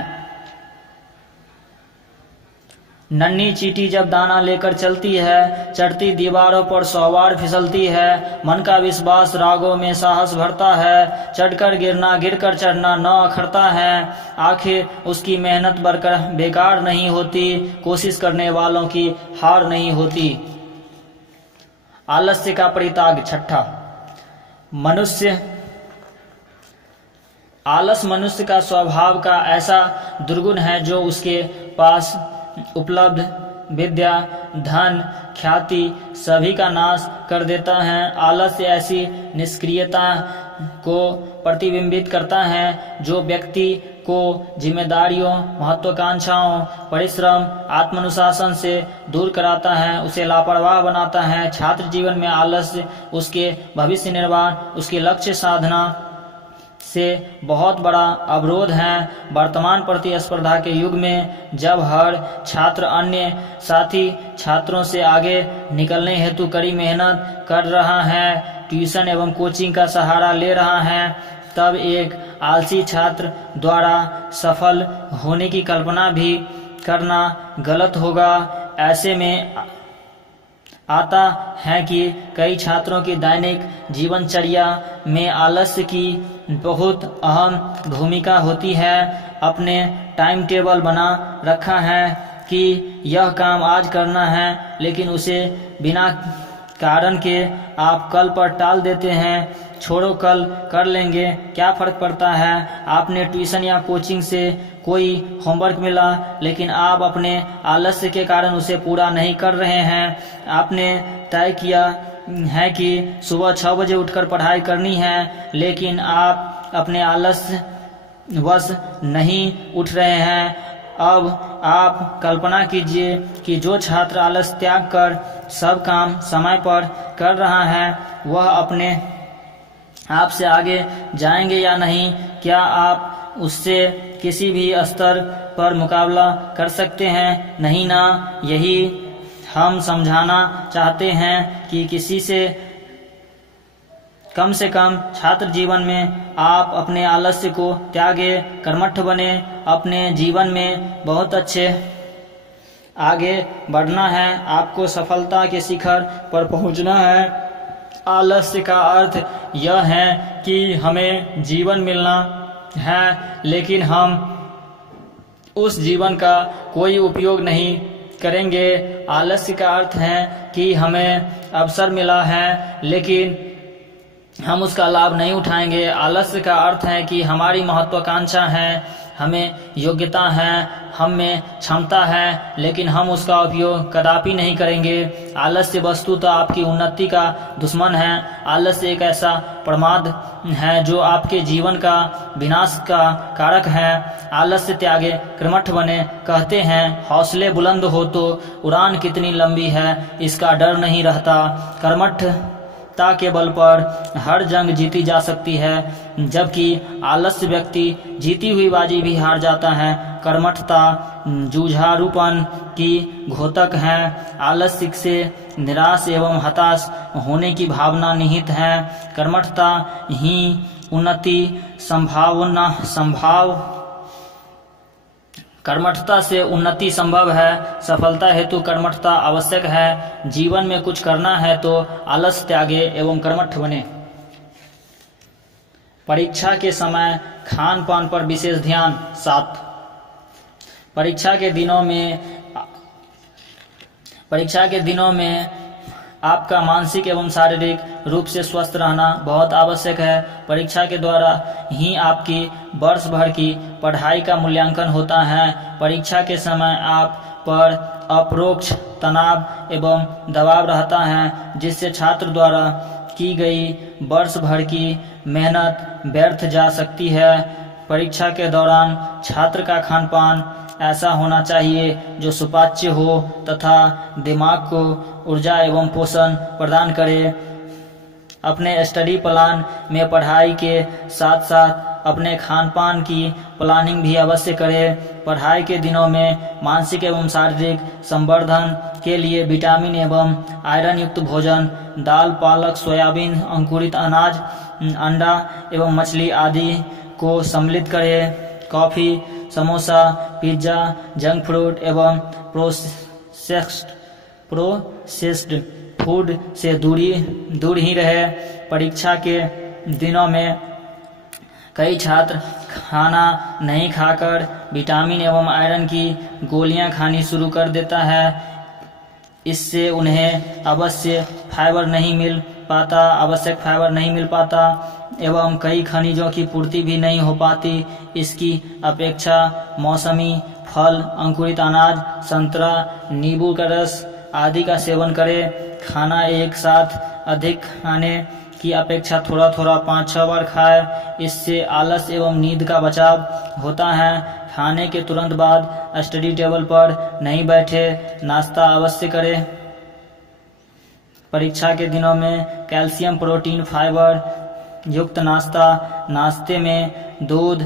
नन्ही चींटी जब दाना लेकर चलती है, चढ़ती दीवारों पर 100 बार फिसलती है। मन का विश्वास रागों में साहस भरता है, चढ़कर गिरना, गिरकर चढ़ना न अखरता है। आखिर उसकी मेहनत बेकार नहीं होती, कोशिश करने वालों की हार नहीं होती। आलस्य का परित्याग। 6, आलस मनुष्य का स्वभाव का ऐसा दुर्गुण है जो उसके पास उपलब्ध विद्या, धन, ख्याति सभी का नाश कर देता है। आलस्य ऐसी निष्क्रियता को प्रतिबिंबित करता है जो व्यक्ति को जिम्मेदारियों, महत्वाकांक्षाओं, परिश्रम, आत्मानुशासन से दूर कराता है, उसे लापरवाह बनाता है। छात्र जीवन में आलस्य उसके भविष्य निर्माण, उसके लक्ष्य साधना से बहुत बड़ा अवरोध है। वर्तमान प्रतिस्पर्धा के युग में जब हर छात्र अन्य साथी छात्रों से आगे निकलने हेतु कड़ी मेहनत कर रहा है, ट्यूशन एवं कोचिंग का सहारा ले रहा है, तब एक आलसी छात्र द्वारा सफल होने की कल्पना भी करना गलत होगा। ऐसे में आता है कि कई छात्रों की दैनिक जीवनचर्या में आलस्य की बहुत अहम भूमिका होती है। अपने टाइम टेबल बना रखा है कि यह काम आज करना है, लेकिन उसे बिना कारण के आप कल पर टाल देते हैं। छोड़ो, कल कर लेंगे, क्या फर्क पड़ता है। आपने ट्यूशन या कोचिंग से कोई होमवर्क मिला, लेकिन आप अपने आलस्य के कारण उसे पूरा नहीं कर रहे हैं। आपने तय किया है कि सुबह 6 बजे उठकर पढ़ाई करनी है, लेकिन आप अपने आलस्य वश नहीं उठ रहे हैं। अब आप कल्पना कीजिए कि जो छात्र आलस्य त्याग कर सब काम समय पर कर रहा है, वह अपने आप से आगे जाएंगे या नहीं। क्या आप उससे किसी भी स्तर पर मुकाबला कर सकते हैं? नहीं ना। यही हम समझाना चाहते हैं कि किसी से कम छात्र जीवन में आप अपने आलस्य को त्यागे, कर्मठ बने, अपने जीवन में बहुत अच्छे आगे बढ़ना है। आपको सफलता के शिखर पर पहुंचना है। आलस्य का अर्थ यह है कि हमें जीवन मिलना है, लेकिन हम उस जीवन का कोई उपयोग नहीं करेंगे। आलस्य का अर्थ है कि हमें अवसर मिला है, लेकिन हम उसका लाभ नहीं उठाएंगे। आलस्य का अर्थ है कि हमारी महत्वाकांक्षा है, हमें योग्यता है, हम में क्षमता है, लेकिन हम उसका उपयोग कदापि नहीं करेंगे। आलस्य वस्तुतः आपकी उन्नति का दुश्मन है। आलस्य एक ऐसा प्रमाद है जो आपके जीवन का विनाश का कारक है। आलस्य त्यागे, कर्मठ बने। कहते हैं हौसले बुलंद हो तो उड़ान कितनी लंबी है, इसका डर नहीं रहता। कर्मठ कर्मठता के बल पर हर जंग जीती जा सकती है, जबकि आलस्य व्यक्ति जीती हुई बाजी भी हार जाता है। कर्मठता जुझारूपन की घोतक है। आलस्य से निराश एवं हताश होने की भावना निहित है। कर्मठता ही उन्नति कर्मठता से उन्नति संभव है। सफलता हेतु कर्मठता आवश्यक है। जीवन में कुछ करना है तो आलस्य त्यागे एवं कर्मठ बने। परीक्षा के समय खान पान पर विशेष ध्यान। 7, परीक्षा के दिनों में आपका मानसिक एवं शारीरिक रूप से स्वस्थ रहना बहुत आवश्यक है। परीक्षा के द्वारा ही आपकी वर्ष भर की पढ़ाई का मूल्यांकन होता है। परीक्षा के समय आप पर अपरोक्ष तनाव एवं दबाव रहता है, जिससे छात्र द्वारा की गई वर्ष भर की मेहनत व्यर्थ जा सकती है। परीक्षा के दौरान छात्र का खान पान ऐसा होना चाहिए जो सुपाच्य हो तथा दिमाग को ऊर्जा एवं पोषण प्रदान करे। अपने स्टडी प्लान में पढ़ाई के साथ साथ अपने खान पान की प्लानिंग भी अवश्य करें। पढ़ाई के दिनों में मानसिक एवं शारीरिक संवर्धन के लिए विटामिन एवं आयरन युक्त भोजन, दाल, पालक, सोयाबीन, अंकुरित अनाज, अंडा एवं मछली आदि को सम्मिलित करें। Coffee, samosa, pizza, junk food एवं प्रोसेस्ड फूड से दूर ही रहे। परीक्षा के दिनों में कई छात्र खाना नहीं खाकर विटामिन एवं आयरन की गोलियां खानी शुरू कर देता है। इससे उन्हें आवश्यक फाइबर नहीं मिल पाता एवं कई खनिजों की पूर्ति भी नहीं हो पाती। इसकी अपेक्षा मौसमी फल, अंकुरित अनाज, संतरा, नींबू का रस आदि का सेवन करें। खाना एक साथ अधिक खाने की अपेक्षा थोड़ा थोड़ा 5-6 बार खाएं। इससे आलस एवं नींद का बचाव होता है। खाने के तुरंत बाद स्टडी टेबल पर नहीं बैठे, नाश्ता अवश्य करें। परीक्षा के दिनों में कैल्शियम, प्रोटीन, फाइबर युक्त नाश्ते में दूध,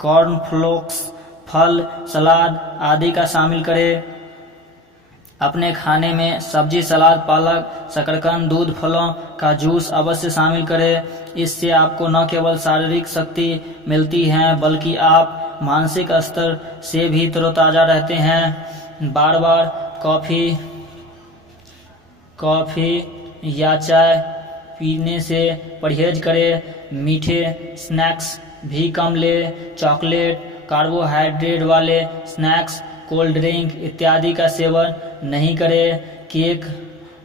कॉर्नफ्लेक्स, फल, सलाद आदि का शामिल करें। अपने खाने में सब्जी, सलाद, पालक, शकरकंद, दूध, फलों का जूस अवश्य शामिल करें। इससे आपको न केवल शारीरिक शक्ति मिलती है बल्कि आप मानसिक स्तर से भी तरोताजा रहते हैं। बार बार कॉफी या चाय पीने से परहेज करें। मीठे स्नैक्स भी कम लें। चॉकलेट, कार्बोहाइड्रेट वाले स्नैक्स, कोल्ड ड्रिंक इत्यादि का सेवन नहीं करें। केक,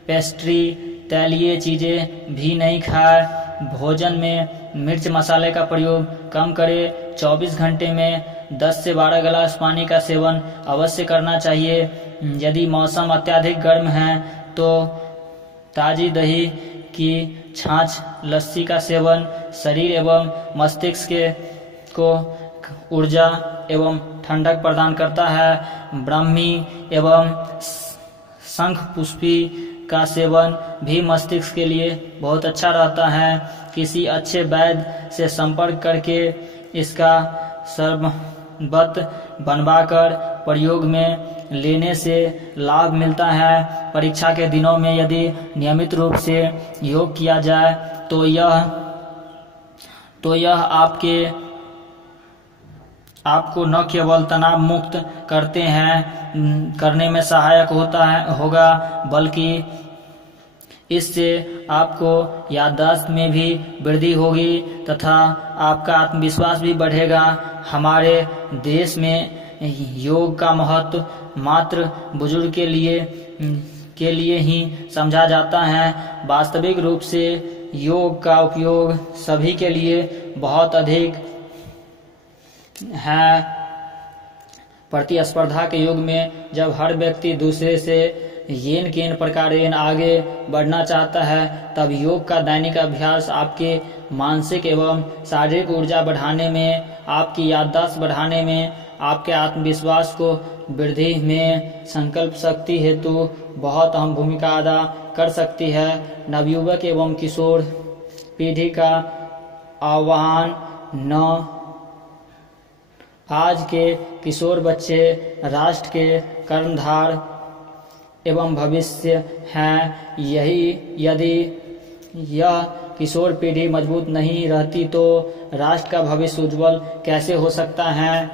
पेस्ट्री, तैलीय चीज़ें भी नहीं खाएं। भोजन में मिर्च मसाले का प्रयोग कम करें। 24 घंटे में 10 से 12 गिलास पानी का सेवन अवश्य करना चाहिए। यदि मौसम अत्यधिक गर्म है तो ताज़ी दही की छाछ, लस्सी का सेवन शरीर एवं मस्तिष्क को ऊर्जा एवं ठंडक प्रदान करता है। ब्राह्मी एवं शंखपुष्पी का सेवन भी मस्तिष्क के लिए बहुत अच्छा रहता है। किसी अच्छे वैद्य से संपर्क करके इसका शरबत बनवाकर प्रयोग में लेने से लाभ मिलता है। परीक्षा के दिनों में यदि नियमित रूप से योग किया जाए तो यह आपको न केवल तनाव मुक्त करने में सहायक होगा बल्कि इससे आपको याददाश्त में भी वृद्धि होगी तथा आपका आत्मविश्वास भी बढ़ेगा। हमारे देश में योग का महत्व मात्र बुजुर्ग के लिए ही समझा जाता है। वास्तविक रूप से योग का उपयोग सभी के लिए बहुत अधिक है। प्रतिस्पर्धा के युग में जब हर व्यक्ति दूसरे से येन केन प्रकारेण आगे बढ़ना चाहता है, तब योग का दैनिक अभ्यास आपके मानसिक एवं शारीरिक ऊर्जा बढ़ाने में आपकी याददाश्त बढ़ाने में, आपके आत्मविश्वास को वृद्धि में संकल्प शक्ति हेतु बहुत अहम भूमिका अदा कर सकती है। नवयुवक एवं किशोर पीढ़ी का आह्वान न आज के किशोर बच्चे राष्ट्र के कर्णधार एवं भविष्य हैं। यदि यह किशोर पीढ़ी मजबूत नहीं रहती तो राष्ट्र का भविष्य उज्जवल कैसे हो सकता है।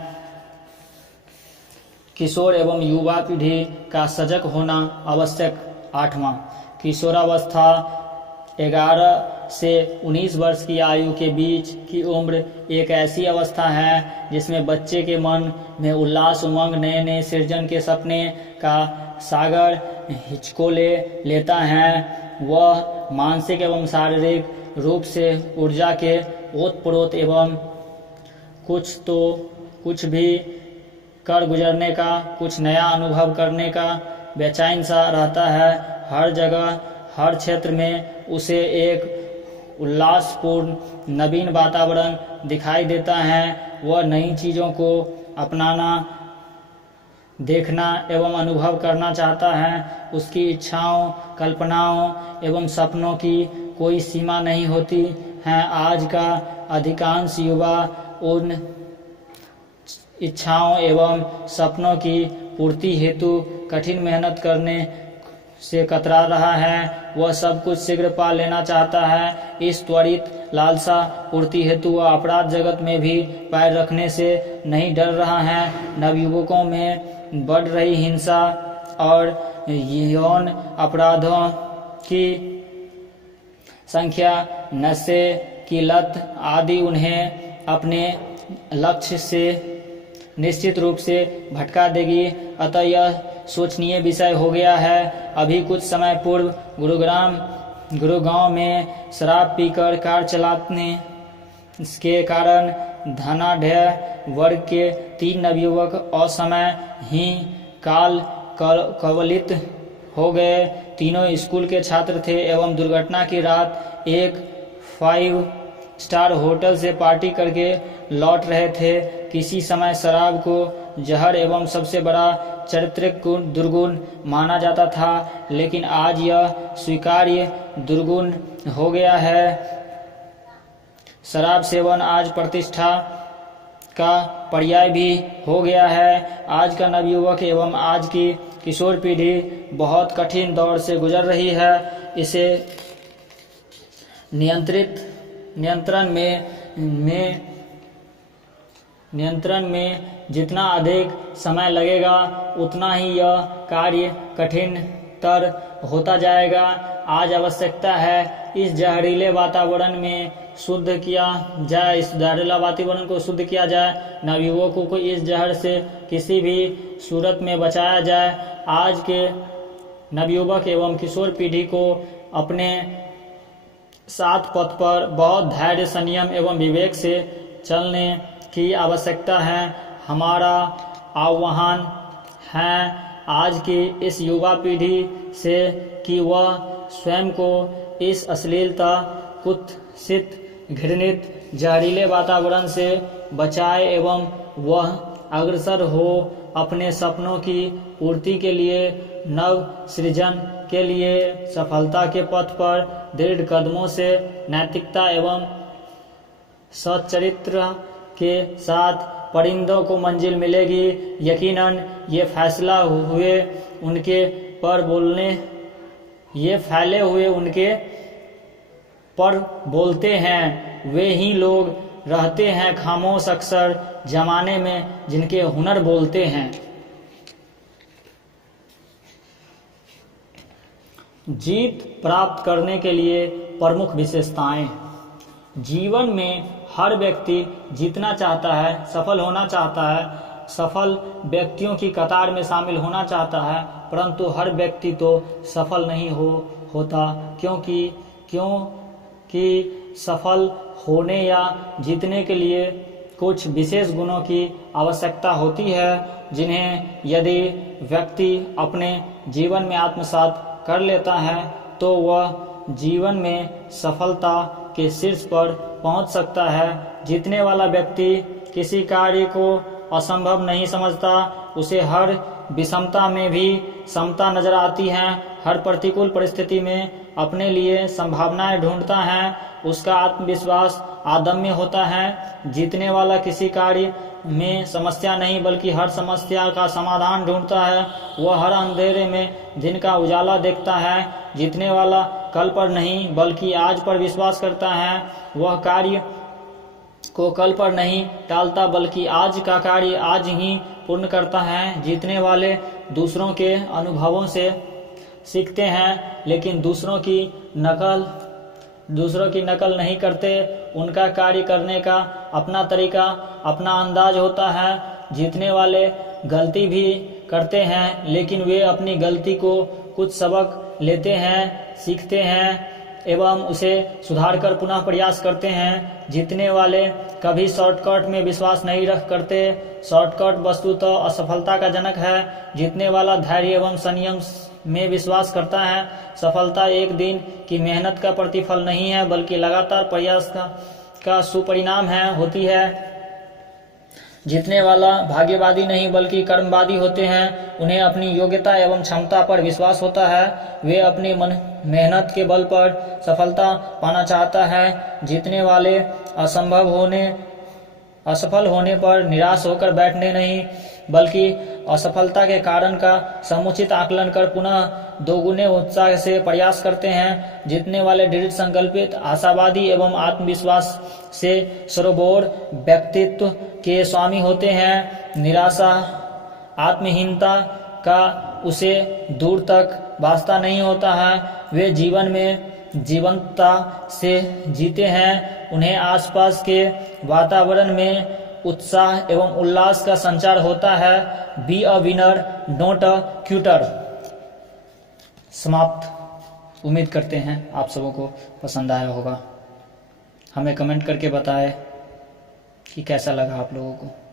किशोर एवं युवा पीढ़ी का सजग होना आवश्यक। 8वां, किशोरावस्था 11 से 19 वर्ष की आयु के बीच की उम्र एक ऐसी अवस्था है जिसमें बच्चे के मन में उल्लास, उमंग, नए नए सृजन के सपने का सागर हिचकोले लेता है। वह मानसिक एवं शारीरिक रूप से ऊर्जा के ओतप्रोत एवं कुछ भी कर गुजरने का, कुछ नया अनुभव करने का बेचैन सा रहता है। हर जगह, हर क्षेत्र में उसे एक उल्लासपूर्ण नवीन वातावरण दिखाई देता है। वह नई चीज़ों को अपनाना, देखना एवं अनुभव करना चाहता है। उसकी इच्छाओं, कल्पनाओं एवं सपनों की कोई सीमा नहीं होती है। आज का अधिकांश युवा उन इच्छाओं एवं सपनों की पूर्ति हेतु कठिन मेहनत करने से कतरा रहा है। वह सब कुछ शीघ्र पा लेना चाहता है। इस त्वरित लालसा पूर्ति हेतु वह अपराध जगत में भी पैर रखने से नहीं डर रहा है। नवयुवकों में बढ़ रही हिंसा और यौन अपराधों की संख्या, नशे की लत आदि उन्हें अपने लक्ष्य से निश्चित रूप से भटका देगी। अतः यह सोचनीय विषय हो गया है। अभी कुछ समय पूर्व गुरुगांव में शराब पीकर कार चलाने के कारण धनाढ्य वर्ग के 3 नवयुवक असमय ही काल कवलित हो गए। तीनों स्कूल के छात्र थे एवं दुर्घटना की रात एक 5 स्टार होटल से पार्टी करके लौट रहे थे। किसी समय शराब को जहर एवं सबसे बड़ा चारित्रिक दुर्गुण माना जाता था, लेकिन आज यह स्वीकार्य दुर्गुण हो गया है। शराब सेवन आज प्रतिष्ठा का पर्याय भी हो गया है। आज का नवयुवक एवं आज की किशोर पीढ़ी बहुत कठिन दौर से गुजर रही है। इसे नियंत्रण में जितना अधिक समय लगेगा उतना ही यह कार्य कठिनतर होता जाएगा। आज आवश्यकता है इस जहरीले वातावरण में शुद्ध किया जाए, इस जहरीला वातावरण को शुद्ध किया जाए। नवयुवकों को इस जहर से किसी भी सूरत में बचाया जाए। आज के नवयुवक एवं किशोर पीढ़ी को अपने साथ पथ पर बहुत धैर्य, संयम एवं विवेक से चलने की आवश्यकता है। हमारा आह्वान है आज की इस युवा पीढ़ी से कि वह स्वयं को इस अश्लीलता, कुत्सित, घृणित, जहरीले वातावरण से बचाए एवं वह अग्रसर हो अपने सपनों की पूर्ति के लिए, नव सृजन के लिए सफलता के पथ पर दृढ़ कदमों से नैतिकता एवं सच्चरित्र के साथ परिंदों को मंजिल मिलेगी। यकीनन ये फैले हुए उनके पर बोलते हैं। वे ही लोग रहते हैं खामोश अक्सर जमाने में जिनके हुनर बोलते हैं। जीत प्राप्त करने के लिए प्रमुख विशेषताएं। जीवन में हर व्यक्ति जीतना चाहता है, सफल होना चाहता है, सफल व्यक्तियों की कतार में शामिल होना चाहता है, परंतु हर व्यक्ति तो सफल नहीं होता। क्योंकि सफल होने या जीतने के लिए कुछ विशेष गुणों की आवश्यकता होती है, जिन्हें यदि व्यक्ति अपने जीवन में आत्मसात कर लेता है तो वह जीवन में सफलता के शीर्ष पर पहुंच सकता है। जीतने वाला व्यक्ति किसी कार्य को असंभव नहीं समझता, उसे हर विषमता में भी समता नजर आती है, हर प्रतिकूल परिस्थिति में अपने लिए संभावनाएं ढूंढता है, उसका आत्मविश्वास अदम्य होता है। जीतने वाला किसी कार्य में समस्या नहीं बल्कि हर समस्या का समाधान ढूंढता है, वह हर अंधेरे में दिन का उजाला देखता है। जीतने वाला कल पर नहीं बल्कि आज पर विश्वास करता है, वह कार्य को कल पर नहीं टालता बल्कि आज का कार्य आज ही पूर्ण करता है। जीतने वाले दूसरों के अनुभवों से सीखते हैं लेकिन दूसरों की नकल नहीं करते, उनका कार्य करने का अपना तरीका, अपना अंदाज होता है। जीतने वाले गलती भी करते हैं लेकिन वे अपनी गलती को कुछ सबक लेते हैं, सीखते हैं एवं उसे सुधारकर पुनः प्रयास करते हैं। जीतने वाले कभी शॉर्टकट में विश्वास नहीं रख करते, शॉर्टकट वस्तुतः असफलता का जनक है। जीतने वाला धैर्य एवं संयम में विश्वास करता है। सफलता एक दिन की मेहनत का प्रतिफल नहीं है बल्कि लगातार प्रयास का सुपरिणाम होती है। जीतने वाला भाग्यवादी नहीं बल्कि कर्मवादी होते हैं, उन्हें अपनी योग्यता एवं क्षमता पर विश्वास होता है, वे अपनी मेहनत के बल पर सफलता पाना चाहता है। जीतने वाले असफल होने पर निराश होकर बैठने नहीं बल्कि असफलता के कारण का समुचित आकलन कर पुनः दोगुने उत्साह से प्रयास करते हैं। जीतने वाले दृढ़ संकल्पित, आशावादी एवं आत्मविश्वास से सरोबोर व्यक्तित्व के स्वामी होते हैं। निराशा, आत्महीनता का उसे दूर तक वास्ता नहीं होता है, वे जीवन में जीवंतता से जीते हैं। उन्हें आसपास के वातावरण में उत्साह एवं उल्लास का संचार होता है। Be a winner not a Quetta. समाप्त। उम्मीद करते हैं आप सबों को पसंद आया होगा। हमें कमेंट करके बताएं कि कैसा लगा आप लोगों को।